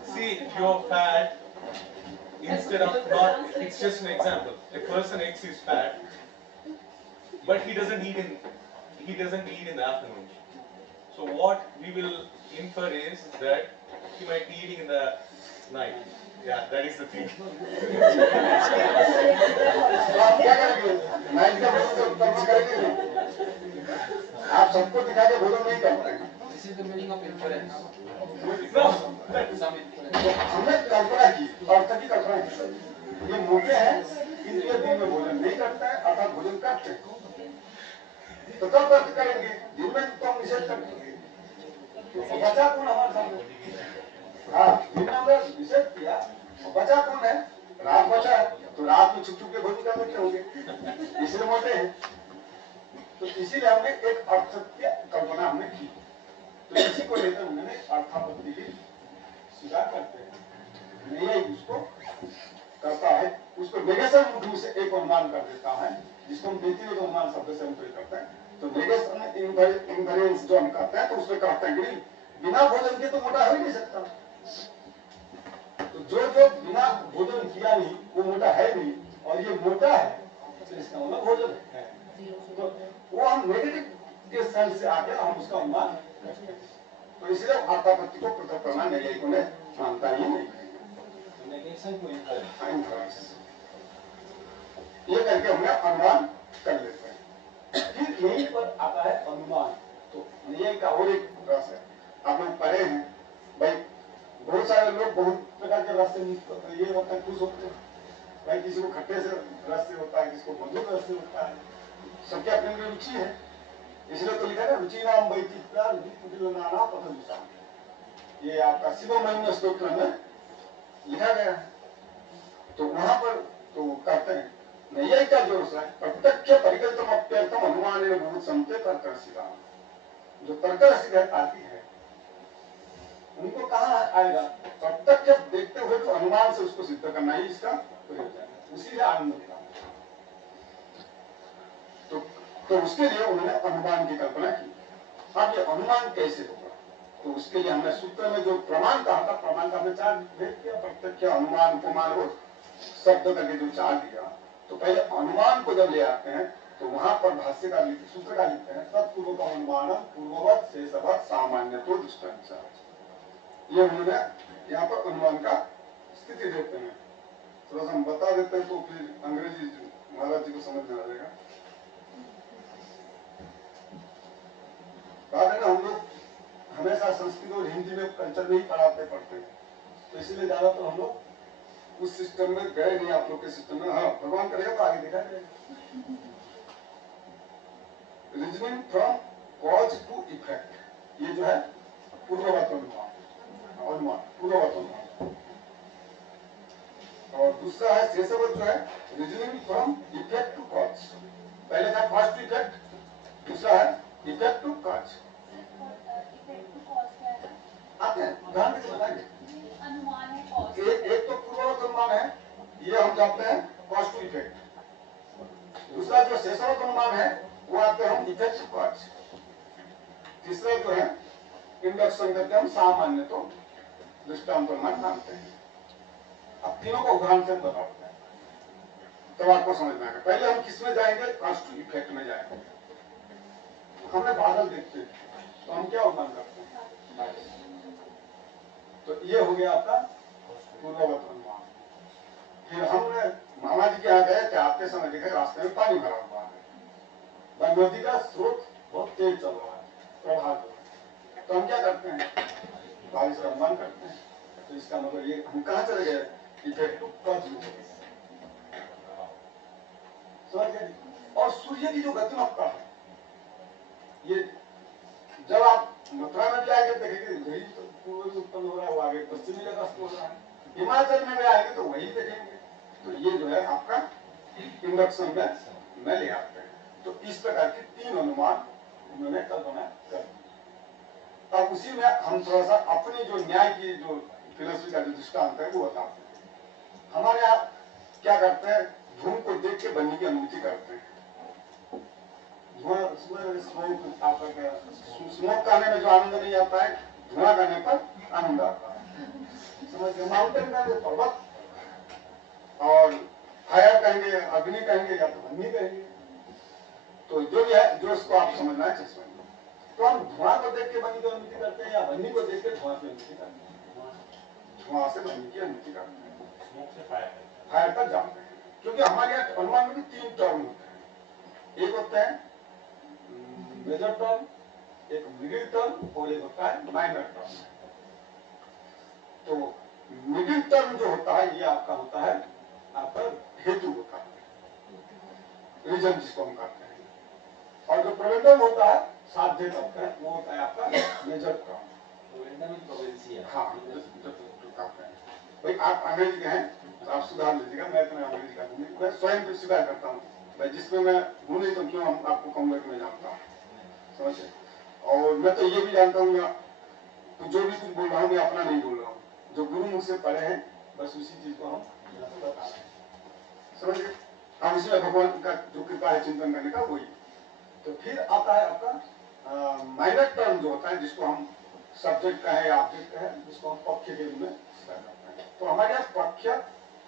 See, you're fat. Instead of not, it's just an example. A person X is fat, but he doesn't eat in the afternoon. So what we will infer is that he might be eating in the Night. Yeah, that is the thing. आप क्या करेंगे? Night का भोजन तो कल्पना करेंगे नहीं। आप सबको दिखा के भोजन नहीं कर पाएंगे। This is the meaning of inference. हमने कल्पना की, अर्थ की कल्पना की। ये मोटे हैं, किंतु ये दिन में भोजन नहीं करते हैं, अर्थात भोजन करते हैं। तो कब अर्थ करेंगे? दिन में तो हम निषेध करते हैं। तो बचा कौन हमारे सामने? हाँ, दिन में हमने निषेध किया, और बचा कौन है? रात बचा है, तो रात में छुप छुप के भोजन कर लेते होंगे, इसलिए मोटे हैं। तो इसीलिए हमने एक अर्थ की कल्पना हमने की। तो इसी को लेकर उन्होंने अर्थापत्ति की स्वीकार करते हैं। नहीं उसको करता है, उसको नेगेशन मुद्दे से एक अनुमान कर देता है, जिसको हम व्यतिरिक्त अनुमान शब्द से हम प्रयोग करते हैं। तो नेगेशन इनफरेंस जो हम करते हैं, तो उसमें कहते हैं कि बिना भोजन के तो मोटा हो ही नहीं सकता। तो जो बिना भोजन किया नहीं वो मोटा है नहीं, और ये मोटा है तो इसका मतलब भोजन है। तो वो हम नेगेटिव के सेंस से आके हम उसका अनुमान करते हैं। तो इसलिए अर्थापत्ति को पृथक प्रमाण नैयायिकों ने मानता ही नहीं। ये करके हमने अनुमान कर लेते हैं। फिर यहीं पर आता है अनुमान। तो नैयायिक का और एक रस है, आप लोग पढ़े हैं भाई, बहुत सारे लोग बहुत प्रकार के रस से ये होता है, खुश होते हैं भाई, किसी को खट्टे से रस से होता है, किसी को मधुर रस से होता है, सबके अपने अपनी रुचि है। इसलिए तो लिखा है ना, रुचि नाम वैचित्रा नाना पथदुषा। ये आपका शिव महिमा स्तोत्र में लिखा गया है। तो वहां पर तो कहते हैं नैयायिक का जो है प्रत्यक्ष परिकल्पम अप्यर्थम अनुमान बहुत संते तर्क रसिका। जो तर्क रसिक है, तार्किक है, उनको कहाँ आएगा? प्रत्यक्ष देखते हुए तो अनुमान से उसको सिद्ध करना ही इसका प्रयोजन है, उसी से आनंद मिला। तो उसके लिए उन्होंने अनुमान की कल्पना की। अब ये अनुमान कैसे होगा? तो उसके लिए हमने सूत्र में जो प्रमाण कहा था, प्रमाण का हमने चार भेद किया, प्रत्यक्ष, अनुमान, उपमान और शब्द करके जो चार दिया। तो पहले अनुमान को जब ले आते हैं तो वहां पर भाष्य का सूत्र का लिखते हैं, तत्पूर्व का अनुमान पूर्ववत शेषवत सामान्य तो दृष्टांत। ये उन्होंने यहाँ पर अनुमान का स्थिति देते हैं। थोड़ा सा हम बता देते हैं तो फिर अंग्रेजी महाराज जी को समझ में आ जाएगा। बात है ना, हम लोग हमेशा संस्कृत और हिंदी में कल्चर में ही पढ़ते हैं, तो इसलिए ज्यादातर हम लोग उस सिस्टम में गए नहीं, आप लोग के सिस्टम में। हाँ, भगवान करेगा तो आगे दिखा जाएगा। Reasoning from cause to effect, ये जो है पूर्ववत अनुमान, पूर्ववत अनुमान। और दूसरा है शेषवत, जो है reasoning from effect to cause. पहले था कॉज टू इफेक्ट, दूसरा है इफेक्ट टू कॉज। आते हैं ध्यान से बताएंगे। अनुमान है कॉज, एक तो पूर्ववत अनुमान है, ये हम जानते हैं कॉज टू इफेक्ट। दूसरा जो शेषवत अनुमान है वो आते हैं हम इफेक्ट टू कॉज। तीसरा जो है इंडक्शन करके हम सामान्य तो दृष्टांत अनुमान मानते हैं। अब तीनों को उदाहरण से बताते हैं, तब आपको समझ में आएगा। पहले हम किस में जाएंगे? कॉज टू इफेक्ट में जाएंगे। हमने बादल देखते हैं तो हम क्या अनुमान करते हैं? तो ये हो गया आपका पूर्ववत अनुमान। फिर हमने मामा जी के यहाँ गए थे, आते समय देखे रास्ते में पानी भरा हुआ है, नदी का स्रोत बहुत तेज चल रहा है, प्रवाह। तो हम क्या करते हैं? बारिश का अनुमान करते हैं। तो इसका मतलब ये हम कहाँ चले गए? Effect to cause. और सूर्य की जो गतिमत्ता है, ये जब आप मथुरा में भी आएंगे देखेंगे वही तो पूर्व से उत्पन्न हो रहा है, वो आगे पश्चिमी जगह से हो रहा है। हिमाचल में भी आएंगे तो वही देखेंगे। तो ये जो है आपका इंडक्शन में ले आते हैं। तो इस प्रकार के तीन अनुमान उन्होंने कल्पना कर दी। अब उसी में हम थोड़ा सा अपनी जो न्याय की जो फिलोसफी का जो दृष्टांत है वो बताते हैं। हमारे यहाँ क्या करते हैं? धूम को देख के बनने की अनुमति करते हैं। स्मोक करने में जो आनंद नहीं आता है, धुआं करने पर आनंद आता है। समझ? माउंटेन कहेंगे पर्वत, और फायर कहेंगे अग्नि कहेंगे, या तो बन्नी कहेंगे। तो जो भी है, जो इसको आप समझना है समझ। तो हम धुआं को देख के बन्नी की अनुमति करते हैं या बन्नी को देख के धुआं की अनुमति करते हैं? धुआं से बनने की अनुमति करते हैं, स्मोक से फायर तक जाते हैं। क्योंकि हमारे यहाँ अनुमान में भी 3 टर्म होते हैं, एक होता है मेजर टर्म, एक मिडिल टर्म और एक होता है माइनर टर्म। तो मिडिल टर्म जो होता है ये आपका होता है आपका हेतु होता है, रीजन जिसको हम कहते हैं, और जो प्रोवेंडम होता है साध्य करते हैं वो होता है आपका मेजर टर्म। हाँ, जो कहते हैं भाई आप अंग्रेजी के हैं तो आप सुधार लीजिएगा, मैं इतना अंग्रेजी का नहीं, मैं स्वयं को स्वीकार करता हूँ भाई, जिसमें मैं हूँ नहीं तो क्यों हम आपको कहूँगा कि मैं जानता हूँ, समझे। और मैं तो ये भी जानता हूँ तो जो भी कुछ बोल रहा हूँ मैं अपना नहीं बोल रहा हूँ, जो गुरु मुझसे पढ़े हैं बस उसी चीज को हम यहाँ पे बता रहे हैं, समझे। हम इसमें भगवान का जो कृपा है चिंतन करने का वही। तो फिर आता है आपका माइनर टर्म जो होता है, जिसको हम सब्जेक्ट का है, ऑब्जेक्ट का है, जिसको हम पक्ष के रूप में स्वीकार करते हैं। तो हमारे यहाँ पक्ष,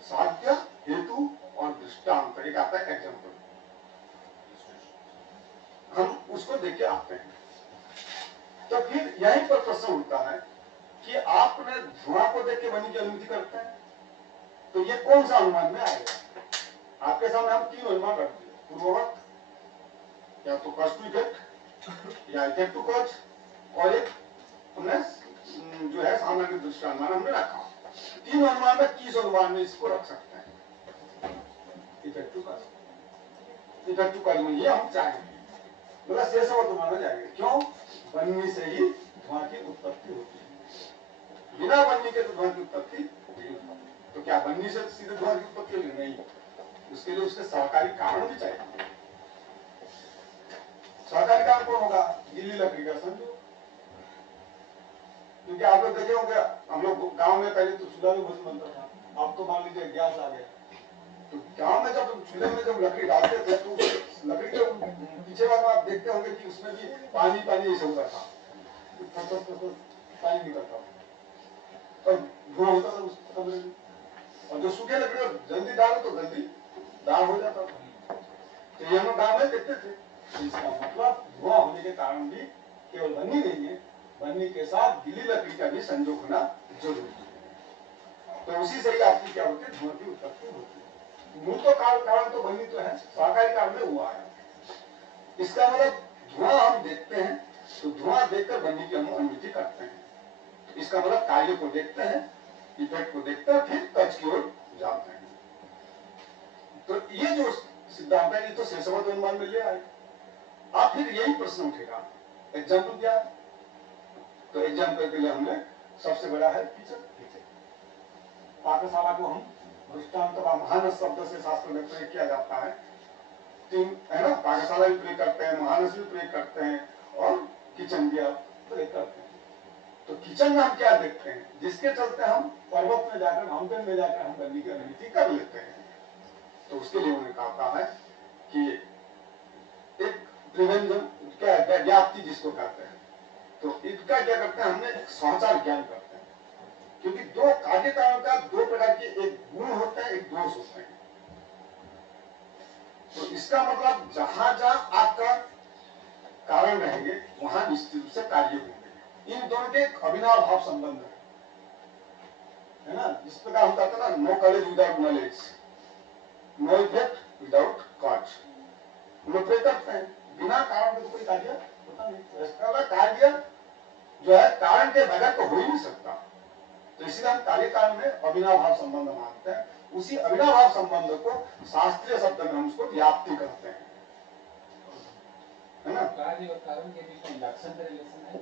साध्य, हेतु और दृष्टांत एक आता है एग्जाम्पल, हम उसको देख के आते हैं। तो फिर यहीं पर प्रश्न उठता है कि आपने धुआं को देख के बनने की अनुमति करते हैं, तो ये कौन सा अनुमान में आएगा? आपके सामने हम 3 अनुमान रख दिए, पूर्ववत, या तो कॉज टू इफेक्ट, या इफेक्ट टू कॉज, और एक जो है सामान्य दृष्टि अनुमान हमने रखा। 3 अनुमान में किस अनुमान में इसको रख सकते हैं? Effect to cause, effect to cause में ये हम चाहेंगे, मतलब शेष अनुमान में जाएंगे। क्यों? बनने से ही धुआं की उत्पत्ति होती है, बिना बनने के तो धुआं की उत्पत्ति नहीं होती। तो क्या बनने से सीधे धुआं की उत्पत्ति होगी? नहीं, उसके लिए उसके सहकारी कारण भी चाहिए। सहकारी कारण कौन होगा? गीली लकड़ी का संयोग। क्योंकि आप लोग देखे होंगे, हम लोग गांव में पहले तो चूल्हा में भोजन बनता था, अब तो मान लीजिए गैस आ गया। तो गांव में जब चूल्हे में जब लकड़ी डालते थे तो लकड़ी के पीछे वाला आप देखते होंगे कि उसमें भी पानी ऐसे होता था, पानी निकलता था और धुआं होता था उस कमरे में। और जो सूखे लकड़ी जल्दी डालो तो जल्दी दाग हो जाता था। तो ये हम गांव में देखते थे। तो इसका मतलब धुआं होने के कारण भी केवल बन्नी नहीं है, बन्नी के साथ गीली लकड़ी का भी संयोग होना जरूरी है। तो उसी से ही आपकी क्या होती है? धुआं की उत्पत्ति होती है। मूल तो कारण तो बन्नी तो है, सहकारी कारण में हुआ है। इसका मतलब धुआं हम देखते हैं तो धुआं देखकर बन्नी की हम अनुमति करते हैं। इसका मतलब कार्य को देखते हैं, इफेक्ट को देखते हैं, फिर कच की ओर जाते हैं। तो ये जो सिद्धांत है ये तो शेषवत अनुमान में ले आए। अब फिर यही प्रश्न उठेगा, एग्जाम्पल क्या है? तो एग्जाम्पल के लिए हमने सबसे बड़ा है किचन। पाकशाला को हम दृष्टांत का महानस शब्द से शास्त्र में प्रयोग किया जाता है। 3 है ना, पाकशाला भी प्रयोग करते हैं, महानस भी प्रयोग करते हैं और किचन भी आप प्रयोग करते हैं। तो किचन में हम क्या देखते हैं? जिसके चलते हम पर्वत में जाकर, माउंटेन में जाकर हम बनने की अनुमति कर लेते हैं। तो उसके लिए उन्होंने कहा है कि एक प्रिवेंशन क्या है, व्याप्ति जिसको कहते हैं। तो इसका क्या करते हैं? हमने समाचार ज्ञान करते हैं। क्योंकि 2 कार्य कारण का 2 प्रकार के, एक गुण होते हैं, एक दोष होते हैं। तो इसका मतलब जहां जहां आपका कारण रहेंगे वहां निश्चित रूप से कार्य होंगे। इन दोनों के अविनाव भाव संबंध है ना। इस प्रकार हम कहते हैं ना, no college without knowledge, no effect without cause. हम लोग प्रयोग करते हैं, बिना कारण के तो कोई कार्य होता नहीं। इसका कार्य जो है कारण के बगैर तो हो ही नहीं सकता। तो इसलिए हम कार्य काल में अविनाव भाव संबंध मानते हैं। उसी अविनाव भाव संबंध को शास्त्रीय शब्द में हम उसको व्याप्ति कहते हैं, है ना। कार्य और कारण के बीच में इंडक्शन का रिलेशन है?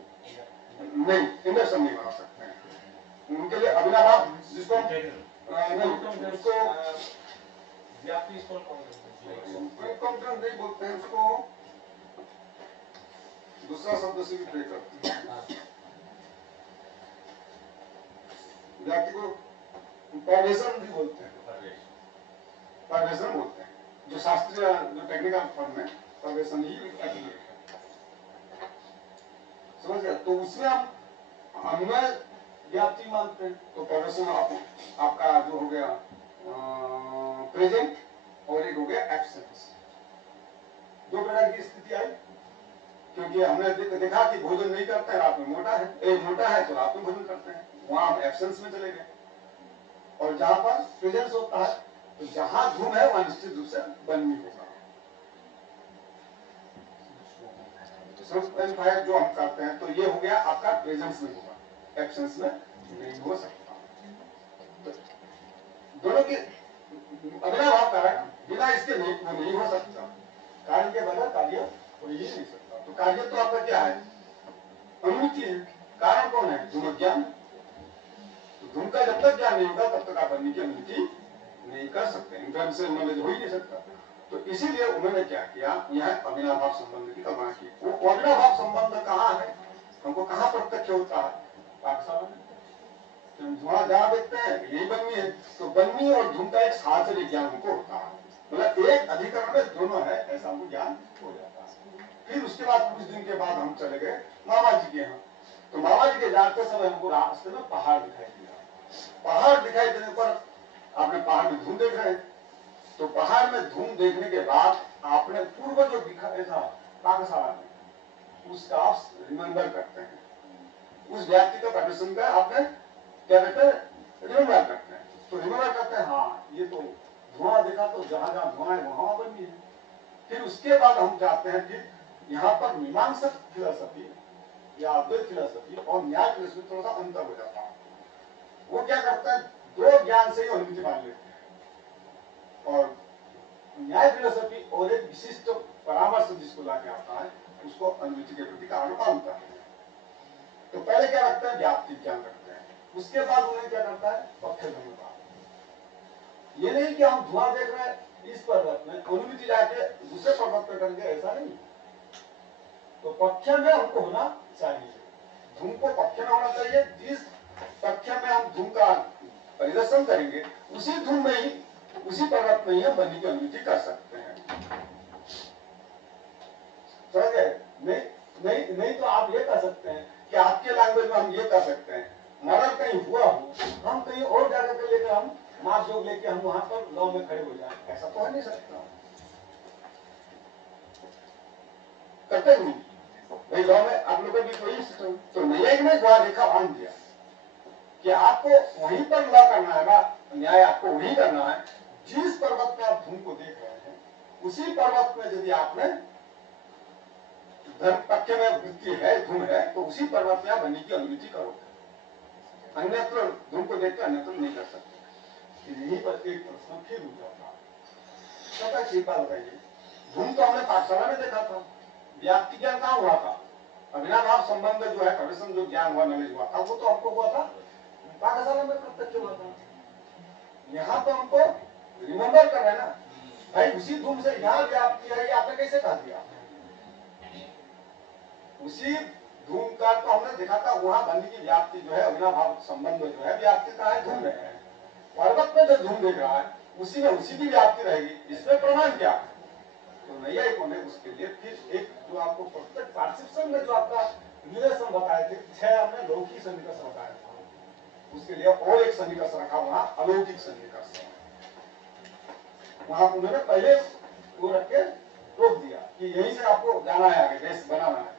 नहीं, इंडक्शन नहीं बना सकते हैं। उनके लिए अविनाव भाव जिसको उसको व्याप्ति इसको कॉन्ट्रेंट नहीं बोलते हैं, उसको दूसरा शब्द से भी प्रयोग करते हैं। व्याप्ति को परवेशन भी बोलते हैं, परवेशन बोलते हैं। जो शास्त्रीय जो टेक्निकल फॉर्म में परवेशन ही समझ गया। तो उसमें हम अन्वय व्याप्ति मानते हैं। तो परवेशन आपका जो हो गया प्रेजेंट और एक हो गया एब्सेंस। 2 प्रकार की स्थिति आई। क्योंकि हमने देखा कि भोजन नहीं करते हैं, रात में मोटा है तो रात में भोजन करते हैं, वहां हम एब्सेंस में चले गए। और जहां पर प्रेजेंस होता है तो जहां धूम है वहां निश्चित रूप से बन्नी होगा। एम्प्लीफायर जो हम करते हैं तो ये हो गया आपका प्रेजेंस में होगा, एब्सेंस में नहीं हो सकता। तो दोनों के अविनाभाव कारक बिना इसके नहीं वो नहीं हो सकता। कार्य के बगैर कार्य हो ही नहीं सकता। तो कार्य तो आपका क्या है? अनुमिति है। कारण कौन है? धूम ज्ञान। तो धूम का जब तक ज्ञान नहीं होगा तब तक आप बन्नी की अनुमिति नहीं कर सकते, इंटरनेशनल नॉलेज हो ही नहीं सकता। तो इसीलिए उन्होंने क्या किया, यह अविनाभाव संबंध की कल्पना की। वो अविनाभाव संबंध कहाँ है, हमको कहाँ प्रत्यक्ष होता है? पाठशाला में। हम धुआं जहाँ देखते हैं यही बन्नी है, तो बन्नी और धूम का एक साहचर्य ज्ञान हमको होता है, मतलब एक अधिकरण में दोनों है ऐसा हमको ज्ञान हो जाता है। फिर उसके बाद कुछ दिन के बाद हम चले गए मामा जी के यहाँ। तो मामा जी के जाते समय हमको रास्ते में पहाड़ दिखाई दिया। पहाड़ दिखाई देने पर आपने पहाड़ में धूम देख रहे हैं, तो पहाड़ में धूम देखने के बाद आपने पूर्व जो दिखाया था पाकशाला में उसका आप रिमेम्बर करते हैं, उस व्यक्ति का प्रदर्शन का आपने क्या कहते हैं रिमेम्बर करते हैं। तो रिमेम्बर करते हैं हाँ ये तो धुआं देखा, तो जहां जहां धुआं है वहां बनी है। फिर उसके बाद हम जाते हैं फिर यहाँ पर मीमांसक फिलॉसफी या अद्वैत फिलॉसफी और न्याय फिलॉसफी थोड़ा सा अंतर हो जाता है। वो क्या करते हैं, दो ज्ञान से ही अनुमिति मान लेते हैं, और न्याय फिलोसफी और एक विशिष्ट परामर्श जिसको लाके आता है उसको अनुमिति के प्रति कारण मानता है। तो पहले क्या रखता है, व्याप्ति ज्ञान रखते हैं, उसके बाद उन्हें क्या करता है, पक्ष धर्मता। ये नहीं कि हम धुआं देख रहे हैं इस पर्वत में, अनुमिति जाके दूसरे पर्वत पे करेंगे, ऐसा नहीं। तो पक्ष में हमको होना चाहिए, धूम को पक्ष में होना चाहिए। जिस पक्ष में हम धूम का परिदर्शन करेंगे उसी धूम में ही, उसी पर्वत में ही हम बन्नी की अनुमिति कर सकते हैं। समझ गए? नहीं तो आप ये कर सकते हैं कि आपके लैंग्वेज में हम ये कर सकते हैं, मर्डर कहीं हुआ हो, हम कहीं और जगह पे लेकर हम मार्क्स जोग लेके हम वहां पर लॉ में खड़े हो जाए, ऐसा तो हो नहीं सकता। करते नहीं भाई, लॉ में आप लोगों की कोई तो न्यायिक ने वहां देखा मान दिया कि आपको वहीं पर लॉ करना है ना, न्याय आपको वहीं करना है। जिस पर्वत पे आप धूम को देख रहे हैं उसी पर्वत में यदि आपने धर्म पक्ष में वृत्ति है, धूम है, तो उसी पर्वत में आप बन्नी की अनुमिति करोगे। अन्यत्र धूम को देख कर अन्यत्र नहीं कर सकते। यहीं पर एक प्रश्न फिर उठ जाता है। एक बात बताइए, धूम तो हमने पाठशाला में देखा था, व्याप्ति ज्ञान कहाँ हुआ था? अविनाभाव संबंध जो है, प्रदर्शन जो ज्ञान हुआ, नॉलेज हुआ था, वो तो हमको हुआ था पाठशाला में प्रत्यक्ष हुआ था। यहाँ तो हमको रिमेम्बर कर रहे हैं ना भाई, उसी धूम से यहाँ व्याप्ति है, आपने कैसे कहा दिया? उसी धूम का तो हमने देखा था, वहां बन्नी की व्याप्ति जो है, अविनाभाव संबंध जो है, व्याप्ति का है धूम में है। पर्वत में जो धूम देख रहा है उसी में उसी की व्याप्ति रहेगी, इसमें प्रमाण क्या? तो नैयायिकों ने उसके लिए फिर एक जो आपको प्रत्यक्ष पार्टिसिपेशन में जो आपका रिलेशन बताए थे, 6 हमने लौकिक सन्निकर्ष बताया था, उसके लिए और एक सन्निकर्ष रखा, वहां अलौकिक सन्निकर्ष। वहां उन्होंने पहले वो रख के रोक दिया कि यहीं से आपको जाना है, आगे देश बनाना है।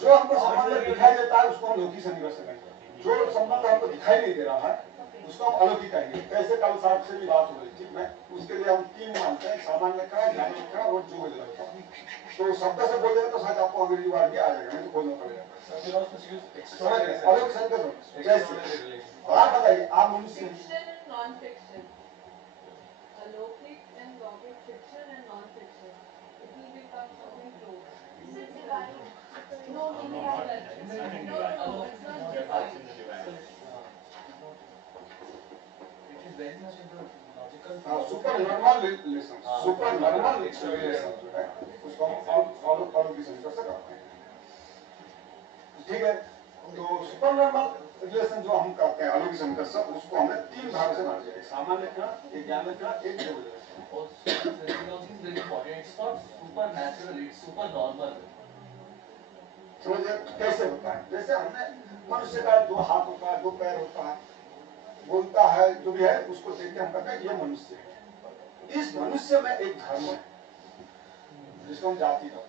जो हमको संबंध दिखाई देता है उसको हम लौकिक सन्निकर्ष कहेंगे, जो संबंध हमको दिखाई नहीं दे रहा है उसको हम अलौकिक कहेंगे। कैसे कल साहब से भी बात हो रही थी, मैं उसके लिए हम 3 मानते हैं, सामान्य का, ज्ञान का और जो लगता है। तो शब्द से बोल देंगे तो शायद आपको अंग्रेजी वर्ड भी आ जाएगा, नहीं तो बोलना पड़ेगा। अलौकिक सन्निकर्ष जैसे आप बताइए, आप मनुष्य super normal relation, super normal relation जो है उसको हम अलौकिक सन्निकर्ष करते हैं। ठीक है, तो सुपर नॉर्मल रिलेशन जो हम करते हैं अलौकिक सन्निकर्ष, उसको हमने 3 भाग से बांट दिया, सामान्य का, एक ज्ञान का, एक और it's not super natural, it's super normal. समझे कैसे होता है? जैसे हमने मनुष्य का 2 हाथ होता है, 2 पैर होता है, बोलता है, जो भी है, उसको देख के हम कहते हैं ये मनुष्य है। इस मनुष्य में एक धर्म है जिसको हम जाति कहते हैं।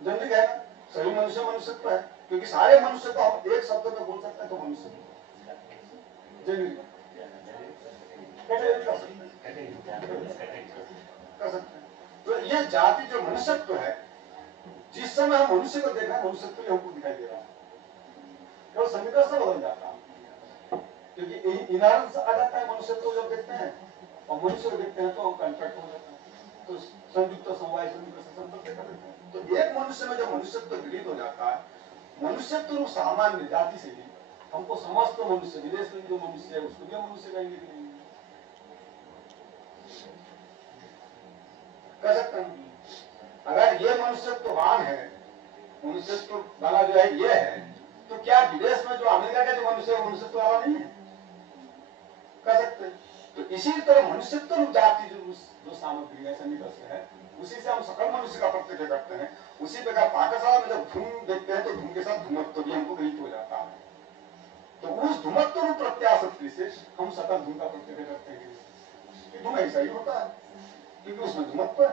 जनरली है ना, सही मनुष्य मनुष्यत्व है, क्योंकि सारे मनुष्य को हम एक शब्द में बोल सकते हैं तो मनुष्य जनरली कर सकते हैं। तो ये जाति जो मनुष्यत्व है, जिस समय हम मनुष्य को देखा मनुष्यत्व ही हमको दिखाई दे रहा है, केवल सन्निकर्ष बदल जाता है, क्योंकि इनहेरेंस आ जाता है मनुष्यत्व जब देखते हैं, और मनुष्य को देखते हैं तो हम कॉन्ट्रैक्ट हो जाता है, तो संयुक्त समवाय सन्निकर्ष संपर्क कर देते हैं। तो एक मनुष्य में जब मनुष्यत्व विलीन हो जाता है, मनुष्यत्व रूप सामान्य जाति से ही हमको समस्त मनुष्य, विदेश में जो मनुष्य है उसको भी हम मनुष्य कहेंगे कि नहीं कह सकते हैं। अगर ये मनुष्यत्ववान है, मनुष्यत्व वाला जो है ये है, तो क्या विदेश में जो अमेरिका का जो मनुष्य है मनुष्यत्व वाला नहीं है? कह सकते हैं। तो इसी तरह मनुष्यत्व रूप जाति जो सामग्री है, सन्निकर्ष है, उसी से हम सकल मनुष्य का प्रत्यक्ष करते हैं। उसी प्रकार पाकशाला में जब धूम देखते हैं तो धूम के साथ धूमत्व भी हमको गृहीत हो जाता है। तो उस धूमत्व रूप प्रत्याशक्ति से हम सकल धूम का प्रत्यक्ष करते हैं। धूम ऐसा ही होता है क्योंकि उसमें धूमत्व है।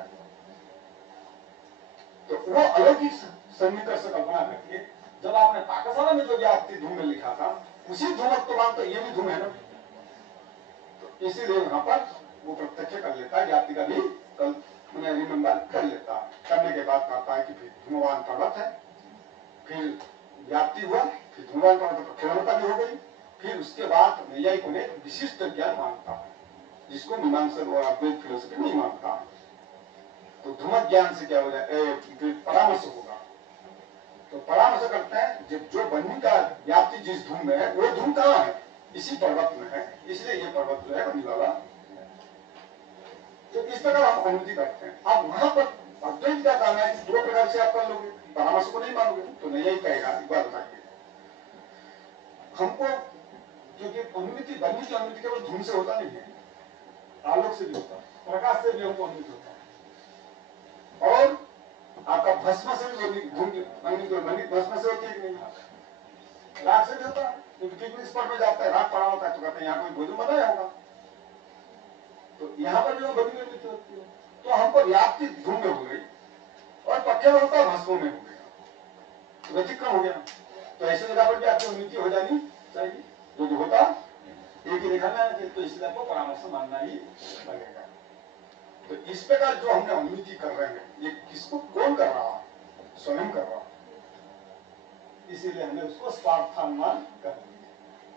तो वो अलौकिक सन्निकर्ष कल्पना करके जब आपने पाकशाला में जो व्याप्ति धूम में लिखा था, उसी धूमत्ववान तो ये भी धूम है ना, तो इसीलिए यहाँ पर वो प्रत्यक्ष कर लेता है, व्याप्ति का भी रिमेम्बर कर लेता है। करने के बाद कहता है कि फिर धूमवान पर्वत है, फिर व्याप्ति हुआ, फिर धूमवान पर्वत प्रक्षेपणता भी हो गई, फिर उसके बाद नैयायिकों ने विशिष्ट ज्ञान मानता है, जिसको मीमांसक और अद्वैत फिलोसफी नहीं मानता है। तो धूम ज्ञान से क्या हो जाए, परामर्श होगा। तो परामर्श करते हैं जब जो बन्ही का व्याप्ति जिस धूम में है वो धूम कहाँ है, इसी पर्वत में है, इसलिए ये पर्वत जो है बन्ही वाला। तो इस प्रकार हम अनुमति करते हैं। अब वहां पर अद्वैत का कहना है कि दो प्रकार से आप कर लोगे, परामर्श को नहीं मानोगे तो नहीं यही कहेगा। एक बार बताइए हमको, क्योंकि अनुमति बन्ही की अनुमति केवल धूम से होता नहीं है, आलोक से भी होता है, प्रकाश से भी हमको अनुमति होता है, और आपका भस्म से भी भस्म से होती है कि नहीं, राख से भी होता है। क्योंकि पिकनिक स्पॉट में जाता है, राख पड़ा होता है तो कहते हैं यहाँ कोई भोजन बनाया होगा, तो यहाँ पर भी बनी अनुमति होती है। तो हमको व्याप्ति धूम में हो गई और पक्के में होता है भस्मों में हो गया, तो व्यतिक्रम हो गया। तो ऐसी जगह पर भी आपकी अनुमति हो जानी चाहिए, जो होता एक ही लिखा है, तो इसलिए आपको परामर्श मानना ही लगेगा। तो इस प्रकार जो हमने अनुमति कर रहे हैं, ये किसको कौन कर रहा है, स्वयं कर रहा है, इसीलिए हमने उसको स्वार्थानुमान कर दिया।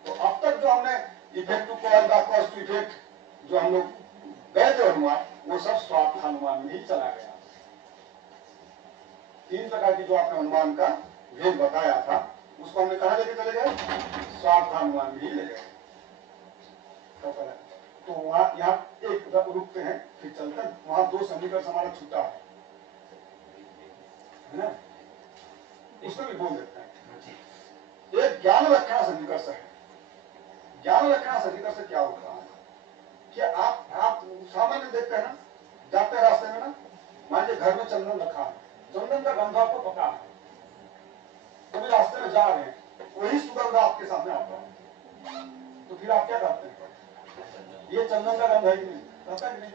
तो अब तक जो हमने effect to cause the cause to effect जो हम लोग गए थे अनुमान, वो सब स्वार्थानुमान में ही चला गया। तीन प्रकार की जो आपने अनुमान का भेद बताया था, उसको हमने कहा लेके चले गए, स्वार्थानुमान में ही ले गए। तो वहां यहाँ एक रुकते हैं, फिर चलते हैं। वहां दो सन्निकर्ष हमारा छूटा है ना, उसको भी बोल देते हैं। एक ज्ञान लक्षण सन्निकर्ष है। ज्ञान लक्षण सन्निकर्ष क्या होता है कि आप सामान्य देखते हैं ना, जाते हैं रास्ते में ना, मान लीजिए घर में चंदन रखा है, चंदन का गंध आपको पता है, कभी रास्ते में जा रहे हैं, वही सुगंध आपके सामने आता है, तो फिर आप क्या करते हैं, ये चंदन का गंध है कि नहीं, कहता है कि नहीं।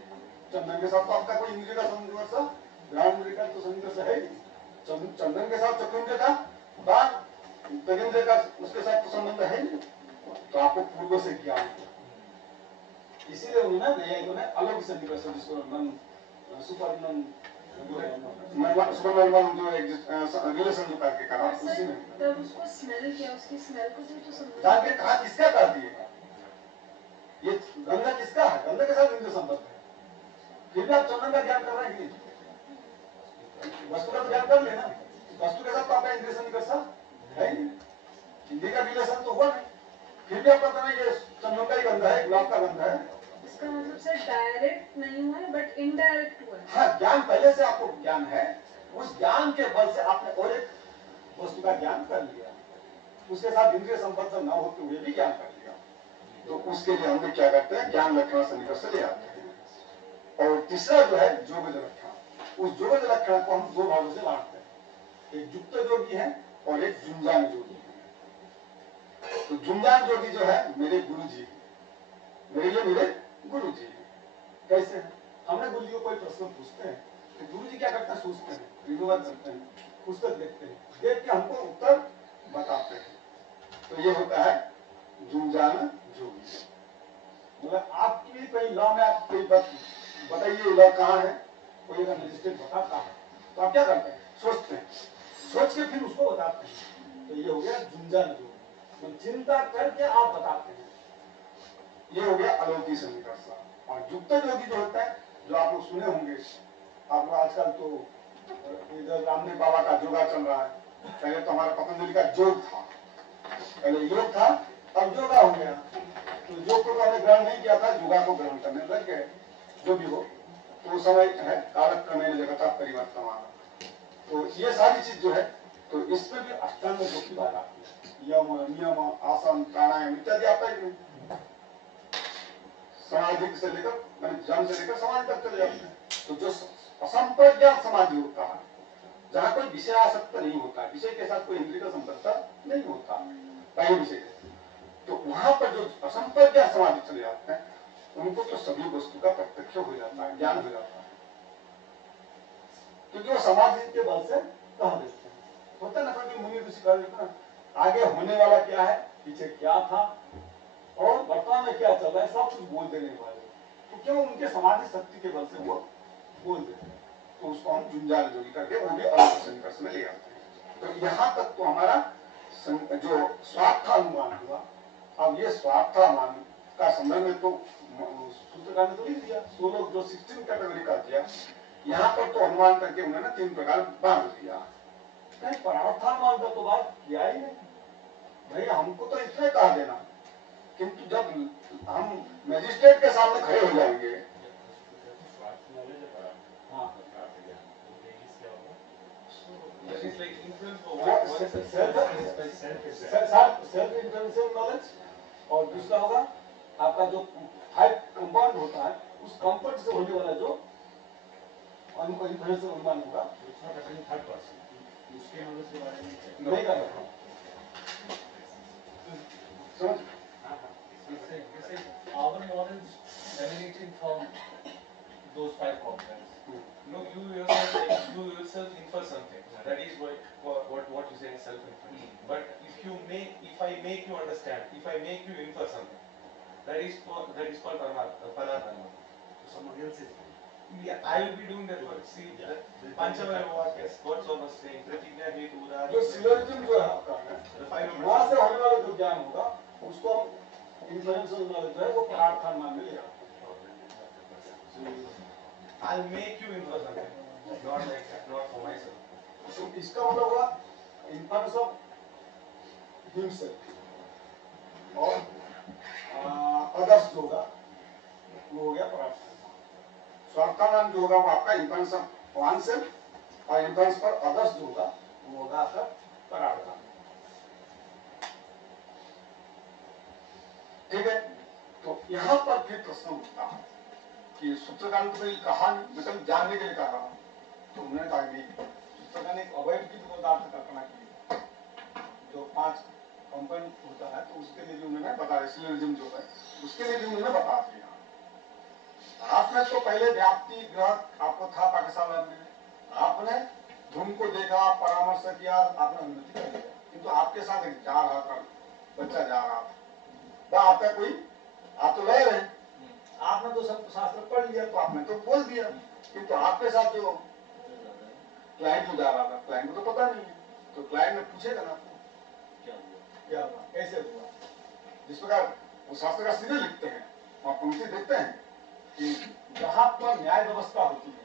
चंदन के साथ तो आपका कोई इंद्रिय का संघर्ष, घ्राण इंद्रिय का तो संघर्ष है ही। चंदन के साथ चक्षुंद्रिय का, त्वगिंद्रिय का उसके साथ तो संबंध है ही। तो आपको पूर्व से ज्ञान, इसीलिए उन्होंने नैयायिकों ने अलग सन्निकर्ष, जिसको रिलेशन जो करके कहा, उसी में तब उसको स्मेल किया, उसकी स्मेल को तो समझ जान के कहा किसका कर दिएगा, ये गंगा किसका है, गंगा के साथ इंद्रिय संबंध है, फिर भी आप चंदन का ज्ञान कर रहे हैं कि नहीं, वस्तु का तो ज्ञान कर लेना, वस्तु के साथ तो आपका इंद्रिय सन्निकर्ष है ही, इंद्रिय का रिलेशन तो हुआ नहीं, फिर भी आप कहते हैं ये चंदन का ही गंध है, गुलाब का गंध है। इसका मतलब सर डायरेक्ट नहीं हुआ है बट इनडायरेक्ट हुआ है। हाँ, ज्ञान पहले से आपको ज्ञान है, उस ज्ञान के बल से आपने और एक वस्तु का ज्ञान कर लिया, उसके साथ इंद्रिय संपर्क न होते हुए भी ज्ञान कर लिया। तो उसके लिए हम लोग क्या करते हैं, ज्ञान लक्षण सन्निकर्ष ले आते हैं। और तीसरा जो है जोगज लक्षण, उस जोगज लक्षण को हम दो भागों से बांटते हैं, एक युक्त जोगी है और एक जुंजान जोगी है। तो जुंजान जोगी जो है मेरे गुरु जी हैं, मेरे लिए मेरे गुरु जी हैं। कैसे हैं? हमने गुरु जी को कोई प्रश्न पूछते हैं तो गुरु जी क्या करते हैं, सोचते हैं, रिव्यू करते हैं, पुस्तक देखते हैं, देख के हमको उत्तर बताते हैं। तो ये होता है जुंजान जोगी। मतलब आपकी भी कोई लॉ में आप कोई बताइए लॉ कहाँ है, कोई अगर मजिस्ट्रेट बताता है तो आप क्या करते हैं, सोचते हैं, सोच के फिर उसको बताते हैं। तो ये हो गया जुंजान जोगी, तो चिंता करके आप बताते हैं। ये हो गया अलौकिक सन्निकर्ष। और युक्त जोगी जो होता है, जो आप लोग सुने होंगे, आप लोग आजकल तो इधर रामदेव बाबा का योगा चल रहा है, पहले तो हमारा पतंजलि का योग था, पहले योग था अब योगा हो गया। तो योग को पहले ग्रहण नहीं किया था, योगा को ग्रहण करने लग गए, जो भी हो। तो समय है कालक्रमेण जगता परिवर्तमान। तो ये सारी चीज जो है, तो इसमें भी अष्टांग योग की बात आती है, यम नियम आसन प्राणायाम इत्यादि आता है। समाधि से लेकर मैंने जन्म से लेकर समाधि तक चले जाते हैं। तो जो असंप्रज्ञात समाधि होता है, जहाँ कोई विषय आसक्त नहीं होता, विषय के साथ कोई इंद्रिय का संपर्क नहीं होता, बाह्य विषय, तो वहां पर जो असंप्रज्ञात समाधि चले जाते हैं, उनको तो सभी वस्तु का प्रत्यक्ष हो जाता है, ज्ञान हो जाता है, क्योंकि वो समाधि के बल से कह देते हैं। होता है ना कि मुनि ऋषि कह देते हैं आगे होने वाला क्या है, पीछे क्या था और वर्तमान में क्या चल रहा है, सब कुछ बोल देने वाले। तो क्यों, उनके समाधि शक्ति के बल से वो बोल देते हैं। तो उसको हम जुंजान जोगी करके वो भी अलौकिक सन्निकर्ष में ले आते हैं। तो यहाँ तक तो हमारा जो स्वार्थानुमान हुआ। अब ये स्वार्थानुमान का संदर्भ में तो सूत्रकार ने तो लिख दिया, 16 जो 16 कैटेगरी का दिया, यहाँ पर तो अनुमान करके उन्होंने 3 प्रकार बांध दिया। कहीं परार्थानुमान का तो बात किया ही नहीं, भैया हमको तो इतने कहा देना, किंतु जब हम मजिस्ट्रेट के सामने खड़े हो जाएंगे, हाँ, सेल्फ इंफॉर्मेशन नॉलेज, और दूसरा होगा आपका जो 5 कंपाउंड होता है, उस कंपाउंड से होने वाला जो इन्फॉर्मेशन अनुमान होगा, उसके नॉलेज के बारे में नहीं कर रहा समझ। Our knowledge emanating from those 5 components. No, you yourself infer something. That is what you say is self-inference. But if I make you understand, if I make you infer something, that is called paradharma. Someone else is. Yeah, I will be doing that work. See, Panchavaya Vakyas, God so much saying, Pratigna Hetu Udara. जो syllogism जो है आपका है, वहाँ से होने वाला जो ज्ञान होगा, उसको हम इन्फ्लुएंशियल नॉलेज जो है वो परार्थानुमान में ले आते हैं। I'll make you infer something, not like that, not for myself. तो इसका मतलब हुआ इन्फरेंस ऑफ हिमसेल्फ और अदर्स जो होगा वो हो गया परार्थानुमान। स्वार्थानुमान जो होगा वो आपका इन्फरेंस ऑफ वन सेल्फ, और इन्फरेंस पर अदर्स जो होगा वो होगा आपका परार्थानुमान। ठीक है, तो यहाँ पर फिर प्रश्न उठता है कि सूत्रकार ने तो कहा नहीं, मतलब जानने के लिए कहा, तो उन्होंने कहा नहीं, सूत्रकार ने एक अवैध पदार्थ कल्पना की, जो 5 कंपन होता है, तो उसके लिए भी उन्होंने बताया, सिलोजिज्म जो है उसके लिए भी उन्होंने बता दिया। आपने तो पहले व्याप्ति ग्रह आपको था पाठशाला में, आपने धुन को देखा, परामर्श किया, आपने अनुमति कर दिया, किंतु आपके साथ एक जा रहा था बच्चा, जा रहा था, आपका कोई, आप तो लय रहे, आपने तो सब शास्त्र पढ़ लिया, तो आपने तो बोल दिया, किंतु आपके साथ जो क्लाइंट जो जा रहा था, क्लाइंट को तो पता नहीं है, तो क्लाइंट ने पूछेगा ना क्या हुआ, कैसे हुआ। जिस प्रकार वो शास्त्र का सीधे लिखते हैं और पंक्ति देखते हैं कि जहां पर न्याय व्यवस्था होती है,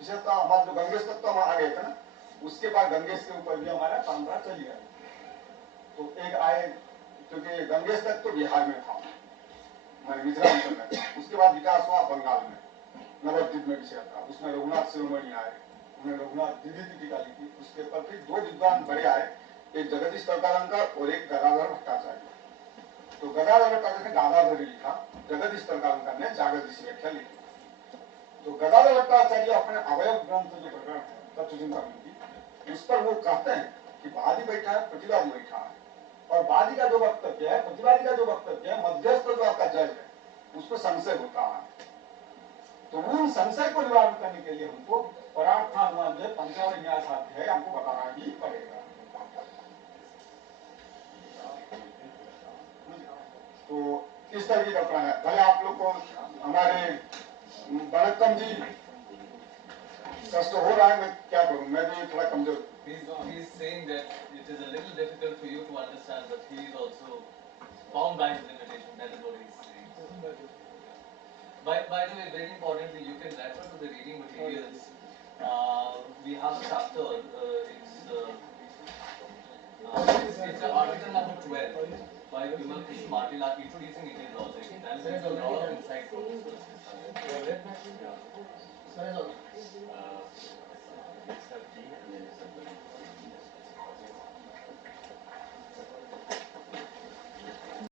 विशेषतः हमारे जो गंगेश तक तो हम आ गए थे ना, उसके बाद गंगेश के ऊपर भी हमारा परंपरा चली आई। तो एक आए, क्योंकि गंगेश तक तो बिहार में था, मैंने मिथिलांचल में, उसके बाद विकास हुआ बंगाल में, नवद्वीप में विषय था, उसमें रघुनाथ शिरोमणि आए, उन्होंने रघुनाथ दीदी टीका लिखी, उसके ऊपर फिर 2 विद्वान बड़े आए, एक जगदीश तरकालंकर और एक गदाधर भट्टाचार्य। तो गदाधर भट्टाचार्य ने गादाधर लिखा, जगदीश तरकालंकर ने जागदीश व्याख्या लिखी। तो गदाधर भट्टाचार्य अपने अवयव ग्रंथ जो प्रकरण है तत्वचिंतन की, उस पर वो कहते हैं कि वादी बैठा है, प्रतिवादी बैठा है, और वादी का जो वक्तव्य है, प्रतिवादी का जो वक्तव्य है, मध्यस्थ जो आपका जज है, उस पर संशय होता है। तो उन संशय को निवारण करने के लिए हमको परार्थानुमान जो पंचावली न्याय साध्य है, हमको बताना ही पड़ेगा। तो इस तरह की कल्पना है। भले आप लोग को हमारे वनक्कम जी कष्ट हो रहा है, मैं क्या करूं, मैं भी थोड़ा कमजोर। He's saying that it is a little difficult for you to understand, but he is also bound by his limitation. That is what he is saying. By the way, very importantly, you can refer to the reading materials. We have a chapter. It's article number 12 by Vimal Krishna Patil introducing Indian logic. That is a lot of insight from this person.